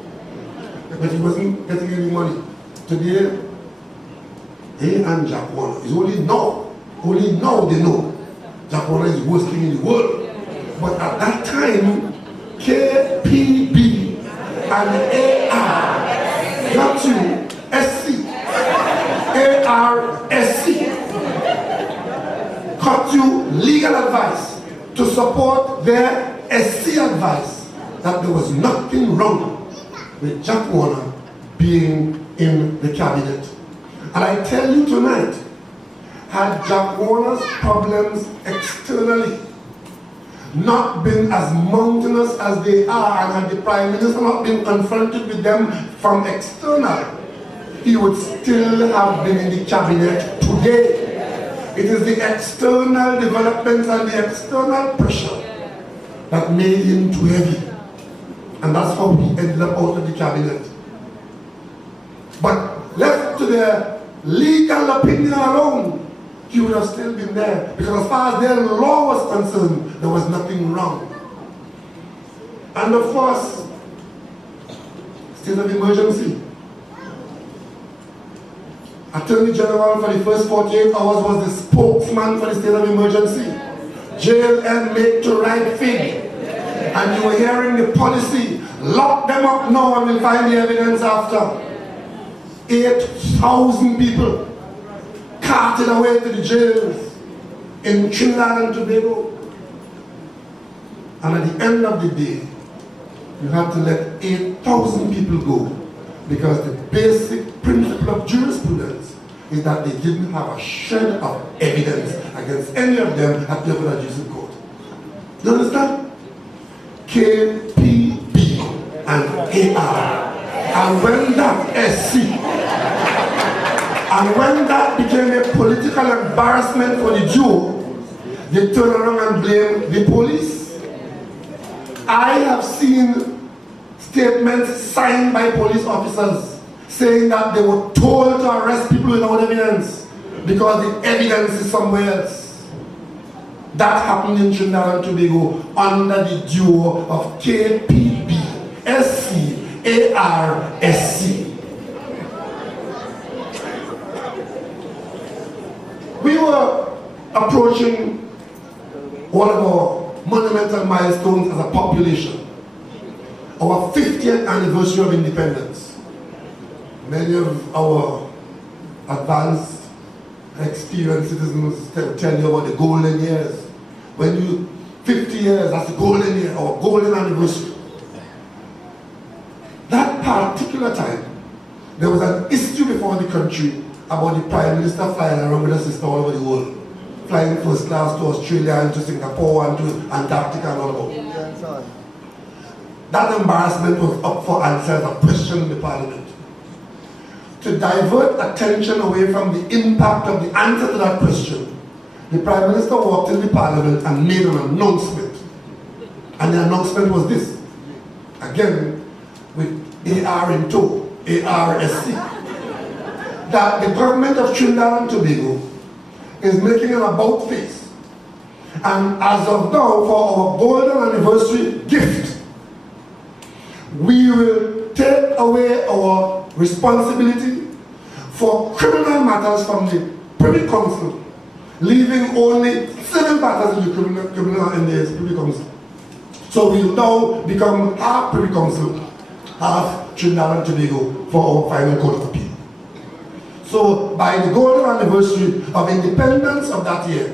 But he wasn't getting any money. Today, he and Jack Warner is only now they know Jack Warner is worst thing in the world. But at that time, KPB and AR got you SC, ARSC, got you legal advice to support their SC advice that there was nothing wrong with Jack Warner being in the cabinet. And I tell you tonight, had Jack Warner's problems externally not been as mountainous as they are, and had the Prime Minister not been confronted with them from external, he would still have been in the cabinet today. It is the external developments and the external pressure that made him too heavy. And that's how he ended up out of the cabinet. But left to their legal opinion alone, he would have still been there. Because as far as their law was concerned, there was nothing wrong. And of course, state of emergency. Attorney General for the first 48 hours was the spokesman for the state of emergency. Jail and make to right thing. And you were hearing the policy, lock them up now and we'll find the evidence after. 8,000 people carted away to the jails in Trinidad and Tobago. And at the end of the day, you have to let 8,000 people go because the basic principle of jurisprudence is that they didn't have a shred of evidence against any of them at the adjudication court. You understand? KPB and AR. And when that SC, and when that became a political embarrassment for the Jew, they turn around and blame the police. I have seen statements signed by police officers saying that they were told to arrest people without evidence because the evidence is somewhere else. That happened in Trinidad and Tobago under the duo of KPB, SC, AR, SC. We were approaching one of our monumental milestones as a population, our 50th anniversary of independence. Many of our advanced, experienced citizens tell you about the golden years. When you, 50 years, that's the golden year, our golden anniversary. That particular time, there was an issue before the country about the Prime Minister flying around with his sister all over the world. Flying first class to Australia and to Singapore and to Antarctica and all about. That embarrassment was up for answer as a question in the Parliament. To divert attention away from the impact of the answer to that question, the Prime Minister walked in the Parliament and made an announcement. And the announcement was this, again, with AR in tow, ARSC, that the government of Trinidad and Tobago is making an about face. And as of now, for our golden anniversary gift, we will take away our responsibility for criminal matters from the Privy Council, leaving only civil matters in the criminal and the Privy Council. So we will now become half Privy Council, half Trinidad and Tobago for our final court of appeal. So by the golden anniversary of independence of that year,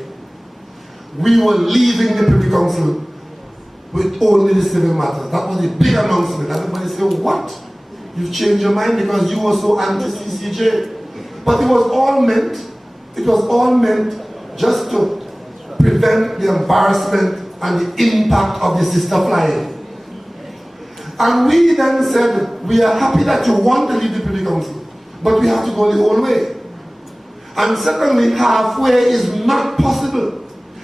we were leaving the Privy Council with only the civil matters. That was a big announcement. Everybody said, what? You've changed your mind because you were so anti-CCJ. But it was all meant just to prevent the embarrassment and the impact of the sister flying. And we then said, we are happy that you want to leave the Privy Council, but we have to go the whole way. And secondly, halfway is not possible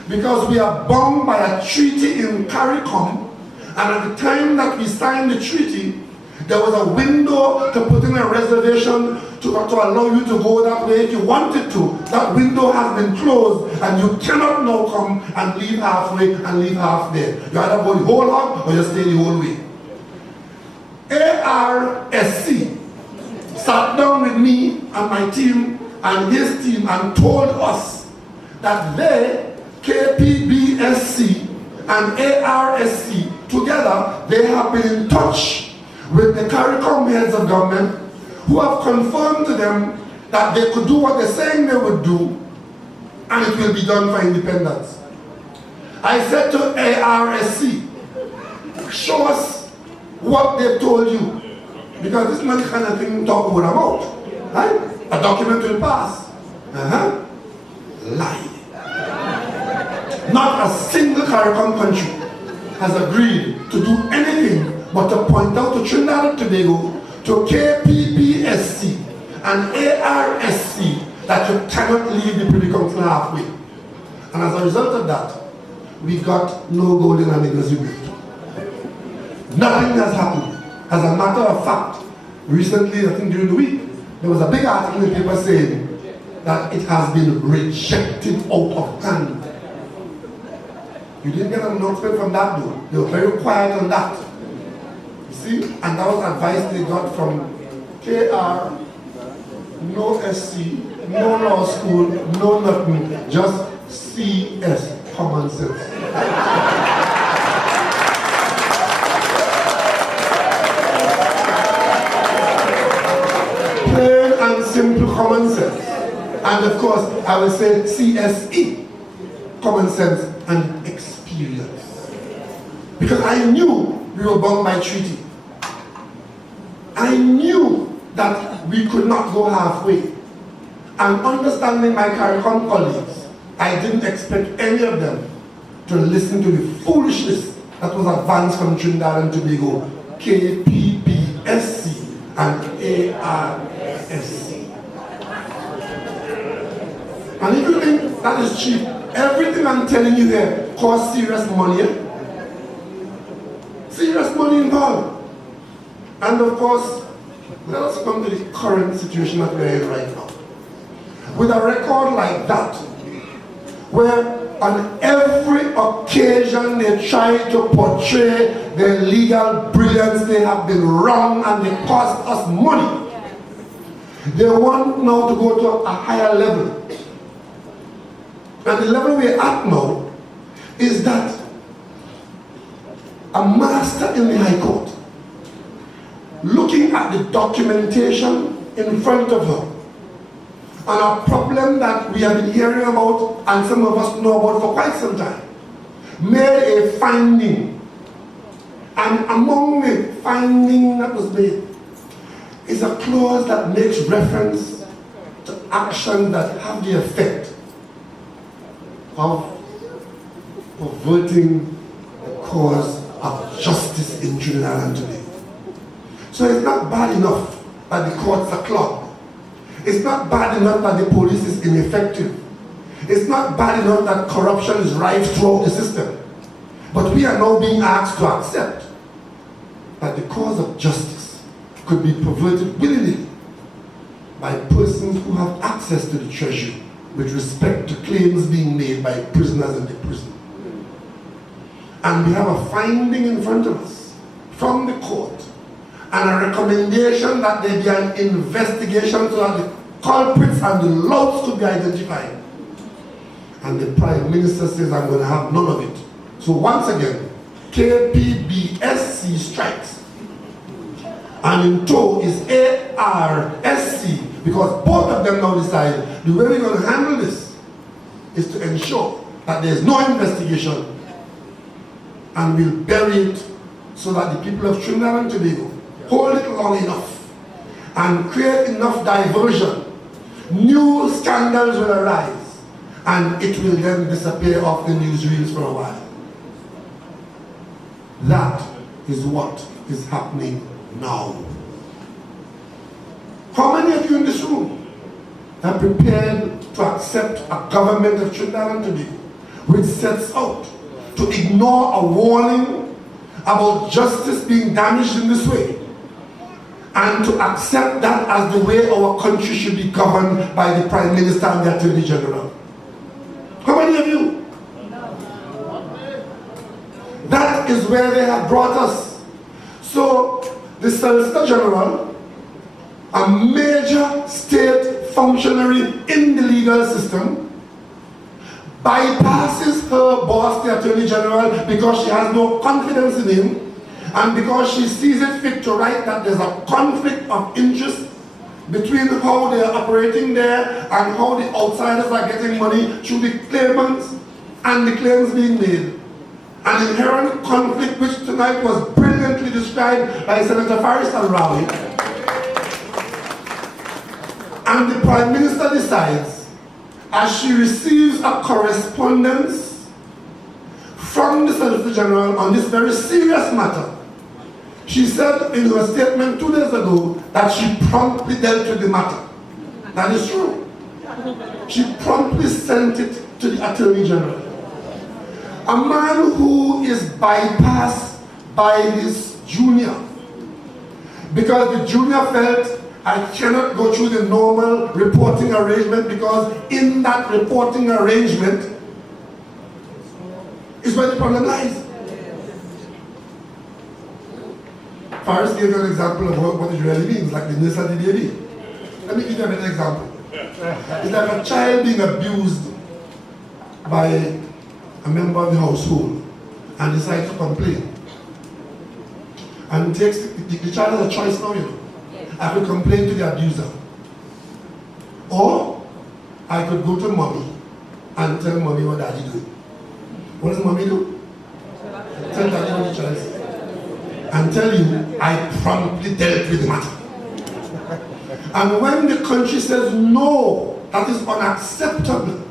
because we are bound by a treaty in CARICOM, and at the time that we signed the treaty, there was a window to put in a reservation to allow you to go that way if you wanted to. That window has been closed and you cannot now come and leave halfway and leave half there. You either go the whole hog or you stay the whole way. ARSC sat down with me and my team and his team and told us that they, KPBSC and ARSC, together, they have been in touch with the CARICOM heads of government who have confirmed to them that they could do what they're saying they would do and it will be done for independence. I said to ARSC, show us what they've told you, because this is not the kind of thing we talk about, right? A document will pass. Lie. Not a single CARICOM country has agreed to do anything but to point out to Trinidad and Tobago, to KPBSC and ARSC that you cannot leave the Privy Council halfway. And as a result of that, we got no golden anniversary gift. Nothing has happened. As a matter of fact, recently, I think during the week, there was a big article in the paper saying that it has been rejected out of hand. You didn't get an announcement from that though. They were very quiet on that. See, and that was advice they got from KR, no SC, no law school, no nothing, just CS, common sense. Plain and simple common sense. And of course, I will say CSE, common sense and experience. Because I knew we were bound by treaty. I knew that we could not go halfway. And understanding my CARICOM colleagues, I didn't expect any of them to listen to the foolishness that was advanced from Trinidad and Tobago, KPPSC and ARSC. And if you think that is cheap, everything I'm telling you here costs serious money. Serious money involved. And of course, let us come to the current situation that we're in right now. With a record like that, where on every occasion they try to portray their legal brilliance, they have been wrong and they cost us money. They want now to go to a higher level. And the level we're at now is that a master in the High Court, looking at the documentation in front of her, and a problem that we have been hearing about and some of us know about for quite some time, made a finding. And among the finding that was made is a clause that makes reference to actions that have the effect of perverting the cause of justice in Trinidad and Tobago. So it's not bad enough that the courts are clogged. It's not bad enough that the police is ineffective. It's not bad enough that corruption is rife throughout the system. But we are now being asked to accept that the cause of justice could be perverted willingly by persons who have access to the treasury with respect to claims being made by prisoners in the prison. And we have a finding in front of us from the court and a recommendation that there be an investigation so that the culprits and the louts could be identified. And the Prime Minister says, I'm going to have none of it. So once again, KPBSC strikes. And in tow is ARSC, because both of them now decide the way we're going to handle this is to ensure that there's no investigation, and we'll bury it so that the people of Trinidad and Tobago hold it long enough and create enough diversion. New scandals will arise and it will then disappear off the newsreels for a while. That is what is happening now. How many of you in this room are prepared to accept a government of Trinidad and Tobago which sets out to ignore a warning about justice being damaged in this way, and to accept that as the way our country should be governed by the Prime Minister and the Attorney General? How many of you? That is where they have brought us. So the Solicitor General, a major state functionary in the legal system, bypasses her boss, the Attorney General, because she has no confidence in him, and because she sees it fit to write that there's a conflict of interest between how they are operating there and how the outsiders are getting money through the claimants and the claims being made. An inherent conflict which tonight was brilliantly described by Senator Farris Al Rawi. And the Prime Minister decides, as she receives a correspondence from the Solicitor General on this very serious matter, she said in her statement 2 days ago that she promptly dealt with the matter. That is true. She promptly sent it to the Attorney General. A man who is bypassed by his junior, because the junior felt, I cannot go through the normal reporting arrangement, because in that reporting arrangement is where the problem lies. Farris gave you an example of what it really means, like the nurse and the baby. Let me give you a better example. It's like a child being abused by a member of the household and decides to complain. And takes the child has a choice now, you know. I could complain to the abuser. Or I could go to mommy and tell mommy what daddy doing. What does mommy do? Tell daddy what the child said. And tell you, I promptly dealt with the matter. And when the country says no, that is unacceptable,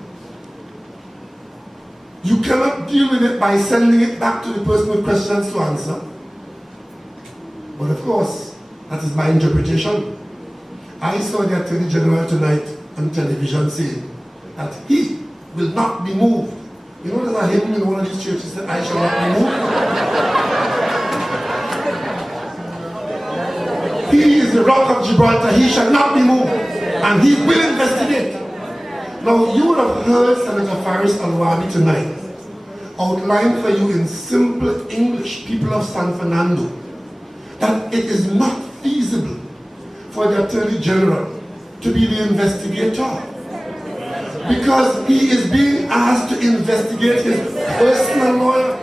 you cannot deal with it by sending it back to the person with questions to answer. But of course, that is my interpretation. I saw the Attorney General tonight on television saying that he will not be moved. You know, there's a hymn in one of these churches that I shall not be moved. He is the rock of Gibraltar, he shall not be moved. And he will investigate. Now, you would have heard Senator Farris Al Rawi tonight outline for you in simple English, people of San Fernando, that it is not feasible for the Attorney General to be the investigator, because he is being asked to investigate his personal lawyer.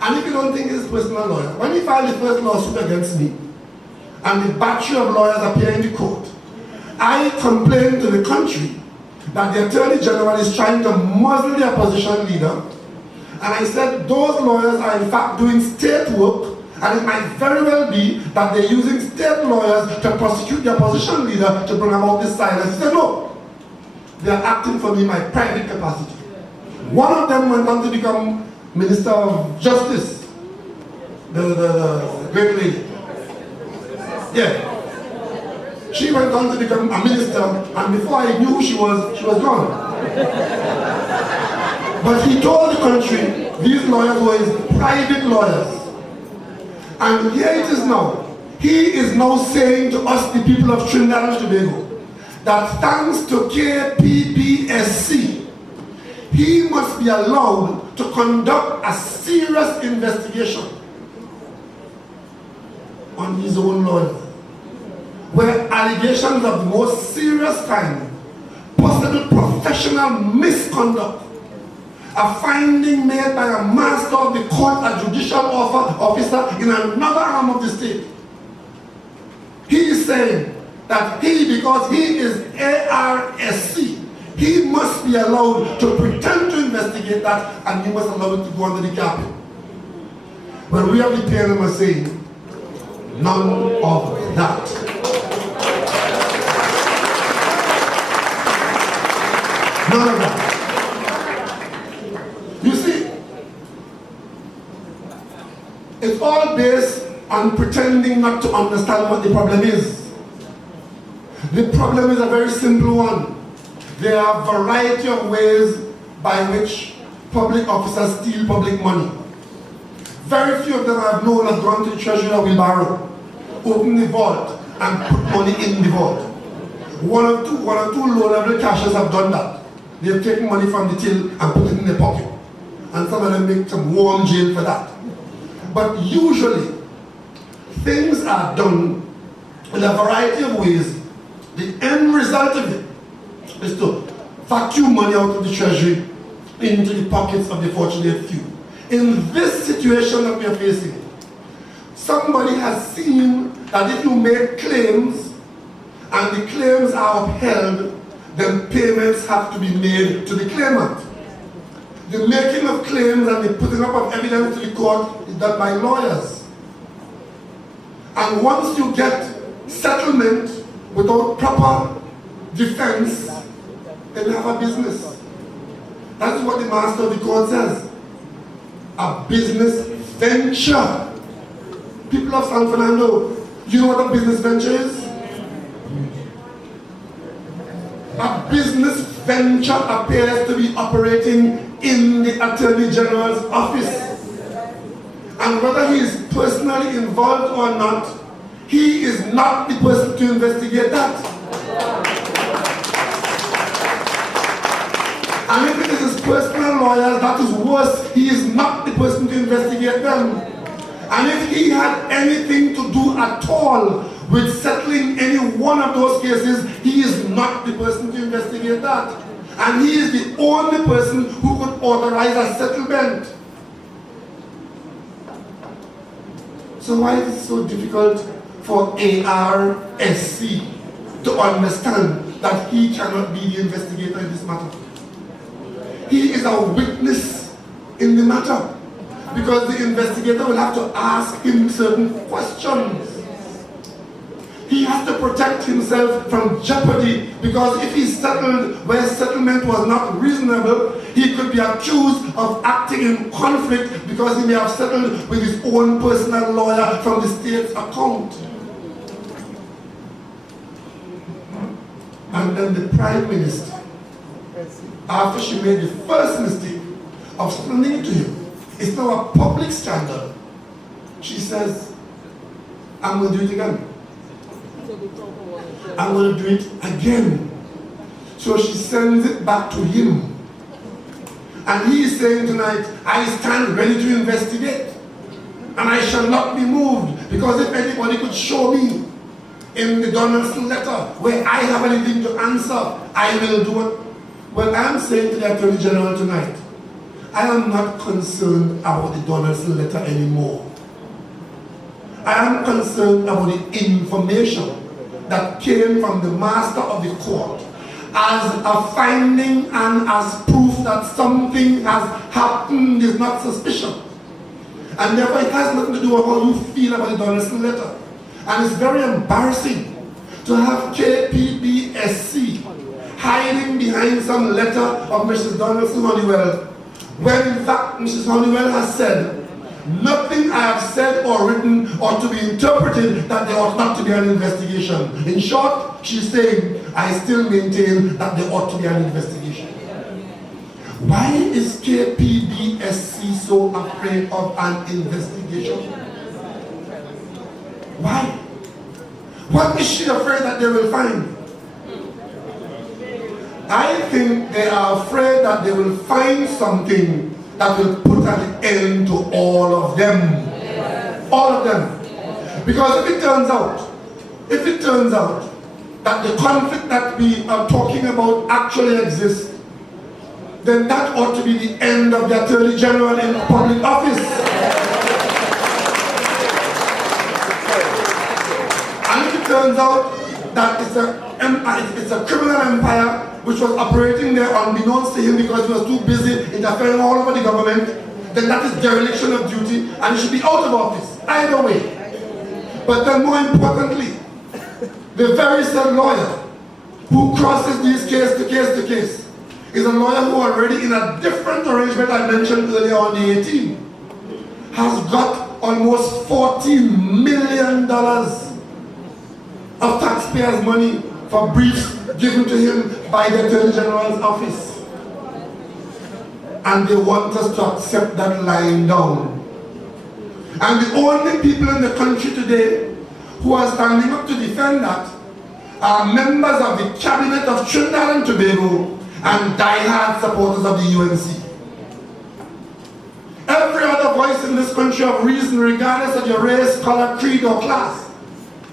And if you don't think his personal lawyer, when he filed the first lawsuit against me, and the battery of lawyers appear in the court, I complained to the country that the Attorney General is trying to muzzle the opposition leader, and I said those lawyers are in fact doing state work, and it might very well be that they're using state lawyers to prosecute the opposition leader to bring about this silence. He said, no, they're acting for me in my private capacity. One of them went on to become Minister of Justice, the great lady. Yeah. She went on to become a minister, and before I knew she was gone. But he told the country these lawyers were his private lawyers. And here it is now. He is now saying to us, the people of Trinidad and Tobago, that thanks to KPPSC, he must be allowed to conduct a serious investigation on his own lawyer, where allegations of the most serious kind, possible professional misconduct, a finding made by a master of the court, a judicial officer in another arm of the state. He is saying that he, because he is ARSC, he must be allowed to pretend to investigate that, and he must allow it to go under the carpet. But we of the PRO are saying, none of that. None of that. You see, it's all based on pretending not to understand what the problem is. The problem is a very simple one. There are a variety of ways by which public officers steal public money. Very few of them I've known have gone to the treasury or wheelbarrow, open the vault, and put money in the vault. One or two low-level cashers have done that. They've taken money from the till and put it in their pocket. And some of them make some warm jail for that. But usually, things are done in a variety of ways. The end result of it is to vacuum money out of the treasury into the pockets of the fortunate few. In this situation that we are facing, somebody has seen that if you make claims and the claims are upheld, then payments have to be made to the claimant. The making of claims and the putting up of evidence to the court is done by lawyers. And once you get settlement without proper defense, then you have a business. That is what the master of the court says. A business venture. People of San Fernando, you know what a business venture is? A business venture appears to be operating in the Attorney General's office. And whether he is personally involved or not, he is not the person to investigate that. And if it is his personal lawyers, that is worse. He is not the person to investigate them. And if he had anything to do at all with settling any one of those cases, he is not the person to investigate that. And he is the only person who could authorize a settlement. So why is it so difficult for ARSC to understand that he cannot be the investigator in this matter? He is a witness in the matter, because the investigator will have to ask him certain questions. He has to protect himself from jeopardy, because if he settled where settlement was not reasonable, he could be accused of acting in conflict because he may have settled with his own personal lawyer from the state's account. And then the Prime Minister, after she made the first mistake of explaining to him, it's now a public scandal, she says, I'm going to do it again. I'm going to do it again. So she sends it back to him. And he is saying tonight, I stand ready to investigate. And I shall not be moved, because if anybody could show me in the Donaldson letter where I have anything to answer, I will do it. Well, I am saying to the Attorney General tonight, I am not concerned about the Donaldson letter anymore. I am concerned about the information that came from the master of the court as a finding and as proof that something has happened is not suspicious. And therefore it has nothing to do with how you feel about the Donaldson letter. And it's very embarrassing to have KPBSC hiding behind some letter of Mrs. Donaldson Honeywell, when in fact Mrs. Honeywell has said, nothing I have said or written ought to be interpreted that there ought not to be an investigation. In short, she's saying, I still maintain that there ought to be an investigation. Why is KPBSC so afraid of an investigation? Why? What is she afraid that they will find? I think they are afraid that they will find something that will put an end to all of them. All of them. Because if it turns out that the conflict that we are talking about actually exists, then that ought to be the end of the Attorney General in public office. And if it turns out that it's a criminal empire which was operating there unbeknownst to him because he was too busy interfering all over the government, then that is dereliction of duty and he should be out of office, either way. But then more importantly, the very same lawyer who crosses these case to case is a lawyer who already in a different arrangement I mentioned earlier on the 18th has got almost $40 million of taxpayers' money for briefs given to him by the Attorney General's office. And they want us to accept that lying down. And the only people in the country today who are standing up to defend that are members of the cabinet of Trinidad and Tobago and die-hard supporters of the UNC. Every other voice in this country of reason, regardless of your race, color, creed, or class,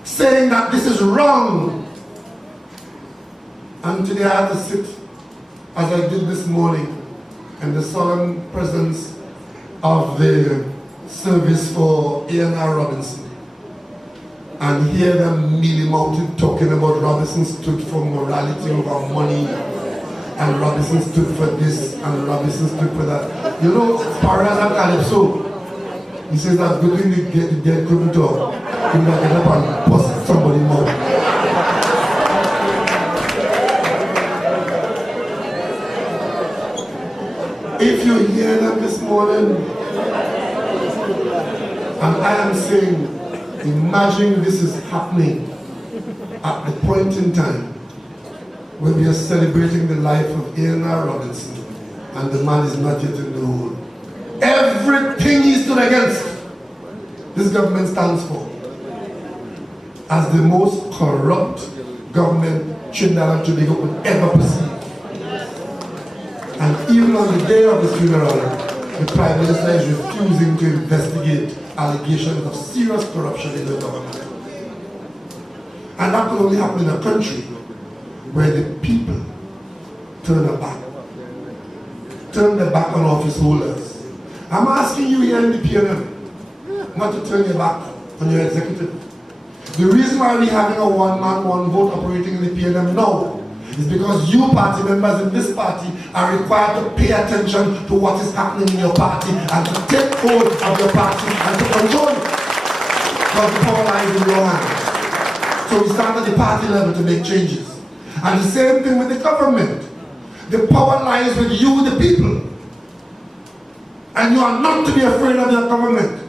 saying that this is wrong. And today I had to sit, as I did this morning, in the solemn presence of the service for A&R Robinson, and hear them mealy-mouthed talking about Robinson stood for morality over money, and Robinson stood for this, and Robinson stood for that. You know, Farris Al Calypso, he says that between the dead couldn't talk, he might get up and bust somebody's mouth. If you hear them this morning, and I am saying, imagine this is happening at the point in time when we are celebrating the life of A&R Robinson, and the man is not yet in the hole. Everything he stood against, this government stands for, as the most corrupt government Trinidad and Tobago could ever perceive. And even on the day of his funeral, the Prime Minister is refusing to investigate allegations of serious corruption in the government. And that could only happen in a country where the people turn their back on office holders. I'm asking you here in the PNM not to turn your back on your executive. The reason why we're having a one-man, one-vote operating in the PNM now is because you party members in this party are required to pay attention to what is happening in your party and to take hold of your party and to control it. Because the power lies in your hands. So we start at the party level to make changes. And the same thing with the government. The power lies with you, the people. And you are not to be afraid of your government.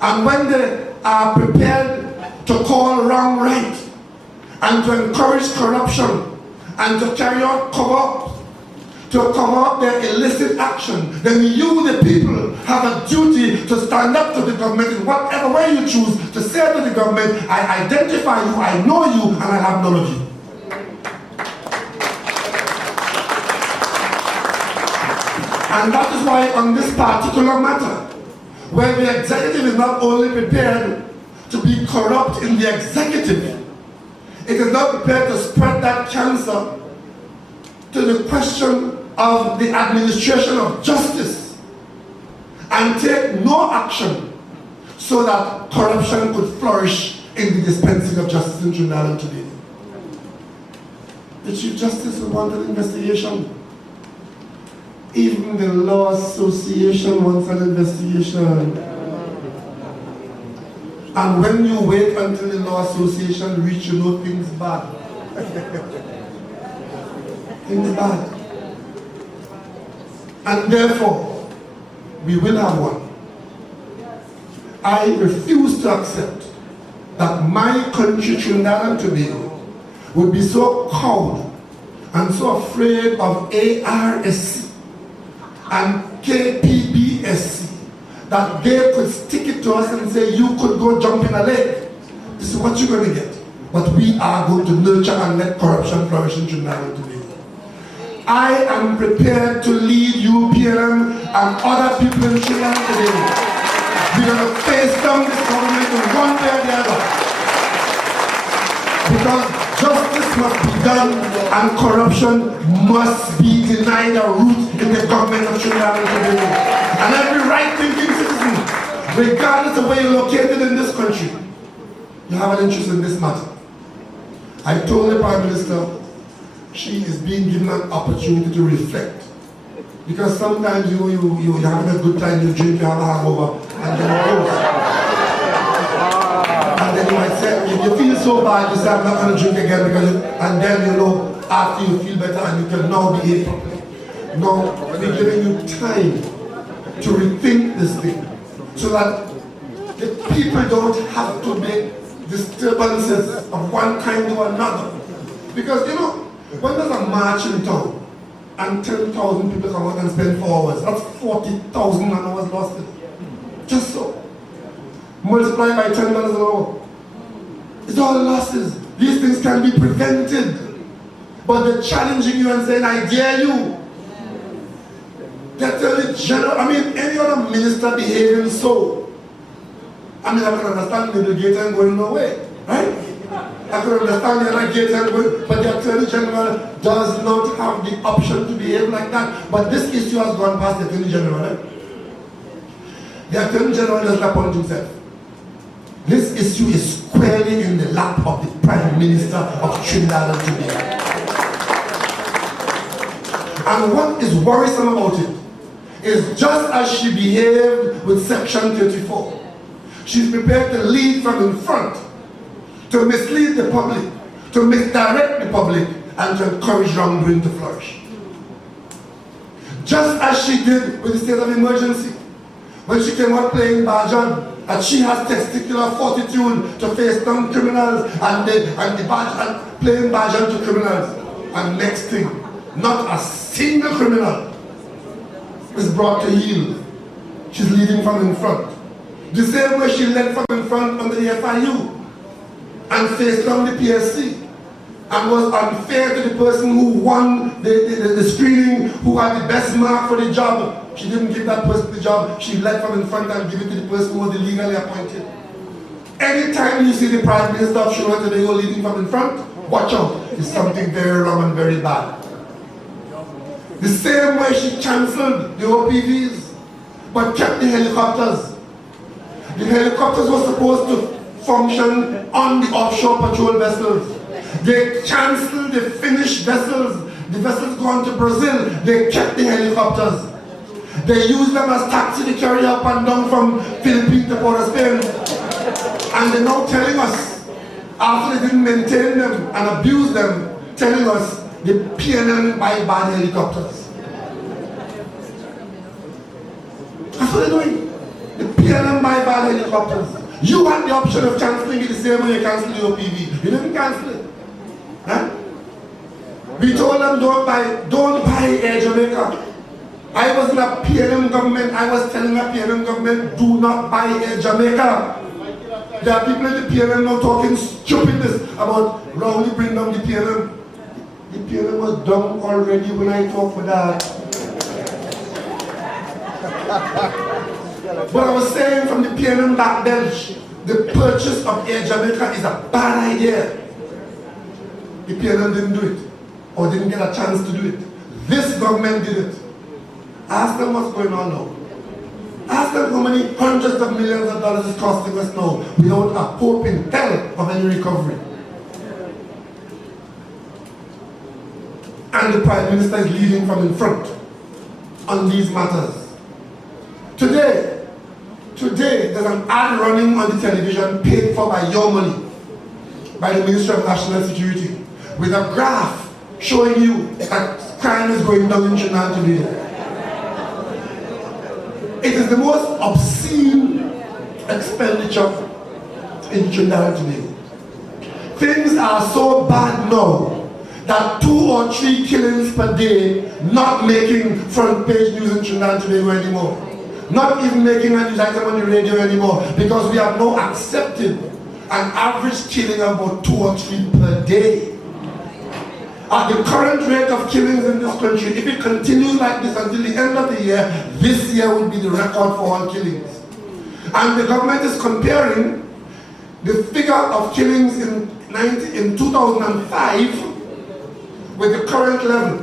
And when they are prepared to call wrong right and to encourage corruption and to carry out cover-up their illicit action, then you, the people, have a duty to stand up to the government in whatever way you choose to say to the government, I identify you, I know you, and I have none of you. And that is why on this particular matter, where the executive is not only prepared to be corrupt in the executive, it is not prepared to spread that cancer to the question of the administration of justice and take no action so that corruption could flourish in the dispensing of justice in Trinidad and Tobago. The Chief Justice wanted an investigation. Even the Law Association wants an investigation. And when you wait until the Law Association reach, you know things bad. Things bad. And therefore, we will have one. I refuse to accept that my country, Trinidad and Tobago, would be so cowed and so afraid of ARSC and KPBSC that they could stick it to us and say, you could go jump in a lake. This is what you're going to get. But we are going to nurture and let corruption flourish in Trinidad and Tobago. I am prepared to lead you, PNM, and other people in Trinidad and Tobago. We're going to face down this government in one way or the other. Because justice must be done and corruption must be denied a root in the government of Trinidad and Tobago. And every right-thinking citizen, regardless of where you're located in this country, you have an interest in this matter. I told the Prime Minister she is being given an opportunity to reflect. Because sometimes you're having a good time, you drink, you have a hangover, and then it goes. And then you might say, if you feel so bad, you say, I'm not going to drink again, and then you know, after you feel better and you can now behave properly. Now, we're giving you time to rethink this thing, so that the people don't have to make disturbances of one kind or another. Because, you know, when there's a march in town, and 10,000 people come out and spend 4 hours, that's 40,000 man hours lost. Just so. Multiply by $10 an hour. It's all losses. These things can be prevented. But they're challenging you and saying, I dare you. They're telling general, I mean, any other minister behaving so. I mean, I can understand the gate and going no way, right? I can understand the other gate and going, but the Attorney General does not have the option to behave like that. But this issue has gone past the Attorney General, right? The Attorney General does not appoint himself. This issue is squarely in the lap of the Prime Minister of Trinidad and Tobago. And what is worrisome about it is just as she behaved with Section 34, she's prepared to lead from in front, to mislead the public, to misdirect the public, and to encourage wrongdoing to flourish. Just as she did with the state of emergency, when she came out playing Bajan, and she has testicular fortitude to face down criminals and playing Bajan to criminals. And next thing, not a single criminal is brought to heel. She's leading from in front. The same way she led from in front under the FIU and faced down the PSC and was unfair to the person who won the screening, who had the best mark for the job, She didn't give that person the job. She led from in front and give it to the person who was illegally appointed. Anytime you see the Prime Minister of Trinidad and Tobago leading from in front, watch out. It's something very wrong and very bad. The same way she cancelled the OPVs, but kept the helicopters. The helicopters were supposed to function on the offshore patrol vessels. They cancelled the Finnish vessels. The vessels gone to Brazil. They kept the helicopters. They used them as taxi to carry up and down from Philippines to Port of Spain. And they're now telling us, after they didn't maintain them and abuse them, telling us the PNM buy bad helicopters. That's what they're doing. The PNM buy bad helicopters. You had the option of cancelling it the same way you cancelled the OPV. You didn't cancel it. Huh? We told them don't buy Air Jamaica. I was in a PNM government. I was telling the PNM government, do not buy Air Jamaica. There are people in the PNM now talking stupidness about Rowley bring down the PNM. The PNM was down already when I talked with that. But I was saying from the PNM back then, the purchase of Air Jamaica is a bad idea. The PNM didn't do it, or didn't get a chance to do it. This government did it. Ask them what's going on now. Ask them how many hundreds of millions of dollars it's costing us now without a hope in hell of any recovery. And the Prime Minister is leading from in front on these matters. Today, there's an ad running on the television paid for by your money, by the Ministry of National Security, with a graph showing you that crime is going down in Trinidad and Tobago. It is the most obscene expenditure in Trinidad and Tobago. Things are so bad now that 2 or 3 killings per day not making front page news in Trinidad and Tobago anymore. Not even making a news item on the radio anymore, because we have now accepted an average killing of about 2 or 3 per day. At the current rate of killings in this country, if it continues like this until the end of the year, this year will be the record for all killings. And the government is comparing the figure of killings in 2005 with the current level.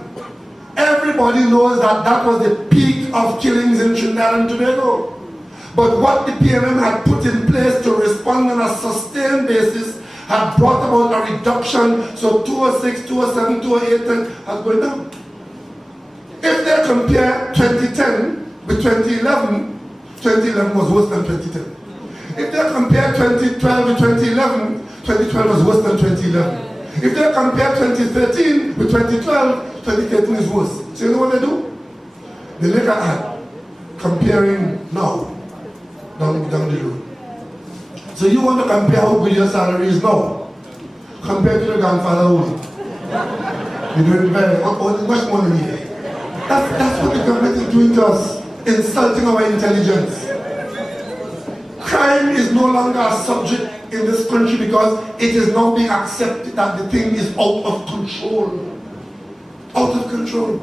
Everybody knows that that was the peak of killings in Trinidad and Tobago. But what the PNM had put in place to respond on a sustained basis had brought about a reduction, so 206, 207, 208 has gone down. If they compare 2010 with 2011, 2011 was worse than 2010. If they compare 2012 with 2011, 2012 was worse than 2011. If they compare 2013 with 2012, 2013 is worse. So you know what they do? They look at comparing now, down the road. So you want to compare how good your salary is now, compared to your grandfather only. You're doing very much more than here. That's what the government is doing to us, insulting our intelligence. Crime is no longer a subject in this country because it is now being accepted that the thing is out of control. Out of control.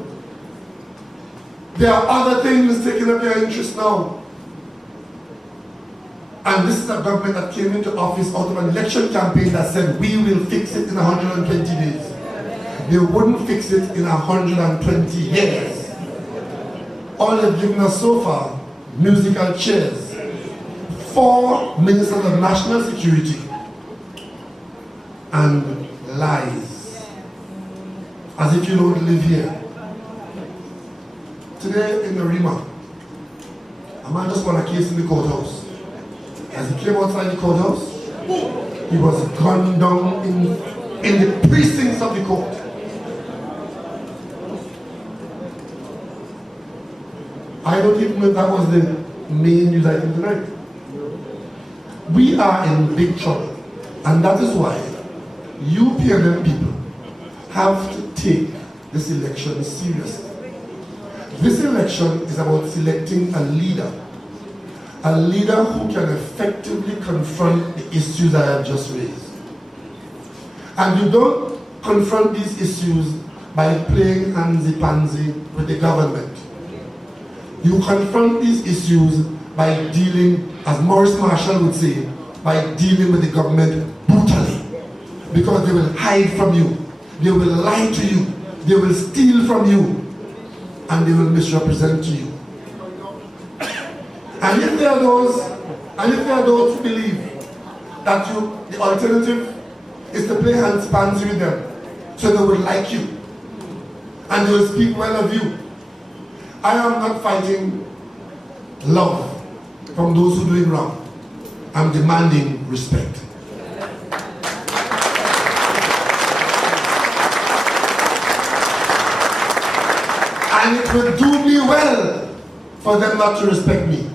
There are other things taking up your interest now. And this is a government that came into office out of an election campaign that said, we will fix it in 120 days. They wouldn't fix it in 120 years. All they've given us so far, musical chairs, 4 ministers of national security, and lies. As if you don't live here. Today in the Rima, a man just won a case in the courthouse. As he came outside the courthouse, he was gunned down in the precincts of the court. I don't even know if that was the main news item tonight. We are in big trouble, and that is why you PNM people have to take this election seriously. This election is about selecting a leader who can effectively confront the issues I have just raised. And you don't confront these issues by playing handsy-pansy with the government. You confront these issues by dealing, as Maurice Marshall would say, by dealing with the government brutally. Because they will hide from you, they will lie to you, they will steal from you, and they will misrepresent to you. And if there are those who believe that the alternative is to play hands-pansy with them, so they will like you, and they will speak well of you. I am not fighting love from those who are doing wrong. I'm demanding respect. And it will do me well for them not to respect me.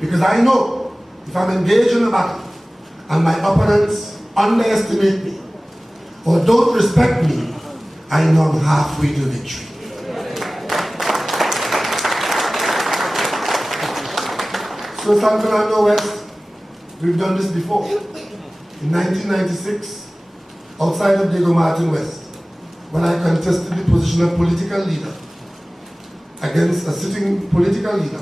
Because I know if I'm engaged in a battle and my opponents underestimate me or don't respect me, I know I'm halfway to victory. So San Fernando West, we've done this before. In 1996, outside of Diego Martin West, when I contested the position of political leader against a sitting political leader,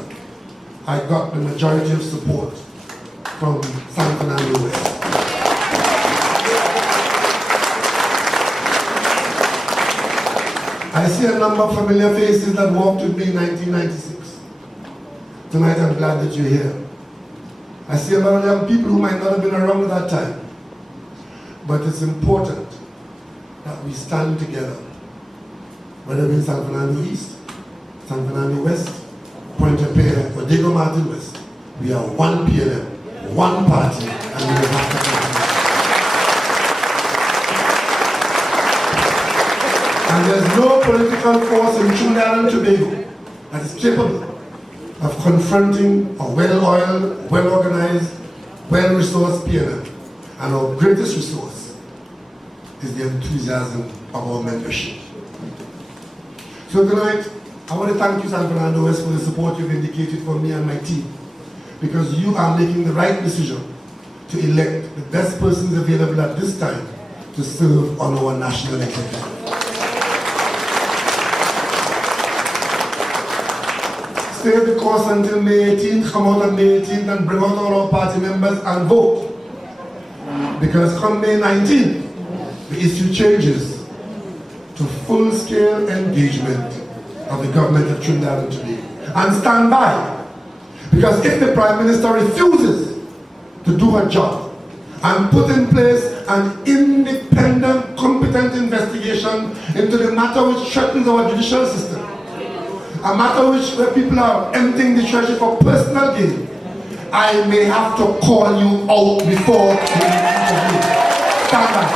I got the majority of support from San Fernando West. I see a number of familiar faces that walked with me in 1996. Tonight I'm glad that you're here. I see a lot of young people who might not have been around at that time. But it's important that we stand together, whether we're in San Fernando East, San Fernando West, Pointe-a-Pierre, or Diego Martin West. We are one PLM, one party, and we will have to continue. And there's no political force in Trinidad and Tobago that is capable of confronting a well-oiled, well-organized, well-resourced PLM. And our greatest resource is the enthusiasm of our membership. So tonight, I want to thank you, San Fernando West, for the support you've indicated for me and my team, because you are making the right decision to elect the best persons available at this time to serve on our national executive. Stay the course until May 18th, come out on May 18th and bring out all our party members and vote. Because come May 19th, the issue changes to full-scale engagement of the government of Trinidad and Tobago. And stand by. Because if the Prime Minister refuses to do her job and put in place an independent, competent investigation into the matter which threatens our judicial system, a matter where people are emptying the treasury for personal gain, I may have to call you out before the interview. Stand by.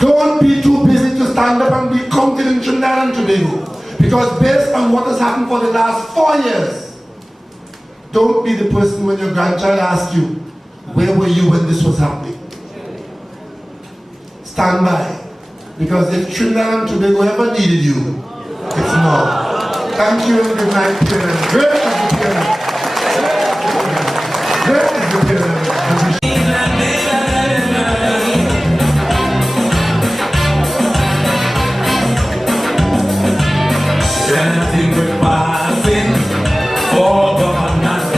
Don't be too busy to stand up and be counted in Trinidad and Tobago. Because based on what has happened for the last 4 years, don't be the person when your grandchild asks you, where were you when this was happening? Stand by. Because if Trinidad and Tobago ever needed you, it's now. Thank you and good night, PLM. Great is the PLM. Great is the PLM. Anything we're passing for governance,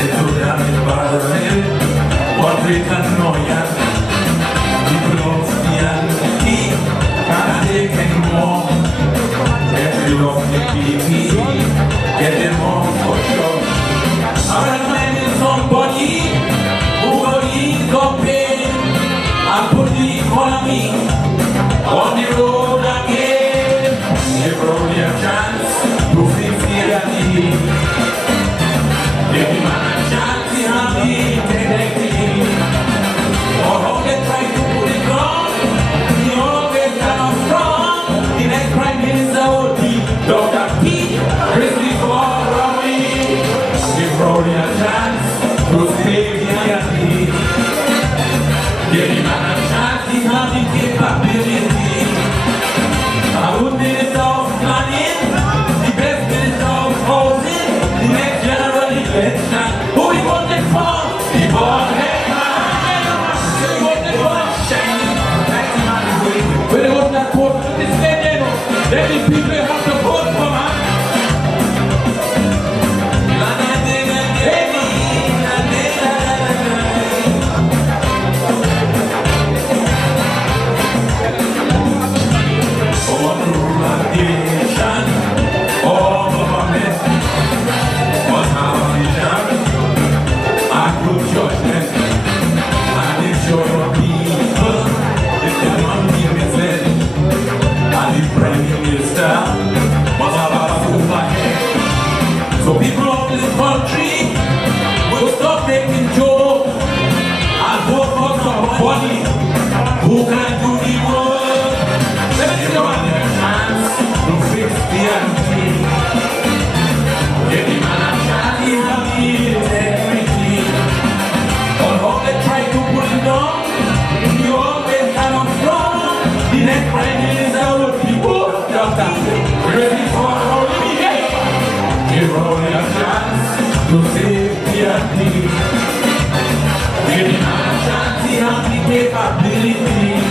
it would have been bothering what we can know yet. People don't stand the key, can't take anymore. Get rid of the PP, get them on for sure. I'm recommending somebody who will ease up pain and put the economy on the road again. Give Rowley a chance to fix the need. Give him a chance to have the integrity. Or how they try to put it wrong, he always stand strong. The next Prime Minister would be Dr. Farris Al Rawi. Give Rowley a chance to save the need. Give him a chance to have the capability. to safety and peace. With the chance and the capability